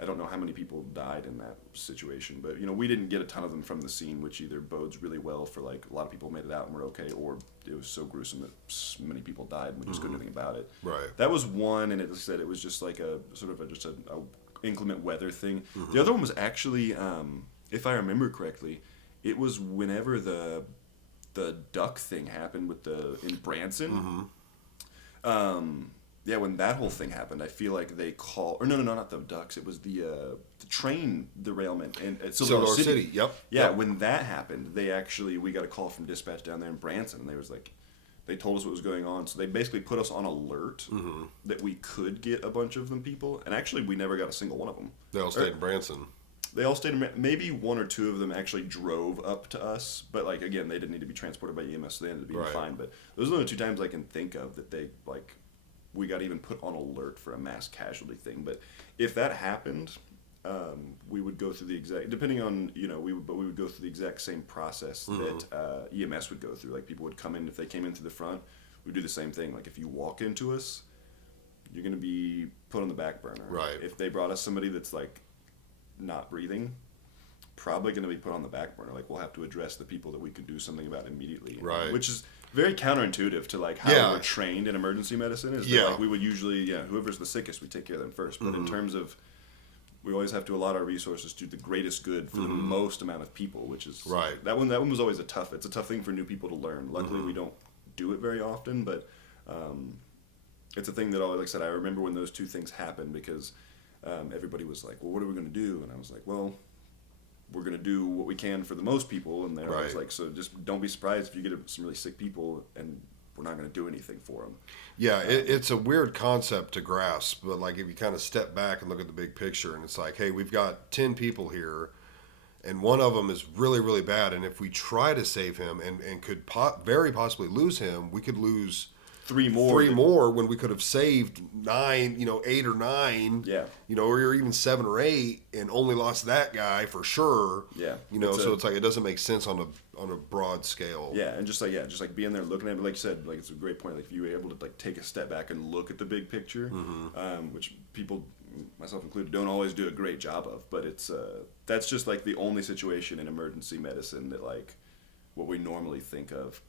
I don't know how many people died in that situation, but we didn't get a ton of them from the scene, which either bodes really well for, like, a lot of people made it out and were okay, or it was so gruesome that so many people died and we just couldn't do anything about it. Right. That was one, and it said it was just like a sort of a inclement weather thing. The other one was actually, if I remember correctly, it was whenever the duck thing happened in Branson. Yeah, when that whole thing happened, I feel like they called, or no, not the ducks. It was the train derailment at Silver City. Yep. Yeah, when that happened, we got a call from dispatch down there in Branson, and they told us what was going on. So they basically put us on alert that we could get a bunch of them people, and actually we never got a single one of them. They all stayed in Branson. They all stayed in, maybe 1 or 2 of them actually drove up to us, but, like, again, they didn't need to be transported by EMS, so they ended up being fine. But those are the only 2 times I can think of that they, like, we got even put on alert for a mass casualty thing. But if that happened, we would go through the exact, depending on, we would go through the exact same process that EMS would go through. Like, people would come in, if they came in through the front, we'd do the same thing. Like, if you walk into us, you're going to be put on the back burner. Right. If they brought us somebody that's, like, not breathing, probably going to be put on the back burner. Like, we'll have to address the people that we can do something about immediately. Right. Which is very counterintuitive to, like, how we're trained in emergency medicine. Is that, like, we would usually, whoever's the sickest, we take care of them first. But in terms of, we always have to allot our resources to the greatest good for the most amount of people, which is right. That one was always it's a tough thing for new people to learn. Luckily, we don't do it very often, but it's a thing that, like I said, I remember when those 2 things happened, because everybody was like, well, what are we going to do? And I was like, well, we're going to do what we can for the most people. And they're always like, so just don't be surprised if you get some really sick people and we're not going to do anything for them. Yeah, it's a weird concept to grasp, but, like, if you kind of step back and look at the big picture, and it's like, hey, we've got 10 people here, and one of them is really, really bad, and if we try to save him and could very possibly lose him, we could lose 3 more when we could have saved 9, 8 or 9, yeah, or even 7 or 8, and only lost that guy for sure. Yeah, so it's like it doesn't make sense on a broad scale. Yeah, and just like being there looking at it, like you said, like, it's a great point. Like, if you were able to, like, take a step back and look at the big picture, which people, myself included, don't always do a great job of, but it's that's just, like, the only situation in emergency medicine that, like, what we normally think of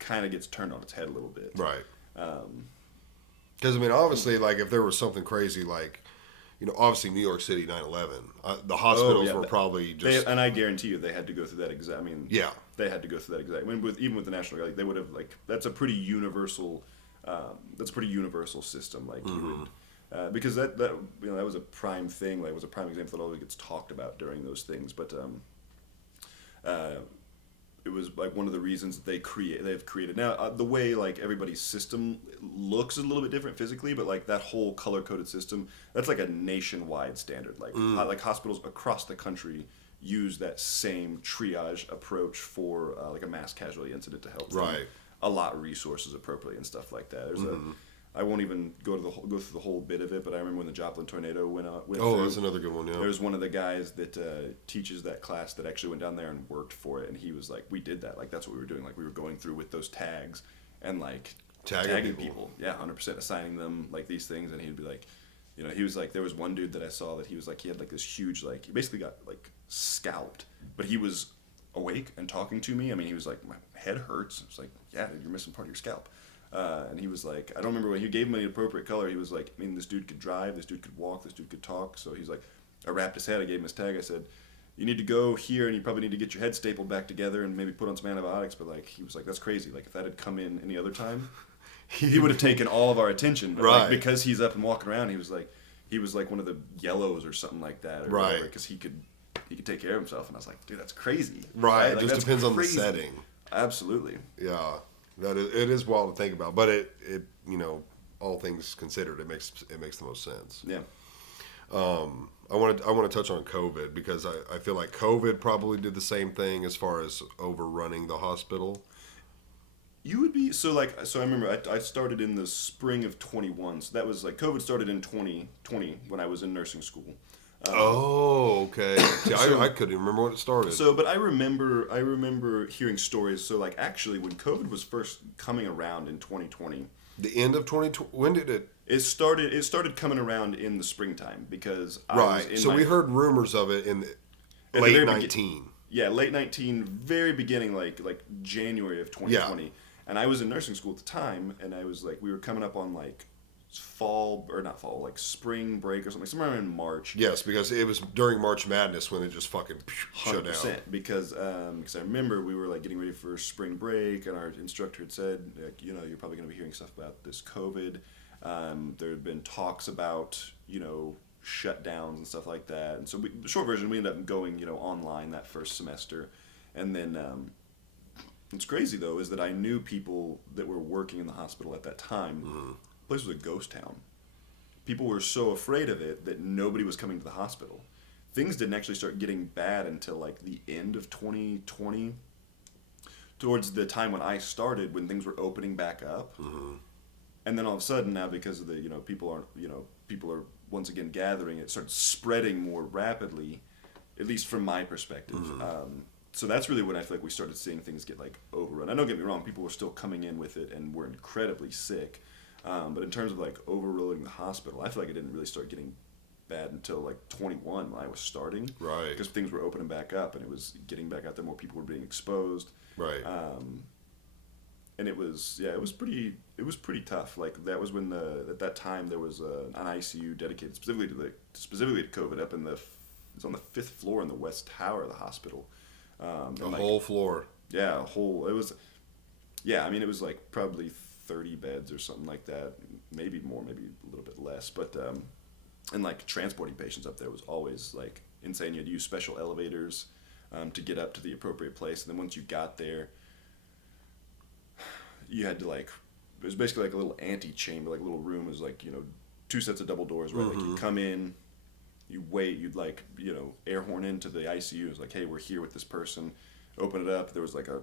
kind of gets turned on its head a little bit. Right. Because, I mean, obviously, like, if there was something crazy, like, obviously New York City 9/11, the hospitals were probably just... and I guarantee you they had to go through that exact... I mean, yeah. They had to go through that exact... I mean, even with the National Guard, like, they would have, like... That's a pretty universal... system. Like, you would... because that was a prime thing. Like, it was a prime example that always gets talked about during those things. But it was, like, one of the reasons that they've created now the way, like, everybody's system looks a little bit different physically, but, like, that whole color coded system, that's like a nationwide standard. Like, like, hospitals across the country use that same triage approach for like a mass casualty incident to help them allot resources appropriately and stuff like that. There's I won't even go through the whole bit of it, but I remember when the Joplin tornado went through. That's another good one. Yeah, there was one of the guys that teaches that class that actually went down there and worked for it, and he was like, "We did that. Like, that's what we were doing. Like, we were going through with those tags and, like, tagging people. Yeah, 100%, assigning them, like, these things." And he'd be like, he was like, there was one dude that I saw that he was like, he had like this huge, like, he basically got like scalped, but he was awake and talking to me. I mean, he was like, my head hurts. I was like, yeah, dude, you're missing part of your scalp. And he was like, I don't remember when he gave him the appropriate color. He was like, I mean, this dude could drive, this dude could walk, this dude could talk. So he's like, I wrapped his head, I gave him his tag. I said, you need to go here and you probably need to get your head stapled back together and maybe put on some antibiotics. But like, he was like, that's crazy. Like if that had come in any other time, he would have taken all of our attention. But Right. like, because he's up and walking around, he was like one of the yellows or something like that. Or Right. Because he could take care of himself. And I was like, dude, that's crazy. Right. It Like, just that's depends crazy. on the setting. Absolutely. Yeah. It is wild to think about, but it all things considered, it makes the most sense. Yeah. I want to touch on COVID because I feel like COVID probably did the same thing as far as overrunning the hospital. You would be so I remember I started in the spring of 21, so that was like COVID started in 2020 when I was in nursing school. Oh, okay. See, So- I couldn't even remember when it started. So, but I remember hearing stories. So, like, actually, when COVID was first coming around in 2020, The end of 2020. When did it? it started coming around in the springtime because I was Right. in So my- we heard rumors of it in the late very 19. yeah, late 19, very beginning, like January of 2020. And I was in nursing school at the time, and I was like, we were coming up on like spring break or something, somewhere in March. Yes, because it was during March Madness when it just fucking shut down. 100%, because I remember we were like getting ready for spring break, and our instructor had said, like, you're probably going to be hearing stuff about this COVID. There had been talks about shutdowns and stuff like that, and so the short version, we ended up going online that first semester, and then what's crazy though is that I knew people that were working in the hospital at that time. The place was a ghost town. People were so afraid of it that nobody was coming to the hospital. Things didn't actually start getting bad until like the end of 2020, towards the time when I started, when things were opening back up. And then all of a sudden now, because of the people are once again gathering, it starts spreading more rapidly, at least from my perspective. So that's really when I feel like we started seeing things get like overrun. Now, don't get me wrong, people were still coming in with it and were incredibly sick. But in terms of like overloading the hospital, I feel like it didn't really start getting bad until like 21 when I was starting. Right. Because things were opening back up and it was getting back out there, more people were being exposed. Right. And it was pretty tough. Like that was when at that time there was an ICU dedicated specifically to COVID up it's on the 5th floor in the West Tower of the hospital. A whole floor. Yeah, it was like probably 30 beds or something like that, maybe more, maybe a little bit less, but and like transporting patients up there was always like insane. You had to use special elevators to get up to the appropriate place, and then once you got there, you had to it was basically like a little antechamber, like a little room. It was like 2 sets of double doors, right? Like you come in, you wait, you'd air horn into the ICU. It was like, hey, we're here with this person. Open it up. There was like a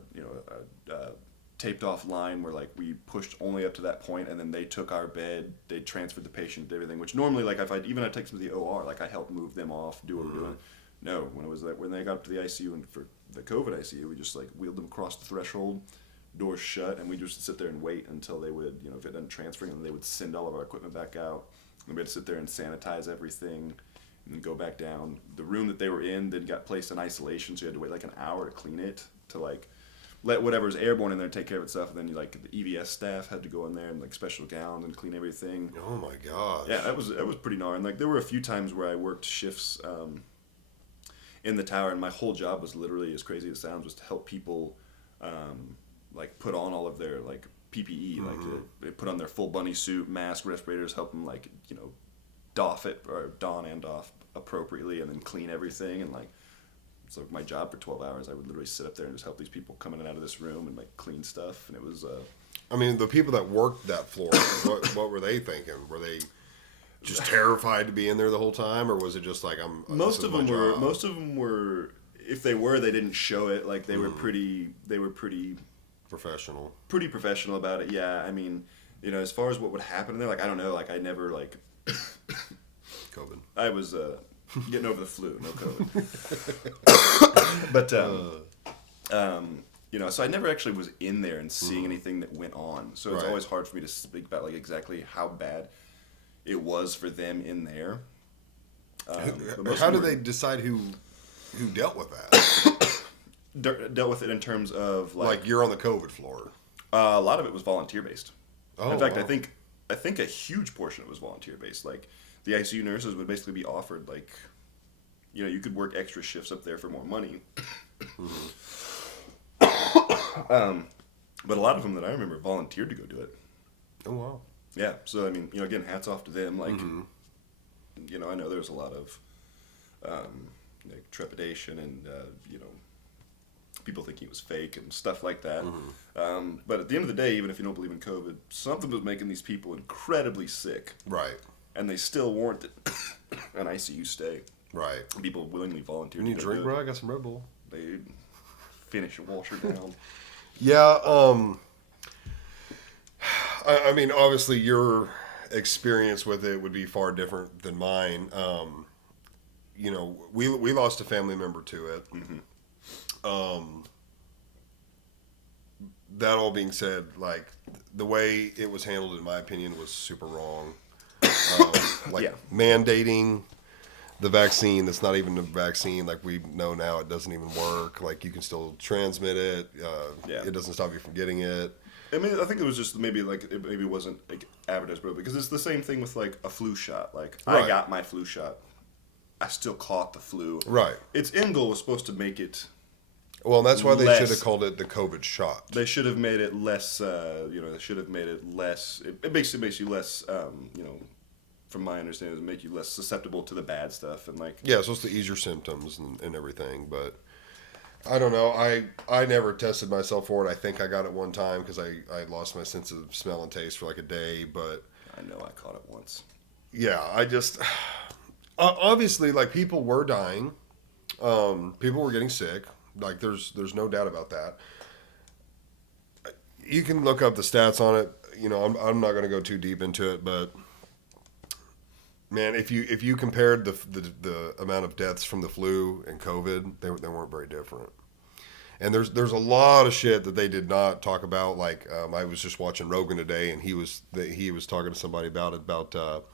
taped off line where like we pushed only up to that point, and then they took our bed, they transferred the patient, everything. Which normally, like if I take them to the OR, like I helped move them off, do what we're doing. No, when they got up to the ICU and for the COVID ICU, we just like wheeled them across the threshold, doors shut, and we just sit there and wait until they would, if it didn't transfer, and they would send all of our equipment back out. And we had to sit there and sanitize everything, and then go back down. The room that they were in then got placed in isolation, so you had to wait like an hour to clean it, to like let whatever's airborne in there take care of itself, and then the EVS staff had to go in there and like special gowns and clean everything. Oh my gosh. Yeah, that was pretty gnarly. And like there were a few times where I worked shifts in the tower, and my whole job was literally, as crazy as it sounds, was to help people like put on all of their like PPE, like they put on their full bunny suit, mask, respirators, help them like don and doff appropriately, and then clean everything. And like it's like my job for 12 hours. I would literally sit up there and just help these people come in and out of this room and like clean stuff. And it was I mean, the people that worked that floor, what were they thinking? Were they just terrified to be in there the whole time, or was it just like most of them were, if they were, they didn't show it. Like they were pretty professional about it. Yeah, I mean, as far as what would happen in there, like I don't know, like I never like COVID. I was getting over the flu, no COVID. But so I never actually was in there and seeing anything that went on. So it's Right. always hard for me to speak about like exactly how bad. it was for them in there. How do they decide who dealt with that? Dealt with it in terms of Like you're on the COVID floor. a lot of it was volunteer based. Oh, in fact, wow. I think a huge portion of it was volunteer based. Like the ICU nurses would basically be offered like, you could work extra shifts up there for more money. But a lot of them that I remember volunteered to go do it. Oh wow. Yeah. So I mean, again, hats off to them. Like, I know there was a lot of like trepidation and people thinking it was fake and stuff like that. But at the end of the day, even if you don't believe in COVID, something was making these people incredibly sick, Right. and they still warranted an ICU stay. Right. People willingly volunteered. You need to a go drink, do it. bro? I got some Red Bull. They finish and wash her down. Yeah. I mean, obviously, your experience with it would be far different than mine. We lost a family member to it. That all being said, like the way it was handled, in my opinion, was super wrong. Yeah. Mandating the vaccine that's not even a vaccine, like we know now, it doesn't even work. Like you can still transmit it. It doesn't stop you from getting it. I mean, I think it was just maybe it wasn't like advertised, bro, because it's the same thing with like a flu shot. Like Right. I got my flu shot, I still caught the flu. Right. Its end goal was supposed to make it. Well, that's why they Less. should have called it the COVID shot. They should have made it less. They should have made it less. It basically makes you less. From my understanding, it make you less susceptible to the bad stuff and like. Yeah, it's supposed to ease your symptoms and everything, but I don't know. I never tested myself for it. I think I got it one time because I lost my sense of smell and taste for like a day, but I know I caught it once. yeah, I just obviously like people were dying, people were getting sick. Like there's no doubt about that. You can look up the stats on it. I'm not going to go too deep into it, but man, if you compared the amount of deaths from the flu and COVID, they weren't very different. And there's a lot of shit that they did not talk about. Like I was just watching Rogan today, and he was talking to somebody about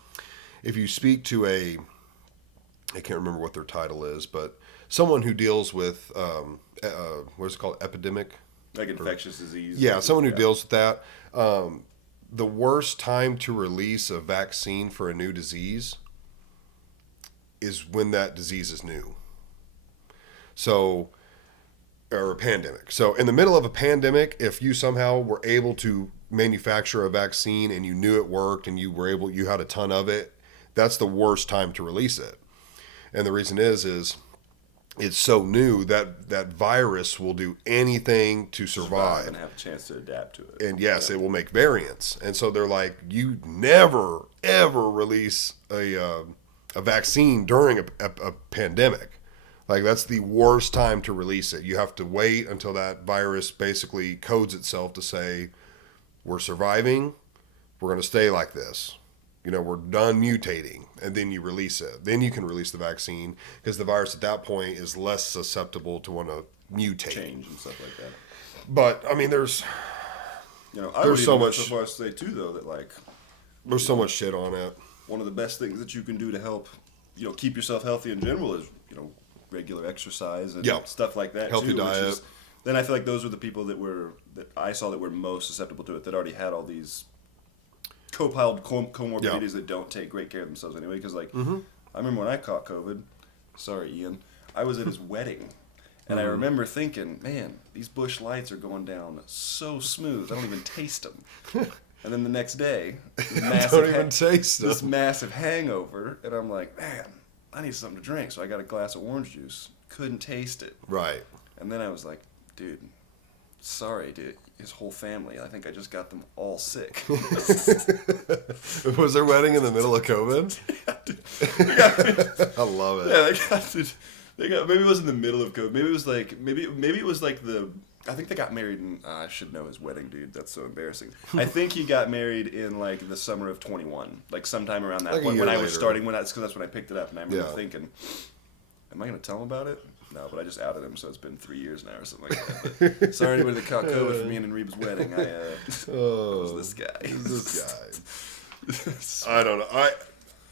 if you speak to I can't remember what their title is, but someone who deals with what is it called, epidemic, Like infectious disease. yeah, someone who deals with that. The worst time to release a vaccine for a new disease is when that disease is new. So, or a pandemic. So, in the middle of a pandemic, if you somehow were able to manufacture a vaccine and you knew it worked and you had a ton of it, that's the worst time to release it. And the reason is it's so new that virus will do anything to survive and have a chance to adapt to it. and yes, it will make variants. And so they're like, you never ever release a vaccine during a pandemic. Like that's the worst time to release it. You have to wait until that virus basically codes itself to say, we're surviving, we're going to stay like this. We're done mutating, and then you release it. Then you can release the vaccine because the virus at that point is less susceptible to want to mutate. Change and stuff like that. But I mean, there's I would so even go much- so far as to say too, though, that like there's so much shit on it. one of the best things that you can do to help, keep yourself healthy in general is, regular exercise and Yeah. stuff like that. Healthy too, diet. Then I feel like those were the people that I saw that were most susceptible to it, that already had all these co-piled comorbidities that don't take great care of themselves anyway. Because I remember when I caught COVID. Sorry, Ian. I was at his wedding. And I remember thinking, man, these Busch Lights are going down so smooth. I don't even taste them. And then the next day, Don't even taste this them. massive hangover, and I'm like, man, I need something to drink. So I got a glass of orange juice. Couldn't taste it. Right. And then I was like, dude, sorry, dude. His whole family. I think I just got them all sick. Was their wedding in the middle of COVID? I love it. Yeah, they got. Maybe it was in the middle of COVID. Maybe it was like maybe it was like I think they got married in. I should know his wedding, dude. That's so embarrassing. I think he got married in like the summer of 21, like sometime around that Like a point year when I was later. starting. Because that's when I picked it up, and I remember Yeah. thinking, "Am I going to tell him about it?" No, but I just outed him, so it's been 3 years now or something like that. But sorry, anybody that caught COVID from me and Reba's wedding. It was this guy. This guy. I don't know.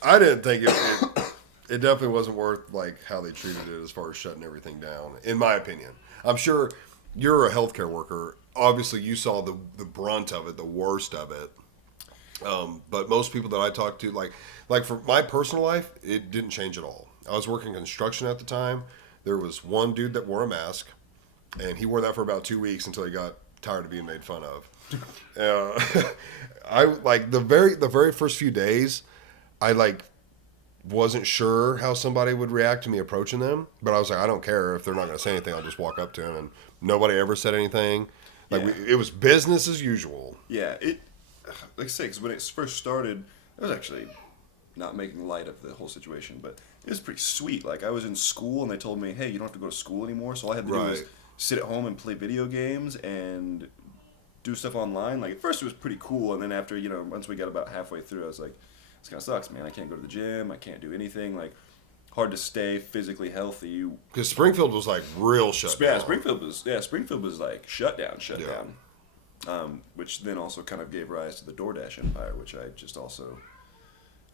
I didn't think it definitely wasn't worth like how they treated it as far as shutting everything down. In my opinion, I'm sure you're a healthcare worker. Obviously, you saw the brunt of it, the worst of it. But most people that I talked to, like for my personal life, it didn't change at all. I was working construction at the time. There was one dude that wore a mask, and he wore that for about 2 weeks until he got tired of being made fun of. I like the very first few days, I like wasn't sure how somebody would react to me approaching them, but I was like, I don't care if they're not going to say anything. I'll just walk up to them, and nobody ever said anything. Like Yeah. it was business as usual. Yeah, like I say, because when it first started, I was actually not making light of the whole situation, but it was pretty sweet. Like I was in school and they told me, hey, you don't have to go to school anymore. So all I had to do was Right. sit at home and play video games and do stuff online. Like at first it was pretty cool, and then after once we got about halfway through, I was like, this kind of sucks, man. I can't go to the gym. I can't do anything. Like hard to stay physically healthy. Because Springfield was like real shut down. Springfield was like shut down. Yeah. Which then also kind of gave rise to the DoorDash empire, which I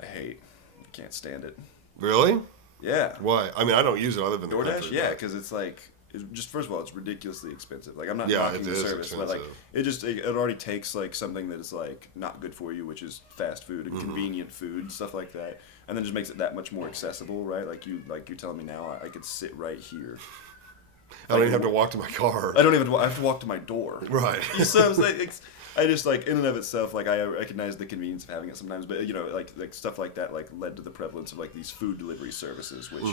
hate. I can't stand it. Really? Yeah. Why? I mean, I don't use it other than the DoorDash, country, yeah, but- because it's like just first of all, it's ridiculously expensive. Like I'm not Yeah, knocking it the is service, but like expensive. it already takes like something that is like not good for you, which is fast food and convenient food, stuff like that, and then just makes it that much more accessible, right? You're telling me now I could sit right here. I don't even have to walk to my car. I don't even. I have to walk to my door. Right. So I was like, I just like in and of itself, like I recognize the convenience of having it sometimes, but like stuff like that, like led to the prevalence of like these food delivery services, which,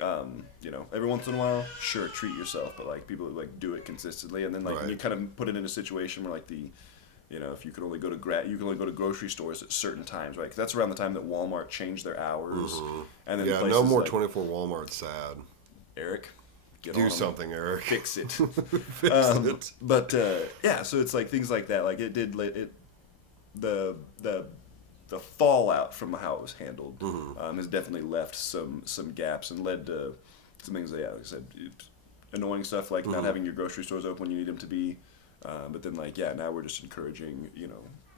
every once in a while, sure, treat yourself, but like people like do it consistently, and then like Right. you kind of put it in a situation where like if you could only go to you can only go to grocery stores at certain times, right? 'Cause that's around the time that Walmart changed their hours, and then Yeah, no places more like, 24 Walmart. Sad. Eric, get Do on 'em. something, Eric. Fix it. Fix it. But yeah, so it's like things like that. Like it did the fallout from how it was handled has definitely left some gaps and led to some things that, yeah, like I said, annoying stuff like not having your grocery stores open when you need them to be. But then like now we're just encouraging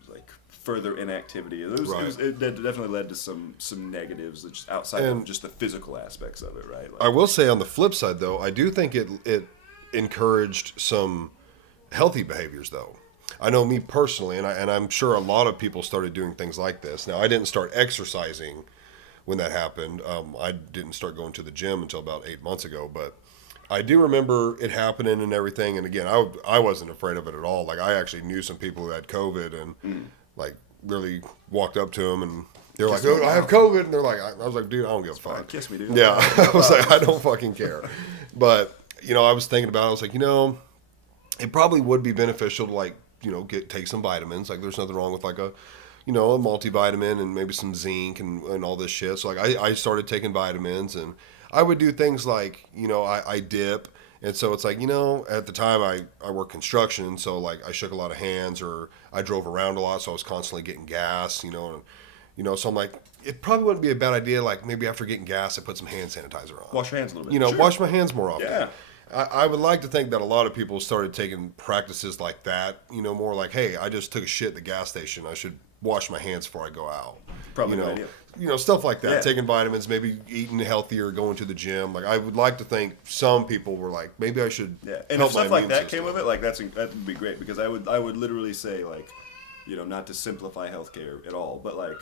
like further inactivity. Right. It definitely led to some negatives that just outside of And- just the physical aspects of it, right? Like, I will say on the flip side, though, I do think it encouraged some healthy behaviors, though. I know me personally, and I'm sure a lot of people started doing things like this. Now, I didn't start exercising when that happened. I didn't start going to the gym until about 8 months ago, but I do remember it happening and everything. And again, I wasn't afraid of it at all. Like I actually knew some people who had COVID and like really walked up to them and they're like, Kiss me "Oh, I have COVID," and they're like, I was like, "Dude, I don't give a fuck." kiss me, dude. Yeah, I was like, I don't fucking care. But I was thinking about it. I was like, it probably would be beneficial to like take some vitamins. Like there's nothing wrong with like a multivitamin and maybe some zinc and all this shit. So like I started taking vitamins and I would do things like I dip. And so it's like, at the time I worked construction, so like I shook a lot of hands or I drove around a lot, so I was constantly getting gas, and so I'm like, it probably wouldn't be a bad idea, like maybe after getting gas I put some hand sanitizer on. Wash your hands a little bit. Sure. Wash my hands more often. Yeah. I would like to think that a lot of people started taking practices like that, more like, hey, I just took a shit at the gas station. I should wash my hands before I go out. Probably a good idea. Stuff like that. Yeah. Taking vitamins, maybe eating healthier, going to the gym. Like I would like to think some people were like, maybe I should. Yeah, and help if my stuff like immune that system. came of it, like that would be great because I would literally say like, not to simplify healthcare at all, but like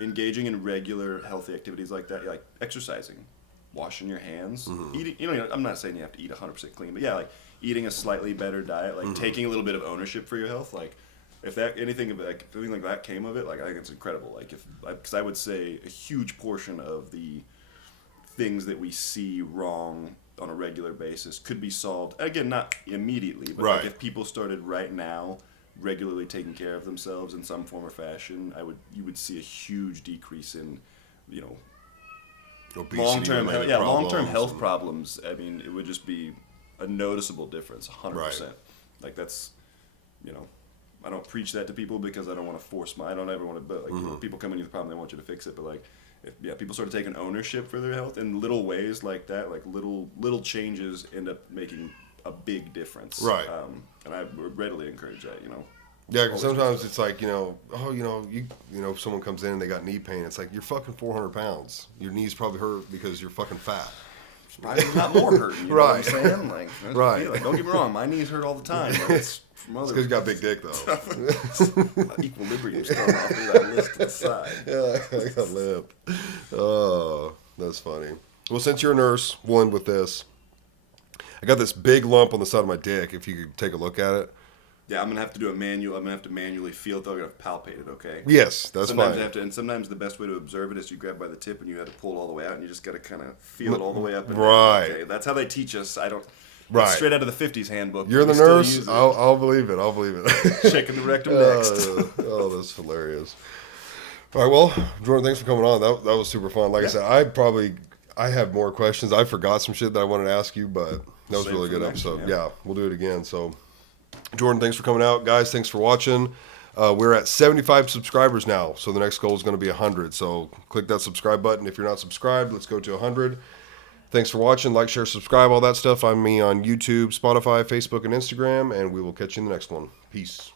engaging in regular healthy activities like that, like exercising, washing your hands, eating. I'm not saying you have to eat 100% clean, but yeah, like eating a slightly better diet, like taking a little bit of ownership for your health, like. If anything like that came of it, like I think it's incredible. Like because I would say a huge portion of the things that we see wrong on a regular basis could be solved. Again, not immediately, but Right. like if people started right now regularly taking care of themselves in some form or fashion, you would see a huge decrease in, Obesity long-term related long-term problems health and- problems. I mean, it would just be a noticeable difference, 100%. Like that's, I don't preach that to people because I don't want to I don't ever want to, but like if people come in with a problem, they want you to fix it. But like, if people start taking ownership for their health in little ways like that, like little changes end up making a big difference. Right. And I would readily encourage that, Yeah, because sometimes it's like, if someone comes in and they got knee pain, it's like, you're fucking 400 pounds. Your knees probably hurt because you're fucking fat. Probably not more hurt. You know what I'm saying? Like, Right. Like, don't get me wrong, my knees hurt all the time. But it's from other. Because you got a big dick, though. Equilibrium stuff off of that list to the side. Yeah, I got lip. Oh, that's funny. Well, since you're a nurse, we'll end with this. I got this big lump on the side of my dick. If you could take a look at it. Yeah, I'm gonna have to do a manual. I'm gonna have to manually feel it. Though I'm gonna palpate it. Okay. Yes, that's sometimes fine. I have to, and sometimes the best way to observe it is you grab by the tip and you have to pull it all the way out, and you just gotta kind of feel it all the way up. And right. Down. Okay, that's how they teach us. I don't. Right. Straight out of the '50s handbook. You're the nurse. I'll believe it. I'll believe it. Shaking the rectum next. Oh, that's hilarious. All right, well, Jordan, thanks for coming on. That was super fun. Like I said, I have more questions. I forgot some shit that I wanted to ask you, but that was a really good episode. Yeah, we'll do it again. So, Jordan, thanks for coming out. Guys, thanks for watching. We're at 75 subscribers now, so the next goal is going to be 100. So click that subscribe button. If you're not subscribed, let's go to 100. Thanks for watching. Like, share, subscribe, all that stuff. I'm me on YouTube, Spotify, Facebook, and Instagram, and we will catch you in the next one. Peace.